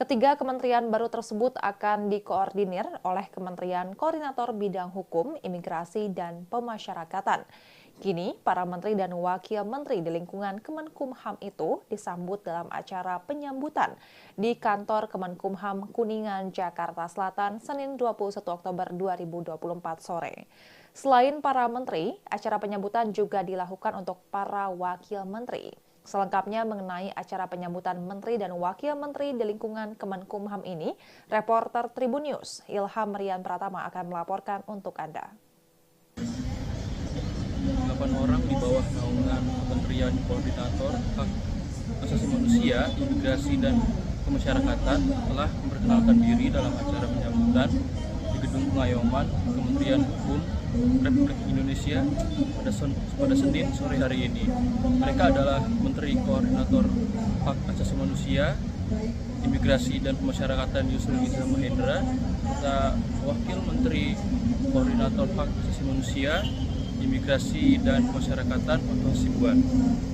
Ketiga kementerian baru tersebut akan dikoordinir oleh Kementerian Koordinator Bidang Hukum, Imigrasi, dan Pemasyarakatan. Kini, para menteri dan wakil menteri di lingkungan Kemenkumham itu disambut dalam acara penyambutan di kantor Kemenkumham Kuningan, Jakarta Selatan, Senin 21 Oktober 2024 sore. Selain para menteri, acara penyambutan juga dilakukan untuk para wakil menteri. Selengkapnya mengenai acara penyambutan menteri dan wakil menteri di lingkungan Kemenkumham ini, reporter Tribun News Ilham Rian Pratama akan melaporkan untuk Anda. 8 orang di bawah naungan Kementerian Koordinator Hak Asasi Manusia, Imigrasi, dan Pemasyarakatan telah memperkenalkan diri dalam acara penyambutan di Gedung Pengayuman Kementerian Hukum Republik Indonesia pada Senin sore hari ini. Mereka adalah Menteri Koordinator Hak Asasi Manusia, Imigrasi, dan Pemasyarakatan Yusril Iza Mahendra, serta Wakil Menteri Koordinator Hak Asasi Manusia, Imigrasi, dan Pemasyarakatan Otto Sibuan.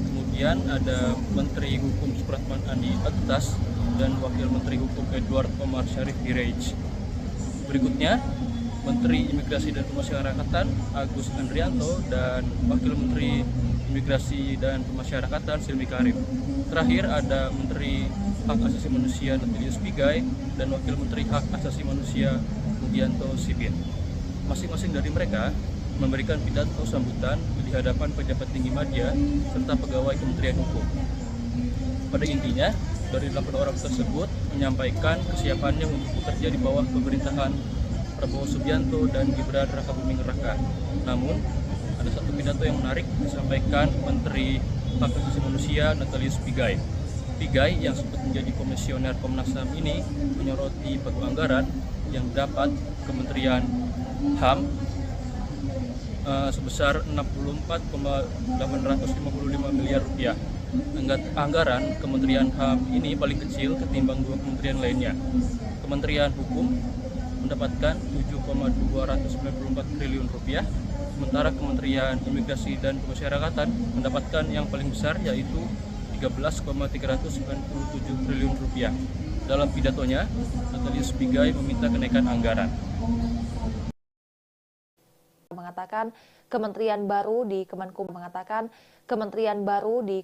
Kemudian ada Menteri Hukum Supratman Andi Aktas dan Wakil Menteri Hukum Edward Omar Syarif Hirej. Berikutnya, Menteri Imigrasi dan Pemasyarakatan Agus Andrianto dan Wakil Menteri Imigrasi dan Pemasyarakatan Silmi Karim. Terakhir ada Menteri Hak Asasi Manusia Natalius Pigai dan Wakil Menteri Hak Asasi Manusia Mugianto Sibin. Masing-masing dari mereka memberikan pidato sambutan di hadapan pejabat tinggi media serta pegawai Kementerian Hukum. Pada intinya, dari 8 orang tersebut menyampaikan kesiapannya untuk bekerja di bawah pemerintahan Prabowo Subianto dan Gibran Rakabuming Raka. Namun, ada satu pidato yang menarik disampaikan Menteri Hak Asasi Manusia Natalius Pigai. Pigai yang sempat menjadi komisioner Komnas HAM ini menyoroti pagu anggaran yang dapat Kementerian HAM sebesar 64,855 miliar rupiah. Anggaran Kementerian HAM ini paling kecil ketimbang 2 kementerian lainnya. Kementerian Hukum mendapatkan 7,294 triliun rupiah, sementara Kementerian Imigrasi dan Pemasyarakatan mendapatkan yang paling besar yaitu 13,397 triliun rupiah. Dalam pidatonya, Natalius Pigai meminta kenaikan anggaran. Mengatakan kementerian baru di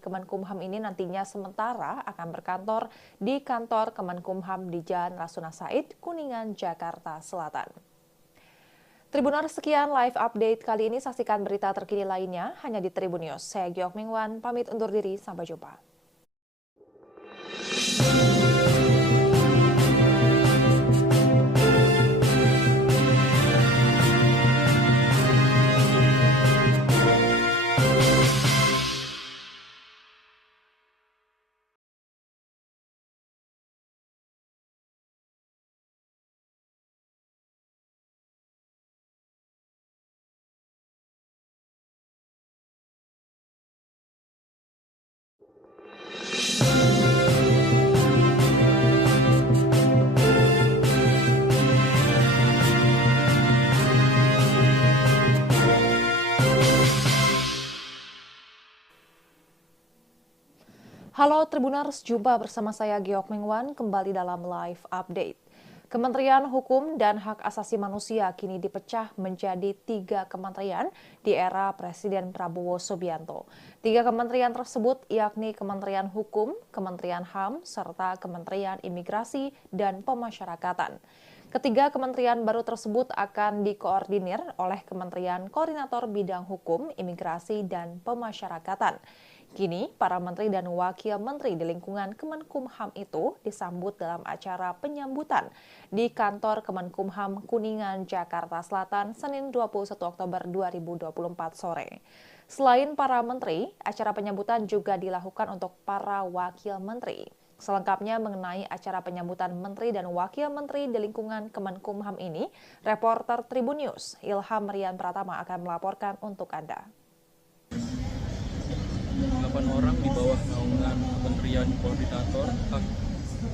Kemenkumham ini nantinya sementara akan berkantor di kantor Kemenkumham di Jalan Rasuna Said, Kuningan, Jakarta Selatan. Tribuners, sekian live update kali ini. Saksikan berita terkini lainnya hanya di Tribun News. Saya Giok Mingwan, pamit undur diri, sampai jumpa. Halo Tribuners, jumpa bersama saya Giok Mingwan kembali dalam live update. Kementerian Hukum dan Hak Asasi Manusia kini dipecah menjadi 3 kementerian di era Presiden Prabowo Subianto. 3 kementerian tersebut yakni Kementerian Hukum, Kementerian HAM, serta Kementerian Imigrasi dan Pemasyarakatan. Ketiga kementerian baru tersebut akan dikoordinir oleh Kementerian Koordinator Bidang Hukum, Imigrasi, dan Pemasyarakatan. Kini, para menteri dan wakil menteri di lingkungan Kemenkumham itu disambut dalam acara penyambutan di kantor Kemenkumham Kuningan, Jakarta Selatan, Senin 21 Oktober 2024 sore. Selain para menteri, acara penyambutan juga dilakukan untuk para wakil menteri. Selengkapnya mengenai acara penyambutan menteri dan wakil menteri di lingkungan Kemenkumham ini, reporter Tribun News Ilham Rian Pratama akan melaporkan untuk Anda. 8 orang di bawah naungan Kementerian Koordinator Hak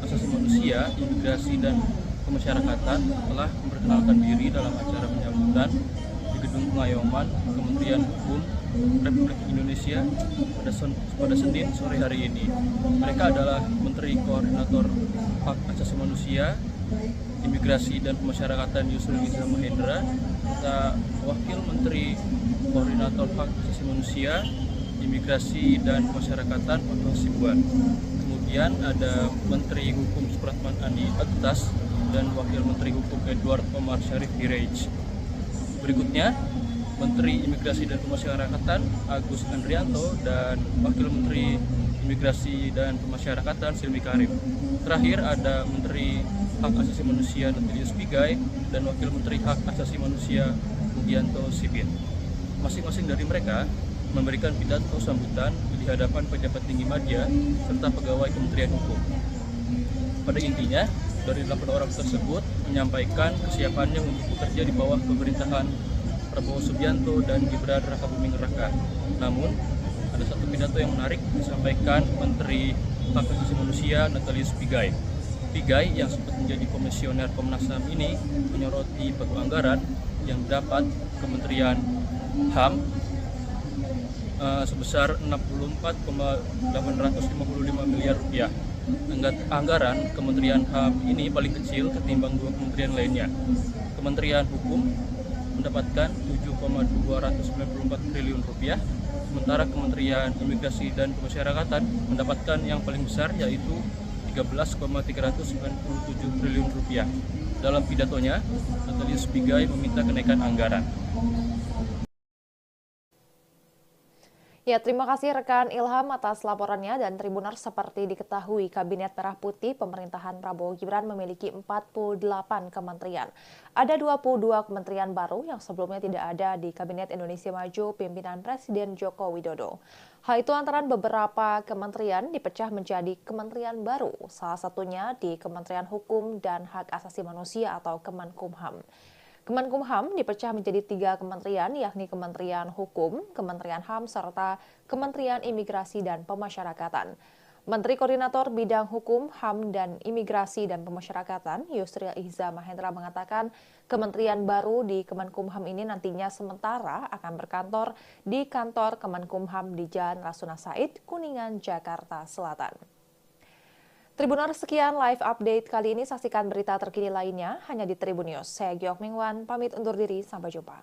Asasi Manusia, Imigrasi, dan Pemasyarakatan telah memperkenalkan diri dalam acara penyambutan di Gedung Pengayuman Kementerian Hukum Republik Indonesia pada Senin sore hari ini. Mereka adalah Menteri Koordinator Hak Asasi Manusia, Imigrasi dan Pemasyarakatan Yusril Iza Mahendra, serta Wakil Menteri Koordinator Hak Asasi Manusia, Imigrasi dan Pemasyarakatan Otto Hasibuan. Kemudian ada Menteri Hukum Supratman Andi Aktas dan Wakil Menteri Hukum Edward Omar Syarif Hirej. Berikutnya, Menteri Imigrasi dan Pemasyarakatan Agus Andrianto dan Wakil Menteri Imigrasi dan Pemasyarakatan Silmi Karim. Terakhir ada Menteri Hak Asasi Manusia Natalius Pigai dan Wakil Menteri Hak Asasi Manusia Mugianto Sibin. Masing-masing dari mereka memberikan pidato sambutan di hadapan pejabat tinggi media serta pegawai Kementerian Hukum. Pada intinya, dari 8 orang tersebut menyampaikan kesiapannya untuk bekerja di bawah pemerintahan Prabowo Subianto dan Gibran Rakabuming Raka. Namun, ada satu pidato yang menarik disampaikan Menteri Hak Asasi Manusia Natalius Pigai. Pigai yang sempat menjadi komisioner Komnas HAM ini menyoroti pagu anggaran yang dapat Kementerian HAM sebesar 64,855 miliar rupiah. Anggaran Kementerian HAM ini paling kecil ketimbang 2 kementerian lainnya. Kementerian Hukum mendapatkan 7,294 triliun rupiah, sementara Kementerian Imigrasi dan Pemasyarakatan mendapatkan yang paling besar yaitu 13,397 triliun rupiah. Dalam pidatonya, Natalius Pigai meminta kenaikan anggaran. Ya, terima kasih rekan Ilham atas laporannya. Dan Tribuners, seperti diketahui, Kabinet Merah Putih pemerintahan Prabowo Gibran memiliki 48 kementerian. Ada 22 kementerian baru yang sebelumnya tidak ada di Kabinet Indonesia Maju pimpinan Presiden Joko Widodo. Hal itu antara beberapa kementerian dipecah menjadi kementerian baru, salah satunya di Kementerian Hukum dan Hak Asasi Manusia atau Kemenkumham. Kemenkumham dipecah menjadi 3 kementerian, yakni Kementerian Hukum, Kementerian HAM, serta Kementerian Imigrasi dan Pemasyarakatan. Menteri Koordinator Bidang Hukum, HAM, dan Imigrasi dan Pemasyarakatan, Yusril Iza Mahendra, mengatakan kementerian baru di Kemenkumham ini nantinya sementara akan berkantor di kantor Kemenkumham di Jalan Rasuna Said, Kuningan, Jakarta Selatan. Tribuners, sekian live update kali ini. Saksikan berita terkini lainnya hanya di Tribun News. Saya Giok Mingwan, pamit undur diri. Sampai jumpa.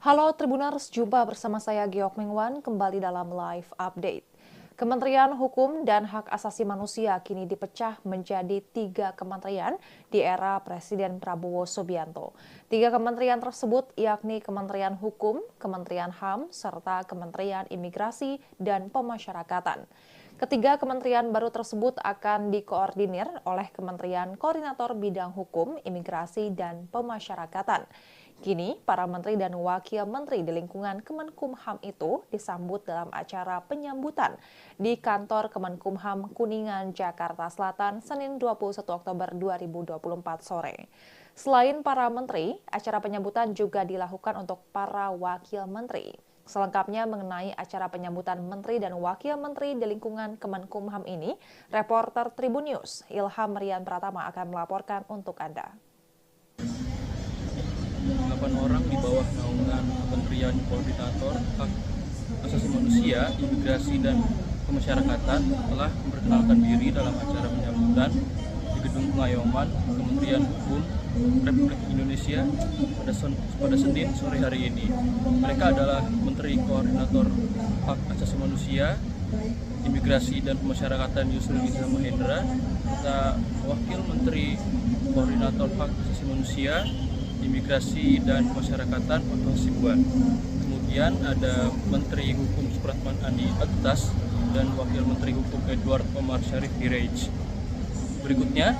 Halo Tribuners, jumpa bersama saya Giok Mingwan kembali dalam live update. Kementerian Hukum dan Hak Asasi Manusia kini dipecah menjadi 3 kementerian di era Presiden Prabowo Subianto. 3 kementerian tersebut yakni Kementerian Hukum, Kementerian HAM, serta Kementerian Imigrasi dan Pemasyarakatan. Ketiga kementerian baru tersebut akan dikoordinir oleh Kementerian Koordinator Bidang Hukum, Imigrasi, dan Pemasyarakatan. Kini, para menteri dan wakil menteri di lingkungan Kemenkumham itu disambut dalam acara penyambutan di kantor Kemenkumham Kuningan, Jakarta Selatan, Senin 21 Oktober 2024 sore. Selain para menteri, acara penyambutan juga dilakukan untuk para wakil menteri. Selengkapnya mengenai acara penyambutan menteri dan wakil menteri di lingkungan Kemenkumham ini, reporter Tribun News Ilham Rian Pratama akan melaporkan untuk Anda. 8 orang di bawah naungan Kementerian Koordinator Hak Asasi Manusia, Imigrasi dan Pemasyarakatan telah memperkenalkan diri dalam acara penyambutan di Gedung Pengayoman Kementerian Hukum Republik Indonesia pada Senin sore hari ini. Mereka adalah Menteri Koordinator Hak Asasi Manusia, Imigrasi dan Pemasyarakatan Yusril Iza Mahendra, serta Wakil Menteri Koordinator Hak Asasi Manusia, Imigrasi dan Pemasyarakatan Otto Hasibuan. Kemudian ada Menteri Hukum Supratman Andi Aktas dan Wakil Menteri Hukum Edward Omar Syarif Hirej. Berikutnya,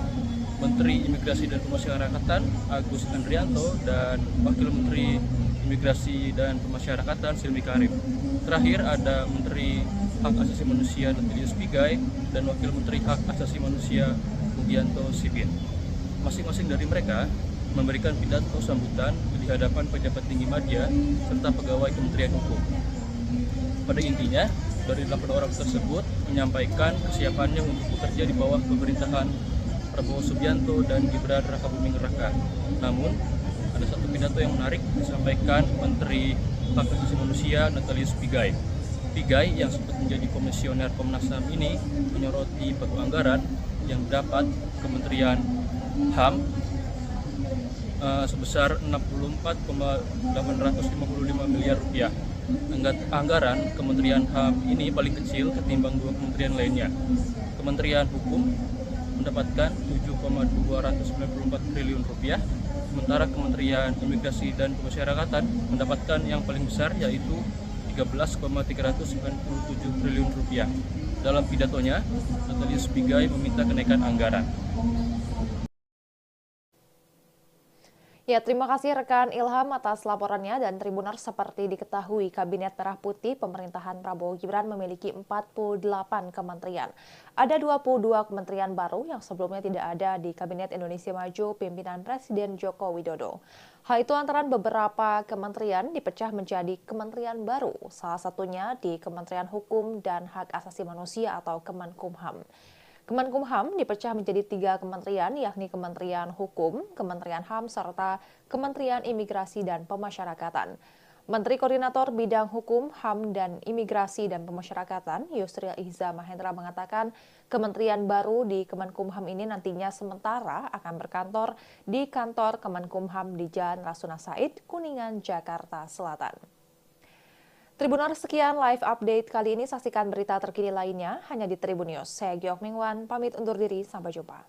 Menteri Imigrasi dan Pemasyarakatan Agus Andrianto dan Wakil Menteri Imigrasi dan Pemasyarakatan Silmi Karim. Terakhir ada Menteri Hak Asasi Manusia Natalius Pigai dan Wakil Menteri Hak Asasi Manusia Mugianto Sibin. Masing-masing dari mereka memberikan pidato sambutan di hadapan pejabat tinggi media serta pegawai Kementerian Hukum. Pada intinya, dari 8 orang tersebut menyampaikan kesiapannya untuk bekerja di bawah pemerintahan Prabowo Subianto dan Gibran Rakabuming Raka. Namun, ada satu pidato yang menarik disampaikan Menteri Hak Asasi Manusia Natalius Pigai. Pigai yang sempat menjadi komisioner Komnas HAM ini menyoroti pagu anggaran yang dapat Kementerian HAM sebesar 64,855 miliar rupiah. Anggaran Kementerian HAM ini paling kecil ketimbang 2 kementerian lainnya. Kementerian Hukum mendapatkan 7,294 triliun rupiah, sementara Kementerian Imigrasi dan Pemasyarakatan mendapatkan yang paling besar yaitu 13,397 triliun rupiah. Dalam pidatonya, Natalius Pigai meminta kenaikan anggaran. Ya, terima kasih rekan Ilham atas laporannya. Dan Tribuners, seperti diketahui, Kabinet Merah Putih pemerintahan Prabowo Gibran memiliki 48 kementerian. Ada 22 kementerian baru yang sebelumnya tidak ada di Kabinet Indonesia Maju pimpinan Presiden Joko Widodo. Hal itu antara beberapa kementerian dipecah menjadi kementerian baru, salah satunya di Kementerian Hukum dan Hak Asasi Manusia atau Kemenkumham. Kemenkumham dipecah menjadi 3 kementerian, yakni Kementerian Hukum, Kementerian HAM, serta Kementerian Imigrasi dan Pemasyarakatan. Menteri Koordinator Bidang Hukum, HAM, dan Imigrasi dan Pemasyarakatan, Yusril Iza Mahendra, mengatakan kementerian baru di Kemenkumham ini nantinya sementara akan berkantor di kantor Kemenkumham di Jalan Rasuna Said, Kuningan, Jakarta Selatan. Tribuners, sekian live update kali ini. Saksikan berita terkini lainnya hanya di Tribun News. Saya Giok Mingwan, pamit undur diri. Sampai jumpa.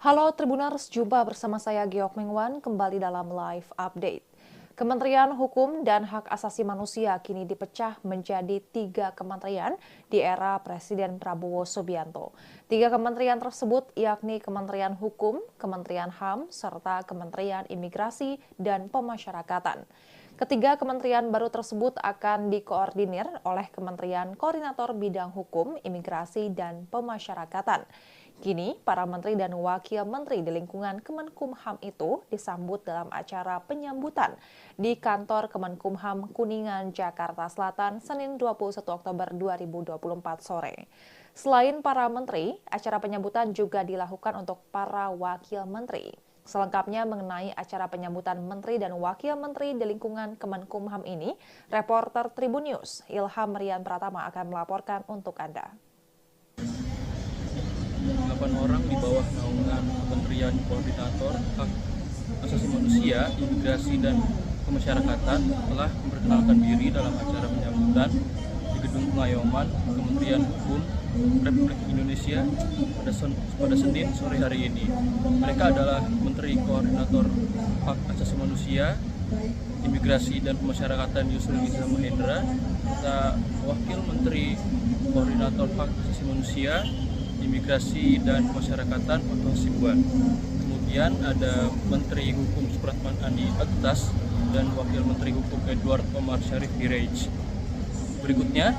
Halo Tribuners, jumpa bersama saya Giok Mingwan kembali dalam live update. Kementerian Hukum dan Hak Asasi Manusia kini dipecah menjadi 3 kementerian di era Presiden Prabowo Subianto. 3 kementerian tersebut yakni Kementerian Hukum, Kementerian HAM, serta Kementerian Imigrasi dan Pemasyarakatan. Ketiga kementerian baru tersebut akan dikoordinir oleh Kementerian Koordinator Bidang Hukum, Imigrasi, dan Pemasyarakatan. Kini, para menteri dan wakil menteri di lingkungan Kemenkumham itu disambut dalam acara penyambutan di kantor Kemenkumham Kuningan, Jakarta Selatan, Senin 21 Oktober 2024 sore. Selain para menteri, acara penyambutan juga dilakukan untuk para wakil menteri. Selengkapnya mengenai acara penyambutan menteri dan wakil menteri di lingkungan Kemenkumham ini, reporter Tribun News Ilham Rian Pratama akan melaporkan untuk Anda. 8 orang di bawah naungan Kementerian Koordinator Hak Asasi Manusia, Imigrasi, dan Pemasyarakatan telah memperkenalkan diri dalam acara penyambutan di Gedung Pengayuman Kementerian Hukum Republik Indonesia pada Senin sore hari ini. Mereka adalah Menteri Koordinator Hak Asasi Manusia, Imigrasi, dan Pemasyarakatan Yusril Iza Mahendra, serta Wakil Menteri Koordinator Hak Asasi Manusia, Imigrasi, dan Pemasyarakatan Otto Sibuan. Kemudian ada Menteri Hukum Supratman Andi Aktas dan Wakil Menteri Hukum Edward Omar Syarif Hirej. Berikutnya,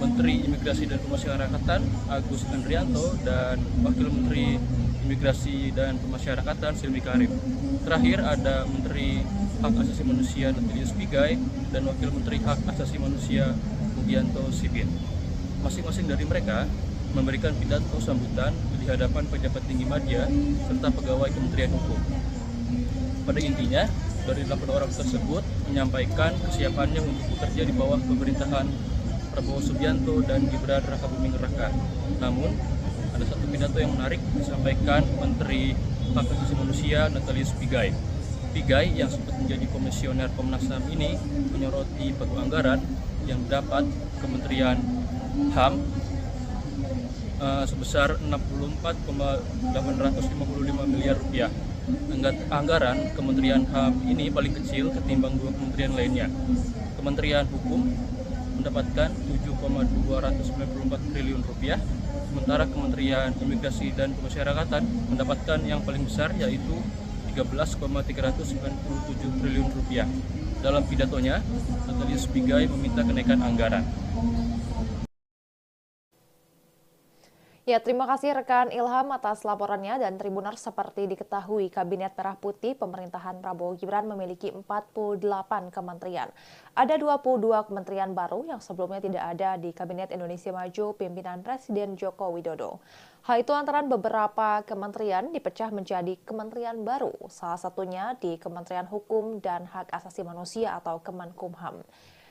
Menteri Imigrasi dan Pemasyarakatan Agus Andrianto dan Wakil Menteri Imigrasi dan Pemasyarakatan Silmi Karim. Terakhir ada Menteri Hak Asasi Manusia Natalius Pigai dan Wakil Menteri Hak Asasi Manusia Mugianto Sibin. Masing-masing dari mereka memberikan pidato sambutan di hadapan pejabat tinggi media serta pegawai Kementerian Hukum. Pada intinya, dari 8 orang tersebut menyampaikan kesiapannya untuk bekerja di bawah pemerintahan Prabowo Subianto dan Gibran Rakabuming Raka. Namun, ada satu pidato yang menarik disampaikan Menteri Hak Asasi Manusia Natalius Pigai. Pigai yang sempat menjadi komisioner Komnas HAM ini menyoroti pagu anggaran yang dapat Kementerian HAM sebesar 64,855 miliar rupiah. Anggaran Kementerian HAM ini paling kecil ketimbang 2 kementerian lainnya. Kementerian Hukum mendapatkan 7,294 triliun rupiah, sementara Kementerian Imigrasi dan Pemasyarakatan mendapatkan yang paling besar yaitu 13,397 triliun rupiah. Dalam pidatonya, Natalius Pigai meminta kenaikan anggaran. Ya, terima kasih rekan Ilham atas laporannya. Dan Tribuners, seperti diketahui, Kabinet Merah Putih pemerintahan Prabowo Gibran memiliki 48 kementerian. Ada 22 kementerian baru yang sebelumnya tidak ada di Kabinet Indonesia Maju pimpinan Presiden Joko Widodo. Hal itu antara beberapa kementerian dipecah menjadi kementerian baru, salah satunya di Kementerian Hukum dan Hak Asasi Manusia atau Kemenkumham.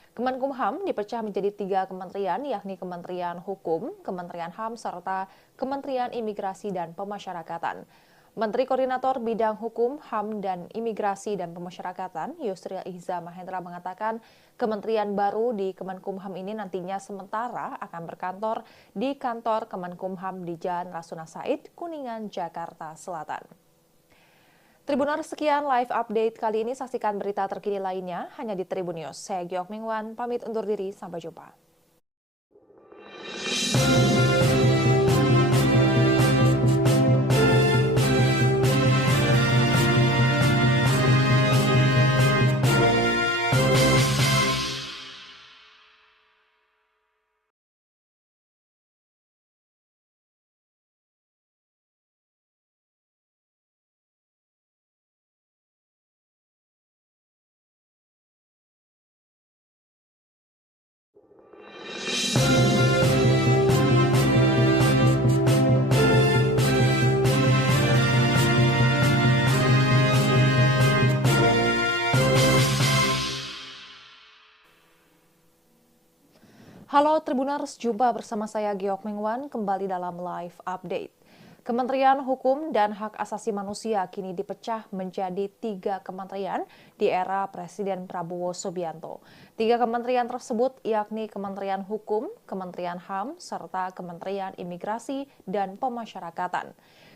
Kemenkumham dipecah menjadi 3 kementerian, yakni Kementerian Hukum, Kementerian HAM, serta Kementerian Imigrasi dan Pemasyarakatan. Menteri Koordinator Bidang Hukum, HAM, dan Imigrasi dan Pemasyarakatan, Yusril Iza Mahendra mengatakan kementerian baru di Kemenkumham ini nantinya sementara akan berkantor di kantor Kemenkumham di Jalan Rasuna Said, Kuningan, Jakarta Selatan. Tribuners, sekian live update kali ini. Saksikan berita terkini lainnya hanya di Tribun News. Saya Giok Mingwan, pamit undur diri. Sampai jumpa. Halo Tribuners, jumpa bersama saya Giok Mingwan kembali dalam live update. Kementerian Hukum dan Hak Asasi Manusia kini dipecah menjadi 3 kementerian di era Presiden Prabowo Subianto. 3 kementerian tersebut yakni Kementerian Hukum, Kementerian HAM, serta Kementerian Imigrasi dan Pemasyarakatan.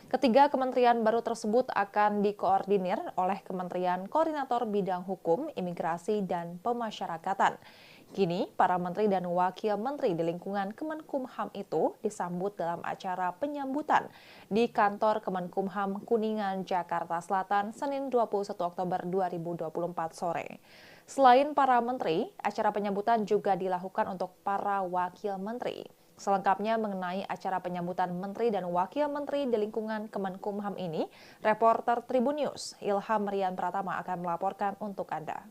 Ketiga kementerian baru tersebut akan dikoordinir oleh Kementerian Koordinator Bidang Hukum, Imigrasi, dan Pemasyarakatan. Kini, para menteri dan wakil menteri di lingkungan Kemenkumham itu disambut dalam acara penyambutan di kantor Kemenkumham Kuningan, Jakarta Selatan, Senin 21 Oktober 2024 sore. Selain para menteri, acara penyambutan juga dilakukan untuk para wakil menteri. Selengkapnya mengenai acara penyambutan menteri dan wakil menteri di lingkungan Kemenkumham ini, reporter Tribun News Ilham Rian Pratama akan melaporkan untuk Anda.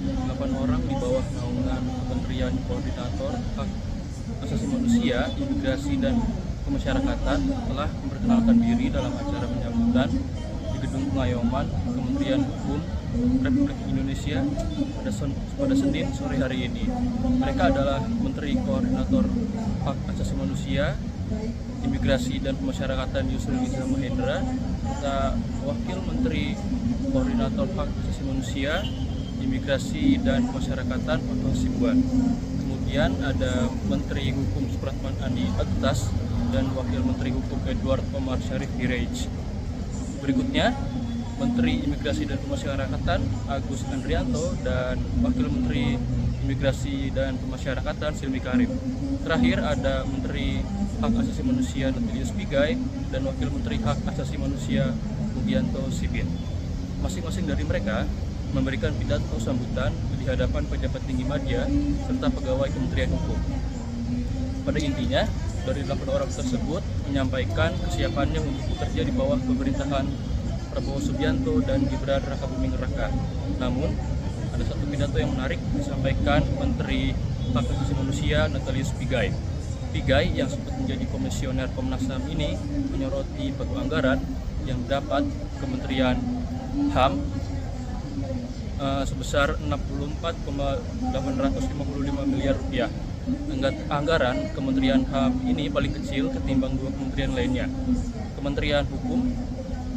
8 orang di bawah naungan Kementerian Koordinator Hak Asasi Manusia, Imigrasi, dan Pemasyarakatan telah memperkenalkan diri dalam acara penyambutan di Gedung Pengayuman Kementerian Hukum Republik Indonesia pada Senin sore hari ini. Mereka adalah Menteri Koordinator Hak Asasi Manusia, Imigrasi, dan Pemasyarakatan Yusril Iza Mahendra, serta Wakil Menteri Koordinator Hak Asasi Manusia, Imigrasi, dan Pemasyarakatan Otto Sibuan. Kemudian ada Menteri Hukum Supratman Andi Aktas dan Wakil Menteri Hukum Edward Omar Syarif Hirej. Berikutnya, Menteri Imigrasi dan Pemasyarakatan Agus Andrianto dan Wakil Menteri Imigrasi dan Pemasyarakatan Silmi Karim. Terakhir ada Menteri Hak Asasi Manusia Natalius Pigai dan Wakil Menteri Hak Asasi Manusia Mugianto Sibin. Masing-masing dari mereka memberikan pidato sambutan di hadapan pejabat tinggi media serta pegawai Kementerian Hukum. Pada intinya, dari 8 orang tersebut menyampaikan kesiapannya untuk bekerja di bawah pemerintahan Prabowo Subianto dan Gibran Rakabuming Raka. Namun, ada satu pidato yang menarik disampaikan Menteri Hak Asasi Manusia Natalius Pigai. Pigai yang sempat menjadi komisioner Komnas HAM ini menyoroti pagu anggaran yang dapat Kementerian HAM sebesar 64,855 miliar rupiah. Anggaran Kementerian HAM ini paling kecil ketimbang dua kementerian lainnya. Kementerian Hukum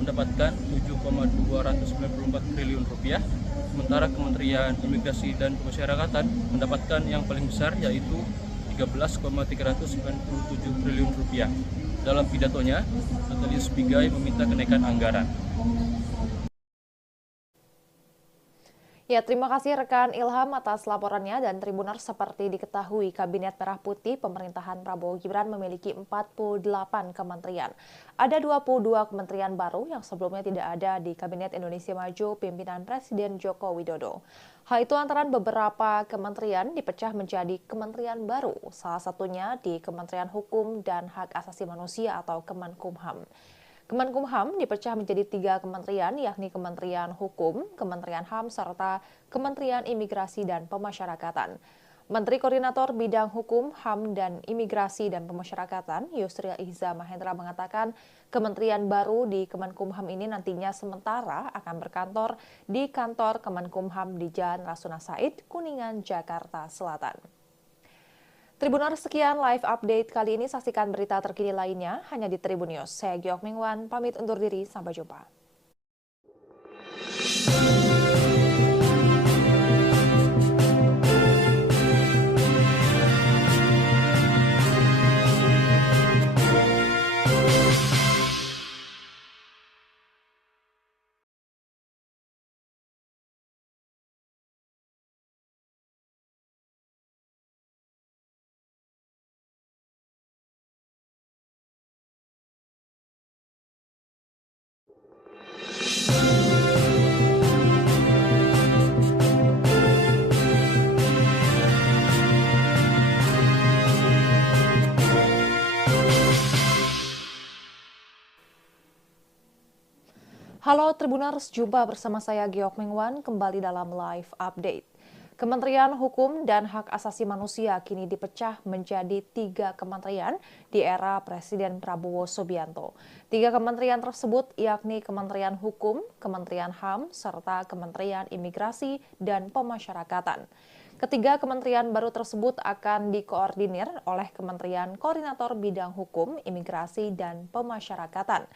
mendapatkan 7,294 triliun rupiah, sementara Kementerian Imigrasi dan Pemasyarakatan mendapatkan yang paling besar yaitu 13,397 triliun rupiah. Dalam pidatonya, Natalius Pigai meminta kenaikan anggaran. Ya, terima kasih rekan Ilham atas laporannya. Dan Tribuners, seperti diketahui, Kabinet Merah Putih pemerintahan Prabowo Gibran memiliki 48 kementerian. Ada 22 kementerian baru yang sebelumnya tidak ada di Kabinet Indonesia Maju pimpinan Presiden Joko Widodo. Hal itu antara beberapa kementerian dipecah menjadi kementerian baru, salah satunya di Kementerian Hukum dan Hak Asasi Manusia atau Kemenkumham. Kemenkumham dipecah menjadi 3 kementerian, yakni Kementerian Hukum, Kementerian HAM, serta Kementerian Imigrasi dan Pemasyarakatan. Menteri Koordinator Bidang Hukum, HAM, dan Imigrasi dan Pemasyarakatan, Yusril Iza Mahendra mengatakan kementerian baru di Kemenkumham ini nantinya sementara akan berkantor di kantor Kemenkumham di Jalan Rasuna Said, Kuningan, Jakarta Selatan. Tribuners, sekian live update kali ini. Saksikan berita terkini lainnya hanya di Tribun News. Saya Giok Mingwan, pamit undur diri. Sampai jumpa. Halo Tribuners, jumpa bersama saya Giok Mingwan kembali dalam live update. Kementerian Hukum dan Hak Asasi Manusia kini dipecah menjadi 3 kementerian di era Presiden Prabowo Subianto. 3 kementerian tersebut yakni Kementerian Hukum, Kementerian HAM, serta Kementerian Imigrasi dan Pemasyarakatan. Ketiga kementerian baru tersebut akan dikoordinir oleh Kementerian Koordinator Bidang Hukum, Imigrasi, dan Pemasyarakatan.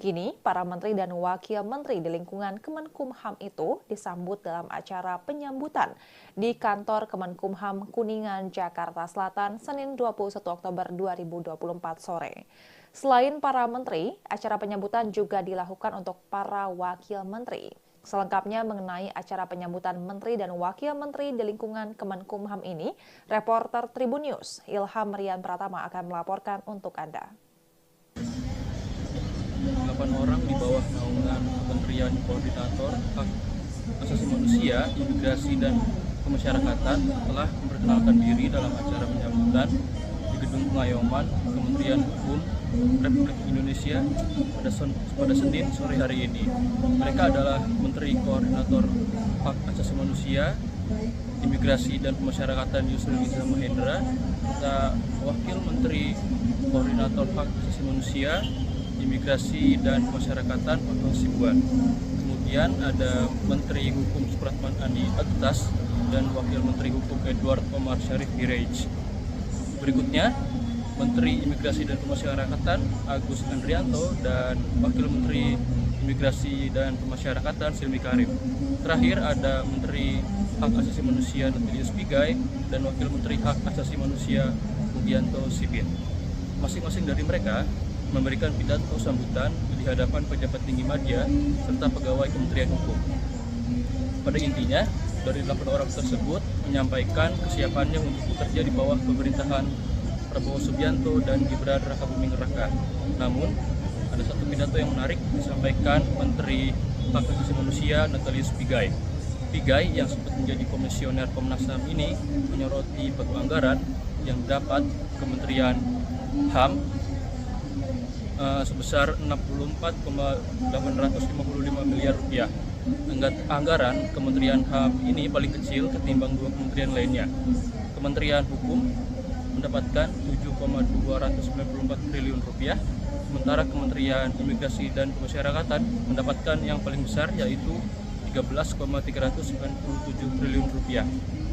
Kini, para menteri dan wakil menteri di lingkungan Kemenkumham itu disambut dalam acara penyambutan di kantor Kemenkumham Kuningan, Jakarta Selatan, Senin 21 Oktober 2024 sore. Selain para menteri, acara penyambutan juga dilakukan untuk para wakil menteri. Selengkapnya mengenai acara penyambutan menteri dan wakil menteri di lingkungan Kemenkumham ini, reporter Tribun News Ilham Rian Pratama akan melaporkan untuk Anda. 8 orang di bawah naungan Kementerian Koordinator Hak Asasi Manusia, Imigrasi, dan Pemasyarakatan telah memperkenalkan diri dalam acara penyambutan di Gedung Pengayuman Kementerian Hukum Republik Indonesia pada Senin sore hari ini. Mereka adalah Menteri Koordinator Hak Asasi Manusia, Imigrasi, dan Pemasyarakatan Yusril Iza Mahendra, serta Wakil Menteri Koordinator Hak Asasi Manusia, Imigrasi, dan Pemasyarakatan Otto Hasibuan. Kemudian ada Menteri Hukum Supratman Andi Aktas dan Wakil Menteri Hukum Edward Omar Syarif Hirej. Berikutnya, Menteri Imigrasi dan Pemasyarakatan Agus Andrianto dan Wakil Menteri Imigrasi dan Pemasyarakatan Silmi Karim. Terakhir ada Menteri Hak Asasi Manusia Natalius Pigai dan Wakil Menteri Hak Asasi Manusia Mugianto Sibin. Masing-masing dari mereka memberikan pidato sambutan di hadapan pejabat tinggi media serta pegawai Kementerian Hukum. Pada intinya, dari 8 orang tersebut menyampaikan kesiapannya untuk bekerja di bawah pemerintahan Prabowo Subianto dan Gibran Rakabuming Raka. Namun, ada satu pidato yang menarik disampaikan Menteri Hak Asasi Manusia Natalius Pigai. Pigai yang sempat menjadi komisioner Komnas HAM ini menyoroti pagu anggaran yang dapat Kementerian HAM sebesar 64,855 miliar rupiah. Anggaran Kementerian HAM ini paling kecil ketimbang dua kementerian lainnya. Kementerian Hukum mendapatkan 7,294 triliun rupiah, sementara Kementerian Imigrasi dan Pemasyarakatan mendapatkan yang paling besar yaitu 13,397 triliun rupiah.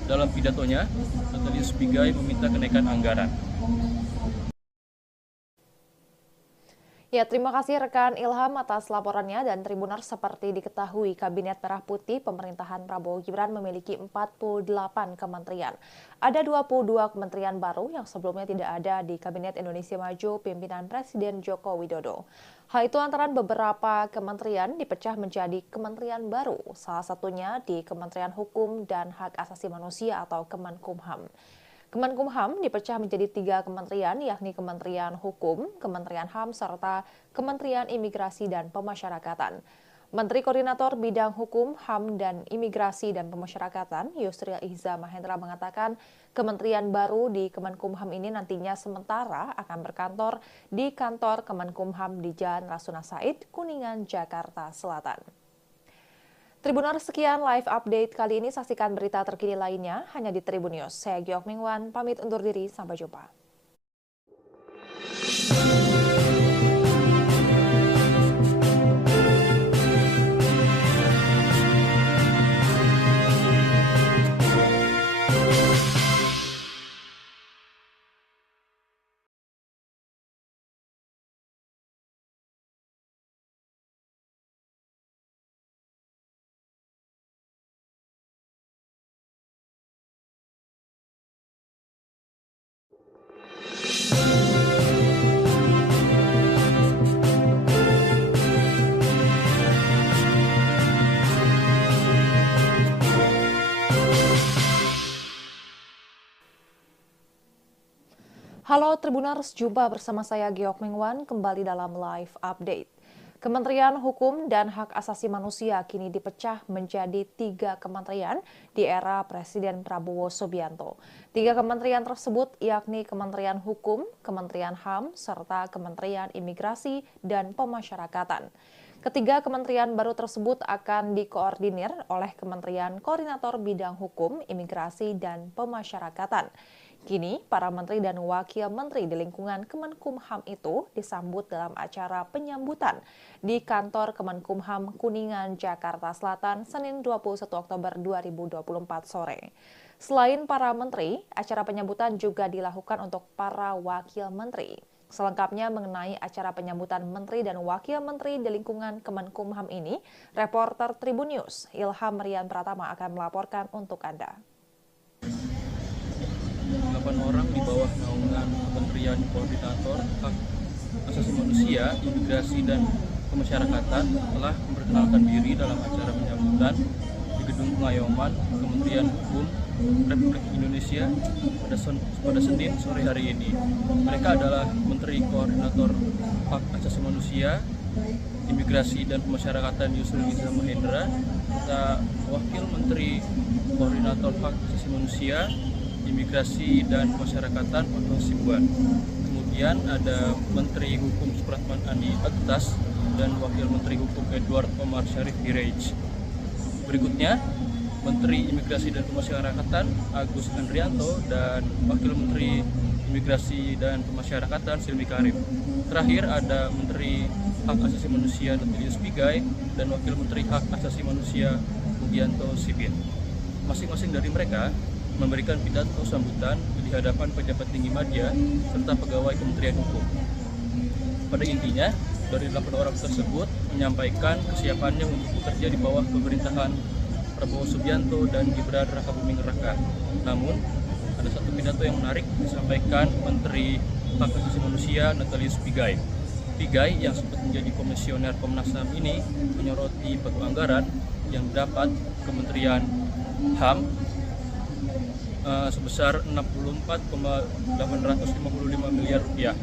Dalam pidatonya, Natalius Pigai meminta kenaikan anggaran. Ya, terima kasih rekan Ilham atas laporannya. Dan Tribuners, seperti diketahui, Kabinet Merah Putih pemerintahan Prabowo Gibran memiliki 48 kementerian. Ada 22 kementerian baru yang sebelumnya tidak ada di Kabinet Indonesia Maju pimpinan Presiden Joko Widodo. Hal itu antara beberapa kementerian dipecah menjadi kementerian baru, salah satunya di Kementerian Hukum dan Hak Asasi Manusia atau Kemenkumham. Kemenkumham dipecah menjadi 3 kementerian, yakni Kementerian Hukum, Kementerian HAM, serta Kementerian Imigrasi dan Pemasyarakatan. Menteri Koordinator Bidang Hukum, HAM, dan Imigrasi dan Pemasyarakatan, Yusril Iza Mahendra mengatakan kementerian baru di Kemenkumham ini nantinya sementara akan berkantor di kantor Kemenkumham di Jalan Rasuna Said, Kuningan, Jakarta Selatan. Tribuners, sekian live update kali ini. Saksikan berita terkini lainnya hanya di Tribun News. Saya Giok Mingwan, pamit undur diri. Sampai jumpa. Halo Tribuners, jumpa bersama saya Giok Mingwan kembali dalam live update. Kementerian Hukum dan Hak Asasi Manusia kini dipecah menjadi 3 kementerian di era Presiden Prabowo Subianto. 3 kementerian tersebut yakni Kementerian Hukum, Kementerian HAM, serta Kementerian Imigrasi dan Pemasyarakatan. Ketiga kementerian baru tersebut akan dikoordinir oleh Kementerian Koordinator Bidang Hukum, Imigrasi, dan Pemasyarakatan. Kini, para menteri dan wakil menteri di lingkungan Kemenkumham itu disambut dalam acara penyambutan di kantor Kemenkumham Kuningan, Jakarta Selatan, Senin 21 Oktober 2024 sore. Selain para menteri, acara penyambutan juga dilakukan untuk para wakil menteri. Selengkapnya mengenai acara penyambutan menteri dan wakil menteri di lingkungan Kemenkumham ini, reporter Tribun News Ilham Rian Pratama akan melaporkan untuk Anda. 8 orang di bawah naungan Kementerian Koordinator Hak Asasi Manusia, Imigrasi, dan Pemasyarakatan telah memperkenalkan diri dalam acara penyambutan di Gedung Pengayoman Kementerian Hukum Republik Indonesia pada Senin sore hari ini. Mereka adalah Menteri Koordinator Hak Asasi Manusia, Imigrasi, dan Pemasyarakatan Yusril Iza Mahendra, serta Wakil Menteri Koordinator Hak Asasi Manusia, Imigrasi, dan Pemasyarakatan Otto Hasibuan. Kemudian ada Menteri Hukum Supratman Andi Aktas dan Wakil Menteri Hukum Edward Omar Syarif Hirej. Berikutnya, Menteri Imigrasi dan Pemasyarakatan Agus Andrianto dan Wakil Menteri Imigrasi dan Pemasyarakatan Silmi Karim. Terakhir ada Menteri Hak Asasi Manusia Natalius Pigai dan Wakil Menteri Hak Asasi Manusia Mugianto Sibin. Masing-masing dari mereka memberikan pidato sambutan di hadapan pejabat tinggi media serta pegawai Kementerian Hukum. Pada intinya, dari 8 orang tersebut menyampaikan kesiapannya untuk bekerja di bawah pemerintahan Prabowo Subianto dan Gibran Rakabuming Raka. Namun, ada satu pidato yang menarik disampaikan Menteri Hak Asasi Manusia Natalius Pigai. Pigai yang sempat menjadi komisioner Komnas HAM ini menyoroti pagu anggaran yang dapat Kementerian HAM sebesar 64,855 miliar rupiah.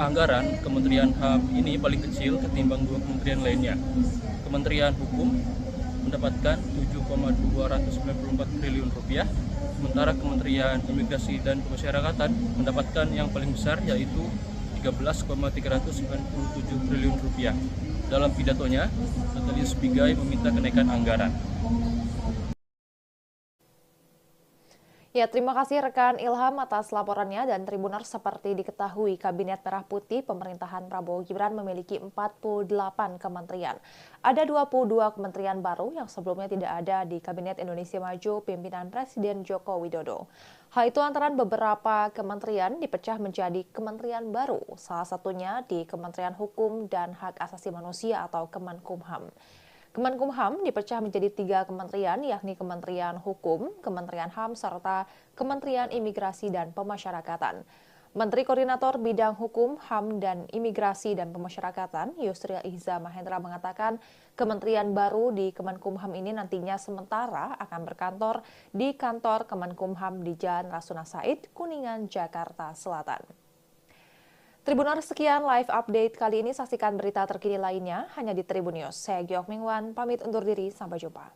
Anggaran Kementerian HAM ini paling kecil ketimbang 2 kementerian lainnya. Kementerian Hukum mendapatkan 7,294 triliun rupiah, sementara Kementerian Imigrasi dan Pemasyarakatan mendapatkan yang paling besar yaitu 13,397 triliun rupiah. Dalam pidatonya, Natalius Pigai meminta kenaikan anggaran. Ya, terima kasih rekan Ilham atas laporannya. Dan Tribuners, seperti diketahui, Kabinet Merah Putih pemerintahan Prabowo Gibran memiliki 48 kementerian. Ada 22 kementerian baru yang sebelumnya tidak ada di Kabinet Indonesia Maju pimpinan Presiden Joko Widodo. Hal itu antara beberapa kementerian dipecah menjadi kementerian baru, salah satunya di Kementerian Hukum dan Hak Asasi Manusia atau Kemenkumham. Kemenkumham dipecah menjadi 3 kementerian, yakni Kementerian Hukum, Kementerian HAM, serta Kementerian Imigrasi dan Pemasyarakatan. Menteri Koordinator Bidang Hukum, HAM, dan Imigrasi dan Pemasyarakatan, Yusril Iza Mahendra, mengatakan kementerian baru di Kemenkumham ini nantinya sementara akan berkantor di kantor Kemenkumham di Jalan Rasuna Said, Kuningan, Jakarta Selatan. Tribuners, sekian live update kali ini. Saksikan berita terkini lainnya hanya di Tribun News. Saya Giok Mingwan, pamit undur diri. Sampai jumpa.